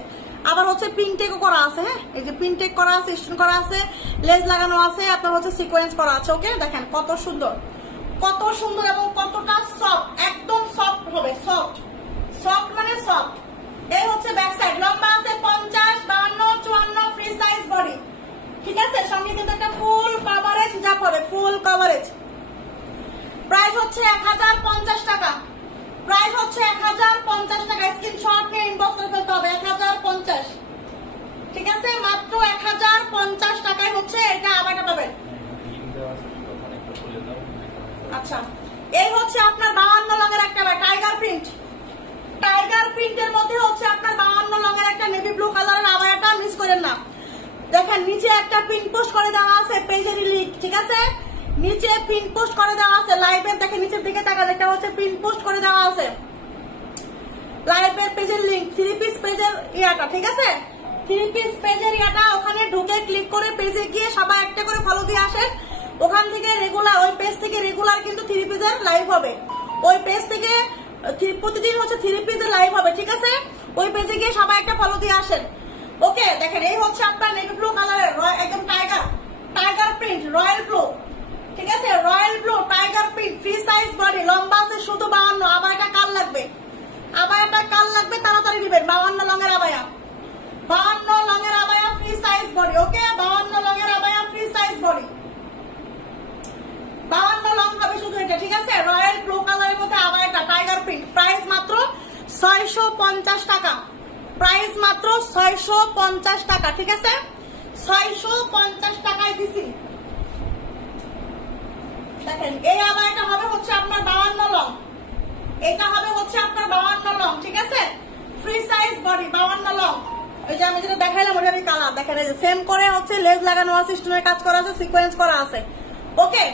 আবার হচ্ছে পিন টেকও করা আছে, হ্যাঁ, এই যে পিন টেক করা আছে, স্টোন করা আছে, লেজ লাগানো আছে, আপনার হচ্ছে সিকোয়েন্স করা আছে। ওকে, দেখেন কত সুন্দর, কত সুন্দর এবং কতটা সফট, একদম সফট হবে, সফট, সফট মানে সফট। এই হচ্ছে ব্যাক সাইড, লম্বা আছে 50, 52, 54, ফ্রি সাইজ বডি, ঠিক আছে। সঙ্গে কিন্তু একটা ফুল কভারেজ হিজাব হবে, ফুল কভারেজ। প্রাইস হচ্ছে 1050 টাকা, প্রাইস হচ্ছে 1050 টাকা। স্ক্রিনশট নিয়ে ইনবক্স করে ফেলতে হবে, 1050, ঠিক আছে, মাত্র 1050 টাকায় হচ্ছে এটা আবারটা পাবেন। আচ্ছা, এই হচ্ছে আপনার 52 লঙের একটা টাইগার প্রিন্ট, টাইগার প্রিন্টের মধ্যে হচ্ছে আপনার 52 লঙের একটা নেভি ব্লু কালারের আবারটা, মিস করেন না। দেখেন নিচে একটা পিন পোস্ট করে দেওয়া আছে, পেজের লিংক, ঠিক আছে, নিচে পিন পোস্ট করে দেওয়া আছে লাইভের, দেখেন নিচের দিকে তাকান, এটা হচ্ছে পিন পোস্ট করে দেওয়া আছে লাইভের পেজের লিংক, 3 পিস পেজের ইয়াটা, ঠিক আছে, 3 পিস পেজের ইয়াটা। ওখানে ঢুকে ক্লিক করে পেজে গিয়ে সবাই একটা করে ফলো দিয়ে আসেন, ওখান থেকে রেগুলার, ওই পেজ থেকে রেগুলার কিন্তু 3 পিসের লাইভ হবে, ওই পেজ থেকে প্রতিদিন হচ্ছে 3 পিসের লাইভ হবে, ঠিক আছে। ওই পেজে গিয়ে সবাই একটা ফলো দিয়ে আসেন। ওকে, দেখেন এই হচ্ছে আপনার নেভি ব্লু কালারের একদম tiger, tiger print, royal blue, ঠিক আছে, royal blue tiger print, free size body, লম্বা আছে শুধু 52। আবার একটা কাল লাগবে, আবার একটা কাল লাগবে, তাড়াতাড়ি দিবেন। 52 লঙের আবায়া, 52 লঙের আবায়া, ফ্রি সাইজ বডি। ওকে, 52 লঙের আবায়া, ফ্রি সাইজ বডি, 52 লং হবে শুধু এটা, ঠিক আছে। রয়্যাল ব্লু কালারের মধ্যে আবায়াটা টাইগার প্রিন্ট, প্রাইস মাত্র 650 টাকা, প্রাইস মাত্র 650 টাকা, ঠিক আছে, 650 টাকায় দিছি। দেখেন এই আবায়াটা হবে হচ্ছে আপনার 52 লং, এটা হবে হচ্ছে আপনার 52 লং, ঠিক আছে, ফ্রি সাইজ বডি, 52 লং। ওই যে আমি যেটা দেখাইলাম ওটা আমি কালার, দেখেন এই যে সেম করে হচ্ছে লেজ লাগানো আছে, স্টোনের কাজ করা আছে, সিকোয়েন্স করা আছে। ওকে,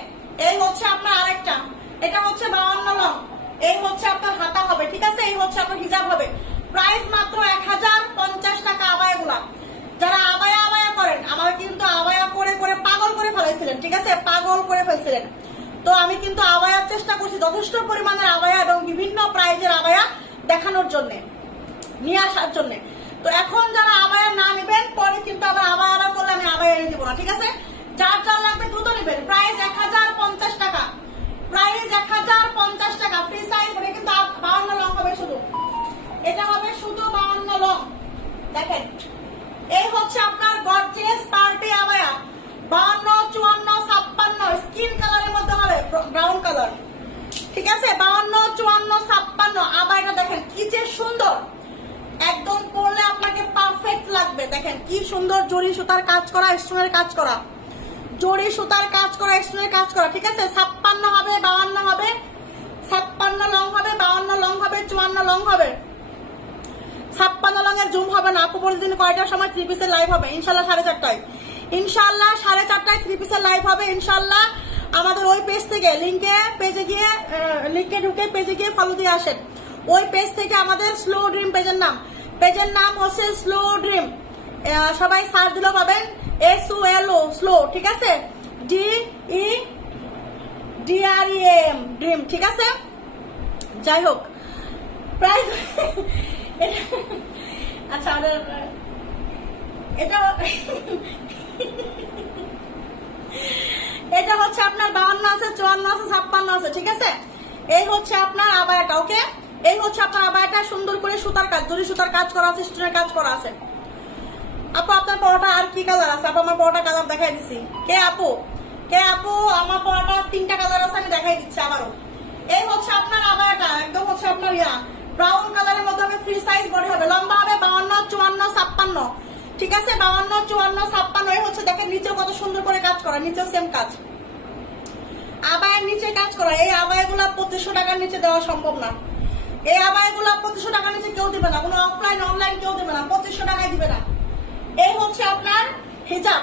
এই হচ্ছে আপনার আরেকটা, এটা হচ্ছে 52 লং, এই হচ্ছে আপনার হাতা হবে, ঠিক আছে, এই হচ্ছে আপনার হিজাব হবে। প্রাইস মাত্র 1050 টাকা আবায়াগুলা। যারা আবায়া আবায়া করেন, আমার কিন্তু আবায়া করে করে পাগল করে ফেলাইছিলেন, ঠিক আছে, পাগল করে ফেলছিলেন। তো আমি কিন্তু আবায়ার চেষ্টা করছি, যথেষ্ট পরিমাণের আবায়া এবং বিভিন্ন প্রাইজের আবায়া দেখানোর জন্য, নিয়ে আসার জন্য। তো এখন যারা আবায়া না নেবেন, পরে কিন্তু আবার আবায়া করলে আমি আবায়া এনে দিব না, ঠিক আছে। যার যার লাগবে দ্রুত নেবেন। প্রাইস 1050 টাকা, প্রাইস 1050 টাকা, ফ্রি সাইজ, মানে কিন্তু 52 লং হবে শুধু, এটা হবে শুধু 52 লং। দেখেন এই হচ্ছে আপনার গর্জিয়াস পার্টি আবায়া, 52, 54, 56 স্কিন কালারের মধ্যে হবে, ব্রাউন কালার, ঠিক আছে, 52, 54, 56 আবায়াটা দেখেন কি যে সুন্দর, একদম পরলে আপনাকে পারফেক্ট লাগবে। দেখেন কি সুন্দর জরি সুতার কাজ করা, স্টোনের কাজ করা, জরি সুতার কাজ করা, স্টোনের কাজ করা, ঠিক আছে। 56 হবে, 52 হবে, 56 লং হবে, 52 লং হবে, 54 লং হবে। 56 লঙের জুম হবে না। আপু বলে দিন কয়টার সময় 3 পিসের লাইভ হবে? ইনশাল্লাহ 4:30টায়, ইনশাল্লাহ 4:30টায় 3 পিসের লাইভ হবে ইনশাল্লাহ। আমাদের ওই পেজ থেকে পেজে গিয়ে লিঙ্কে ঢুকে পেজে গিয়ে ফলো দিয়ে আসেন। ওই পেজ থেকে আমাদের স্লো ড্রিম পেজের নাম হচ্ছে স্লো ড্রিম, সবাই সার্চ দিলেও পাবেন, SOLO স্লো, ঠিক আছে, DREAM ড্রিম, ঠিক আছে। যাই হোক, প্রাইস আচ্ছা এটা এটা হচ্ছে আপনার 52 আছে, 54 আছে, 56 আছে, ঠিক আছে। এই হচ্ছে আপনার আবায়াটা। ওকে, এই হচ্ছে আপনার আবায়াটা, সুন্দর করে সুতার কাজ, জরি সুতার কাজ করা আছে, স্টোনের কাজ করা আছে। আপু আপনার পরোটা আর কি কালার আছে? আপু আমার পরোটা কালার দেখাই দিচ্ছি। কে আপু আমার পরোটা 3টা কালার আছে, আমি দেখাই দিচ্ছি আবারও। এই হচ্ছে আপনার আবায়াটা, একদম হচ্ছে আপনার ব্রাউন কালারের মধ্যে হবে, ফ্রি সাইজ বডি হবে, লম্বা হবে 52, 54, 56, ঠিক আছে, 52, 54, 56। এই হচ্ছে দেখেন নিচে কত সুন্দর করে কাজ করা, নিচে সেম কাজ, আবায়ের নিচে কাজ করা। এই আবায়াগুলা 2500 টাকার নিচে দেওয়া সম্ভব না, এই আবায়াগুলা 2500 টাকার নিচে কেউ দিবে না, কোনো অফলাইন অনলাইন কেউ দিবে না, 2500 টাকায় দিবে না। এই হচ্ছে আপনার হিজাব,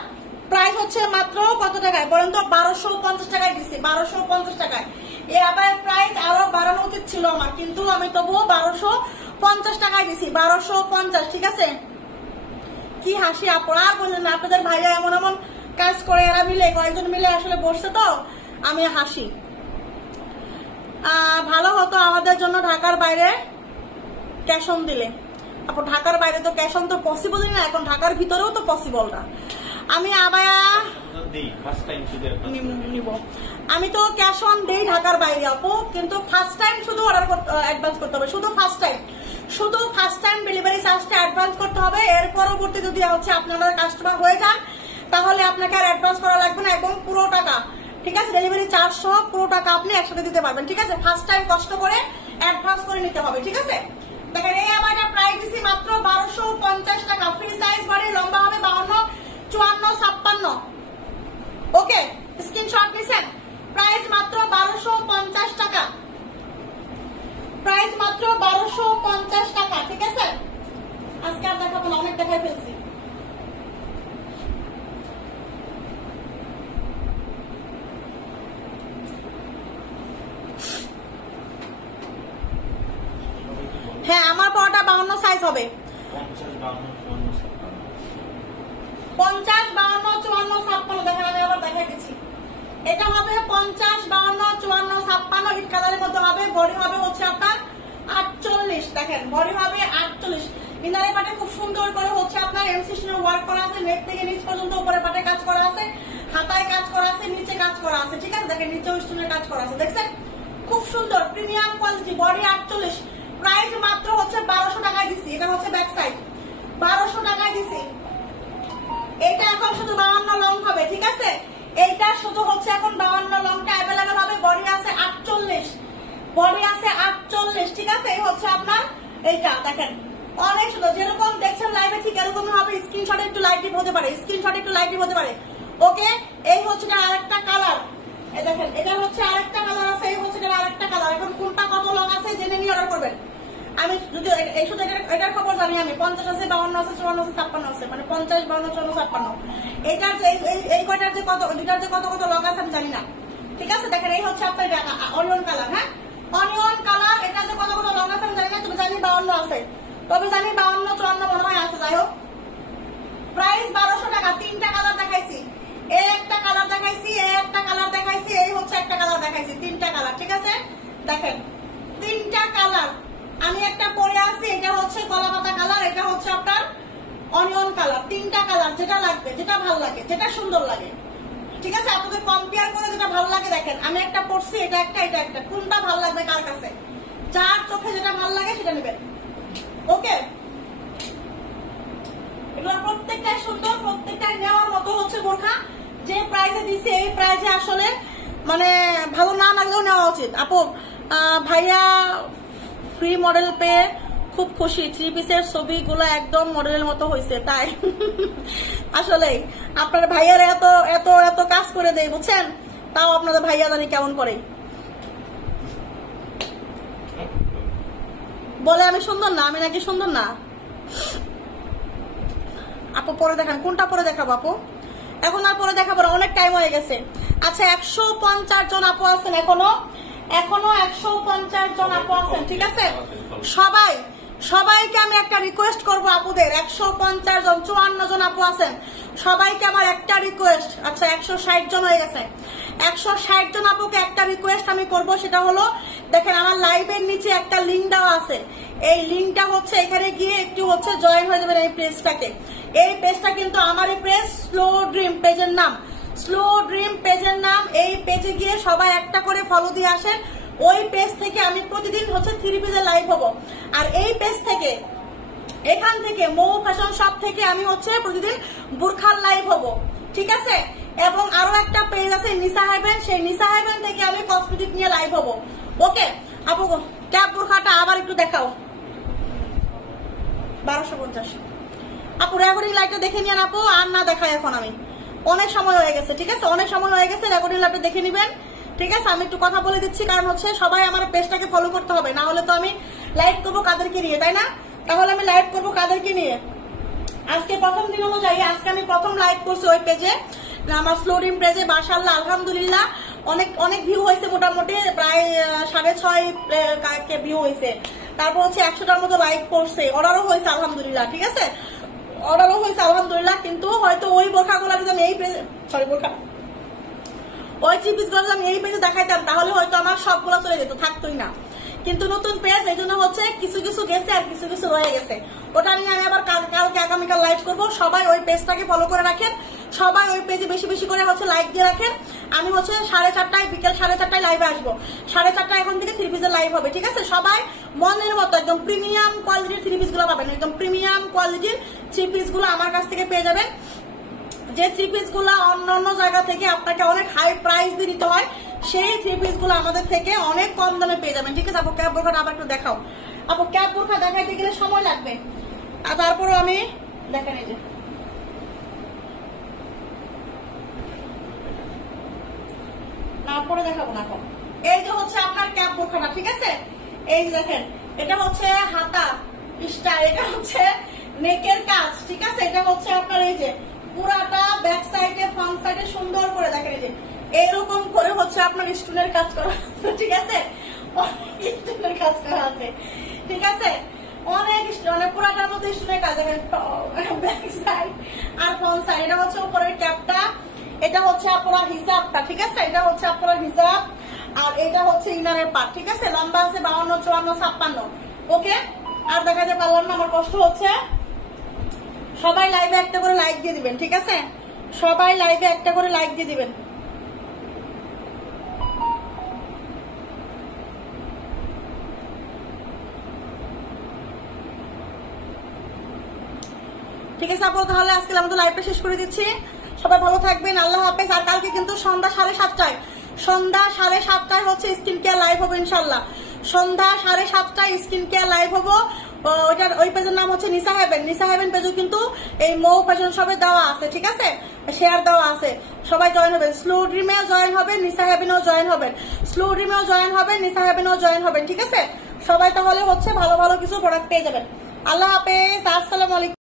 প্রাইস হচ্ছে মাত্র কত টাকায় বলেন তো? 1250 টাকায় দিচ্ছি, 1250 টাকায়। এই আবায়ের প্রাইস আরো বাড়ানো উচিত ছিল আমার, কিন্তু আমি তবুও 50 টাকায় দিছি, 1250, ঠিক আছে। কি হাসি আপনারা বললেন, আপনাদের ভাইয়া এমন এমন কাজ করে, এরা মিলে কয়েকজন মিলে আসলে বসছে, তো আমি হাসি। ভালো হতো আমাদের জন্য ঢাকার বাইরে ক্যাশ অন দিলে। আপু ঢাকার বাইরে তো ক্যাশ অন তো পসিবলই না, এখন ঢাকার ভিতরেও তো পসিবল না। আমি আবায়া নিব, আমি তো ক্যাশ অন দেই ঢাকার বাইরে আপু, কিন্তু ফার্স্ট টাইম শুধু অর্ডার অ্যাডভান্স করতে হবে, শুধু ফার্স্ট টাইম ডেলিভারি চার্জটা অ্যাডভান্স করতে হবে। এর পরবর্তী যদি হচ্ছে আপনারা কাস্টমার হয়ে যান তাহলে আপনাকে আর অ্যাডভান্স করা লাগবে না, এবং পুরো টাকা, ঠিক আছে, ডেলিভারি চার্জ সহ পুরো টাকা আপনি একসাথে দিতে পারবেন, ঠিক আছে। ফার্স্ট টাইম কষ্ট করে অ্যাডভান্স করে নিতে হবে, ঠিক আছে। দেখেন এই আমারটা প্রাইস দিছি মাত্র 1250 টাকা। ফ্রি সাইজ বডি, লম্বা হবে 52, 54, 56। ওকে, স্ক্রিনশট নিছেন। প্রাইস মাত্র 1250 টাকা, প্রাইস মাত্র 1250 টাকা, ঠিক আছে। আজকে আর দেখাবো না, অনেক দেখাই ফেলছি। হ্যাঁ, আমার পরোটা 52 সাইজ হবে, 50, 52, 54, 56। দেখেন আমি আবার দেখা গেছি, এটা হবে 50, 52, 54, 56 হিট কালারের মধ্যে হবে। বডি হবে হচ্ছে আপনার 48, দেখেন বডি হবে 48। ইনারের পাটে খুব সুন্দর করে হচ্ছে আপনার এমসিশনের ওয়ার্ক করা আছে, নেক থেকে নিচ পর্যন্ত উপরে পাটে কাজ করা আছে, হাতায় কাজ করা আছে, নিচে কাজ করা আছে, ঠিক আছে। দেখেন নিচে স্টোনের কাজ করা আছে, দেখছেন খুব সুন্দর প্রিমিয়াম কোয়ালিটি। বডি 48, প্রাইস মাত্র হচ্ছে 1200 টাকায় দিছি। এটা হচ্ছে ব্যাক সাইড, 1200 টাকায় দিছি। এটা এখন শুধু 52 লং হবে, ঠিক আছে। এইটা শুধু হচ্ছে এখন 52 লংটা অ্যাভেলেবেল হবে। বডি আছে 48, বডি আছে 48, ঠিক আছে। এই হচ্ছে আপনার এইটা, দেখেন অনেক সুন্দর, যেরকম দেখছেন লাইভে ঠিক এরকম হবে। স্ক্রিনশটে একটু লাইট ডিপ হতে পারে, স্ক্রিনশটে একটু লাইট ডিপ হতে পারে। ওকে, এই হচ্ছে আরেকটা কালার, এই দেখেন এটা হচ্ছে আরেকটা কালার আছে, এই হচ্ছে আরেকটা কালার। এখন কোনটা কত লং আছে জেনে নিয়ে অর্ডার করবেন। আমি যদি এই শুধু এটার খবর জানি, আমি 50 আছে, 52 আছে, 54 আছে, 56 আছে, মানে 50, 52, 54, 56। এইটার এই কয়টার যে কত, দুটার যে কত কত লং আছে আমি জানি না, ঠিক আছে। দেখেন এই হচ্ছে আপনার অনিয়ন কালার, হ্যাঁ অনিয়ন কালার। এটা যে কত কত লং আছে আমি জানি না, তবে জানি 52 আছে, তবে জানি 52, 54 মনে হয় আছে। যাই হোক, প্রাইস 1200 টাকা। 3টা কালার দেখাইছি, এই একটা কালার দেখাইছি, এই একটা কালার দেখাইছি, এই হচ্ছে একটা কালার দেখাইছি, 3টা কালার, ঠিক আছে। দেখেন 3টা কালার, আমি একটা পরে আছি, এটা হচ্ছে কলা পাতা কালার, এটা হচ্ছে আপনার অনিয়ন কালার। 3টা কালার, যেটা লাগবে, যেটা ভালো লাগে, যেটা সুন্দর লাগে, ঠিক আছে। আপনাদের কম্পেয়ার করে যেটা ভালো লাগে। দেখেন আমি একটা পরছি, এটা একটা, এটা একটা, কোনটা ভালো লাগবে কার কাছে, যার চোখে যেটা ভালো লাগে সেটা নেবেন। ওকে, এগুলো প্রত্যেকটাই সুন্দর, প্রত্যেকটাই নেওয়ার মতো হচ্ছে বোরখা। যে প্রাইসে দিচ্ছে এই প্রাইসে আসলে মানে ভালো না লাগলেও নেওয়া উচিত। আপু ভাইয়া ফ্রি মডেল পেয়ে খুব খুশি, 3 পিসের ছবিগুলো একদম মডেলের মতো হয়েছে। তাই আসলে আপনার ভাইয়ারা এত এত এত কাজ করে দেয় বুঝছেন, তাও আপনাদের ভাইয়া জানি কেমন করে বলে আমি সুন্দর না, আমি নাকি সুন্দর না। আপু পরে দেখান, কোনটা পরে দেখাবো আপু? এখন আর পরে দেখাবো না, অনেক টাইম হয়ে গেছে। আচ্ছা 150 জন আপু আছেন, এখনো 150 জন আপু আছেন, ঠিক আছে। সবাইকে আমি একটা রিকোয়েস্ট করবো আপুদের, 150 জন, 54 জন আপু আছেন, সবাইকে আমার একটা রিকোয়েস্ট। আচ্ছা 160 জন হয়ে গেছে, 160 জন আপুকে একটা রিকোয়েস্ট আমি করব, সেটা হলো দেখেন আমার লাইভের নিচে একটা লিঙ্ক দেওয়া আছে। এই লিঙ্কটা হচ্ছে এখানে গিয়ে একটু হচ্ছে জয়েন হয়ে যাবেন এই পেজটাকে। এই পেজটা কিন্তু আমারই পেজ, স্লো ড্রিম পেজের নাম, স্লো ড্রিম পেজের নাম। এই পেজে গিয়ে সবাই একটা করে ফলো দিয়ে আসেন। ওই পেজ থেকে আমি প্রতিদিন হচ্ছে 3 পিসে লাইভ হবো, আর এই পেজ থেকে, এখান থেকে মৌ ফ্যাশন শপ থেকে আমি হচ্ছে প্রতিদিন বোরখার লাইভ হবো, ঠিক আছে। এবং আরো একটা পেজ আছে নিসা হেভেন, সেই নিসা হেভেন থেকে আমি কসমেটিক নিয়ে লাইভ হবো। ওকে আপু, ক্যাপ বোরখাটা আবার একটু দেখাও, 1250। আপু রেকর্ডিং লাইভটা দেখে নিন আপু, আর না দেখাই এখন, আমি অনেক সময় হয়ে গেছে, ঠিক আছে, অনেক সময় হয়ে গেছে। রেকর্ডিং লাইভটা দেখে নিবেন, ঠিক আছে। আমি একটু কথা বলে দিচ্ছি, কারণ হচ্ছে সবাই আমার পেজটাকে ফলো করতে হবে, না হলে তো আমি লাইভ করবো কাদেরকে নিয়ে, তাই না? তাহলে আমি লাইভ করবো কাদেরকে নিয়ে? আজকে প্রথম দিন অনুযায়ী আজকে আমি প্রথম লাইভ করছি ওই পেজে, আমার স্লো ড্রিম পেজে। মাশাআল্লাহ আলহামদুলিল্লাহ অনেক অনেক ভিউ হয়েছে, মোটামুটি প্রায় 6.5 ভিউ হয়েছে। তারপর হচ্ছে 100টার মতো লাইক করছে, অর্ডারও হয়েছে আলহামদুলিল্লাহ। ঠিক আছে, অর্ডারও হয়েছে আলহামদুলিল্লাহ। কিন্তু হয়তো ওই বোরখাগুলো যদি আমি এই বোরখা ওই থ্রি পিস গুলো আমি এই পেজে দেখাইতাম তাহলে হয়তো আমার সবগুলো চলে যেত, থাকতোই না। কিন্তু নতুন পেজ, এই জন্য হচ্ছে কিছু কিছু গেছে আর কিছু কিছু রয়ে গেছে। ওটা নিয়ে আমি আবার কালকে আগামীকাল লাইভ করবো। সবাই ওই পেজটাকে ফলো করে রাখেন, সবাই ওই পেজে বেশি বেশি করে হচ্ছে লাইক দিয়ে রাখেন। আমি হচ্ছে 4:30 বিকেল 4:30 লাইভে আসবো। 4:30 এখন থেকে থ্রি পিসের লাইভ হবে। ঠিক আছে, সবাই মনের মতো একদম প্রিমিয়াম কোয়ালিটির থ্রি পিস গুলো পাবেন। একদম প্রিমিয়াম কোয়ালিটির থ্রি পিস গুলো আমার কাছ থেকে পেয়ে যাবেন। যে থ্রি পিস গুলা অন্য জায়গা থেকে আপনাকে অনেক হাই প্রাইস দিয়ে দিতে হয়, সেই থ্রি পিস গুলো আমাদের থেকে অনেক কম দামে পেয়ে যাবেন। ঠিক আছে আপু, ক্যাপ বোরখাটা আবার একটু দেখাও। আপু ক্যাপ বোরখা দেখাইতে গেলে সময় লাগবে, আর তারপরও আমি দেখেন এই যে না পরে দেখাবো না এখন। এই যে হচ্ছে আপনার ক্যাপ বোরখাটা। ঠিক আছে, এই দেখেন এটা হচ্ছে হাতা স্টাইল, এটা হচ্ছে নেকের কাজ। ঠিক আছে, এটা হচ্ছে আপনার এই যে পুরাটা ব্যাক সাইডে ফ্রন্ট সাইডে সুন্দর করে দেখেন, এই যে এরকম করে হচ্ছে আপনার স্টোনের কাজ করা আছে। ঠিক আছে, স্টোনের কাজ করা আছে। ঠিক আছে, অনেক পুরাটার মধ্যে স্টোনের কাজ দেখেন, ব্যাক সাইড আর ফ্রন্ট সাইড। এটা হচ্ছে উপরের ক্যাপটা, এটা হচ্ছে আপনার হিসাবটা। ঠিক আছে, এটা হচ্ছে আপনার হিসাব, আর এটা হচ্ছে ইনারের পার্ট। ঠিক আছে, লম্বা আছে 52, 54, 56। ওকে, আর দেখাতে পারলাম না, আমার কষ্ট হচ্ছে। সবাই লাইভে একটা করে লাইক দিয়ে দিবেন। ঠিক আছে, সবাই লাইভে একটা করে লাইক দিয়ে দিবেন। ঠিক আছে আপু, তাহলে আজকে আমাদের লাইভটা শেষ করে দিচ্ছি। সবাই ভালো থাকবেন, আল্লাহ হাফেজ। আর কালকে কিন্তু সন্ধ্যা 7:30 হচ্ছে স্কিন কেয়ার লাইভ হবে ইনশাল্লাহ। সন্ধ্যা 7:30 স্কিন কেয়ার লাইভ হবো। ওই পেজের নাম হচ্ছে নিসা হেভেন। নিসা হেভেন পেজও কিন্তু এই মৌ ফ্যাশন সবে দেওয়া আছে। ঠিক আছে, শেয়ার দেওয়া আছে, সবাই জয়েন হবেন। স্লো ড্রিমেও জয়েন হবেন, নিসা হেভেনও জয়েন হবেন। স্লো ড্রিমেও জয়েন হবেন, নিসা হেভেনও জয়েন হবেন। ঠিক আছে, সবাই তাহলে হচ্ছে ভালো ভালো কিছু প্রোডাক্ট পেয়ে যাবেন। আল্লাহ হাফেজ, আসসালামু আলাইকুম।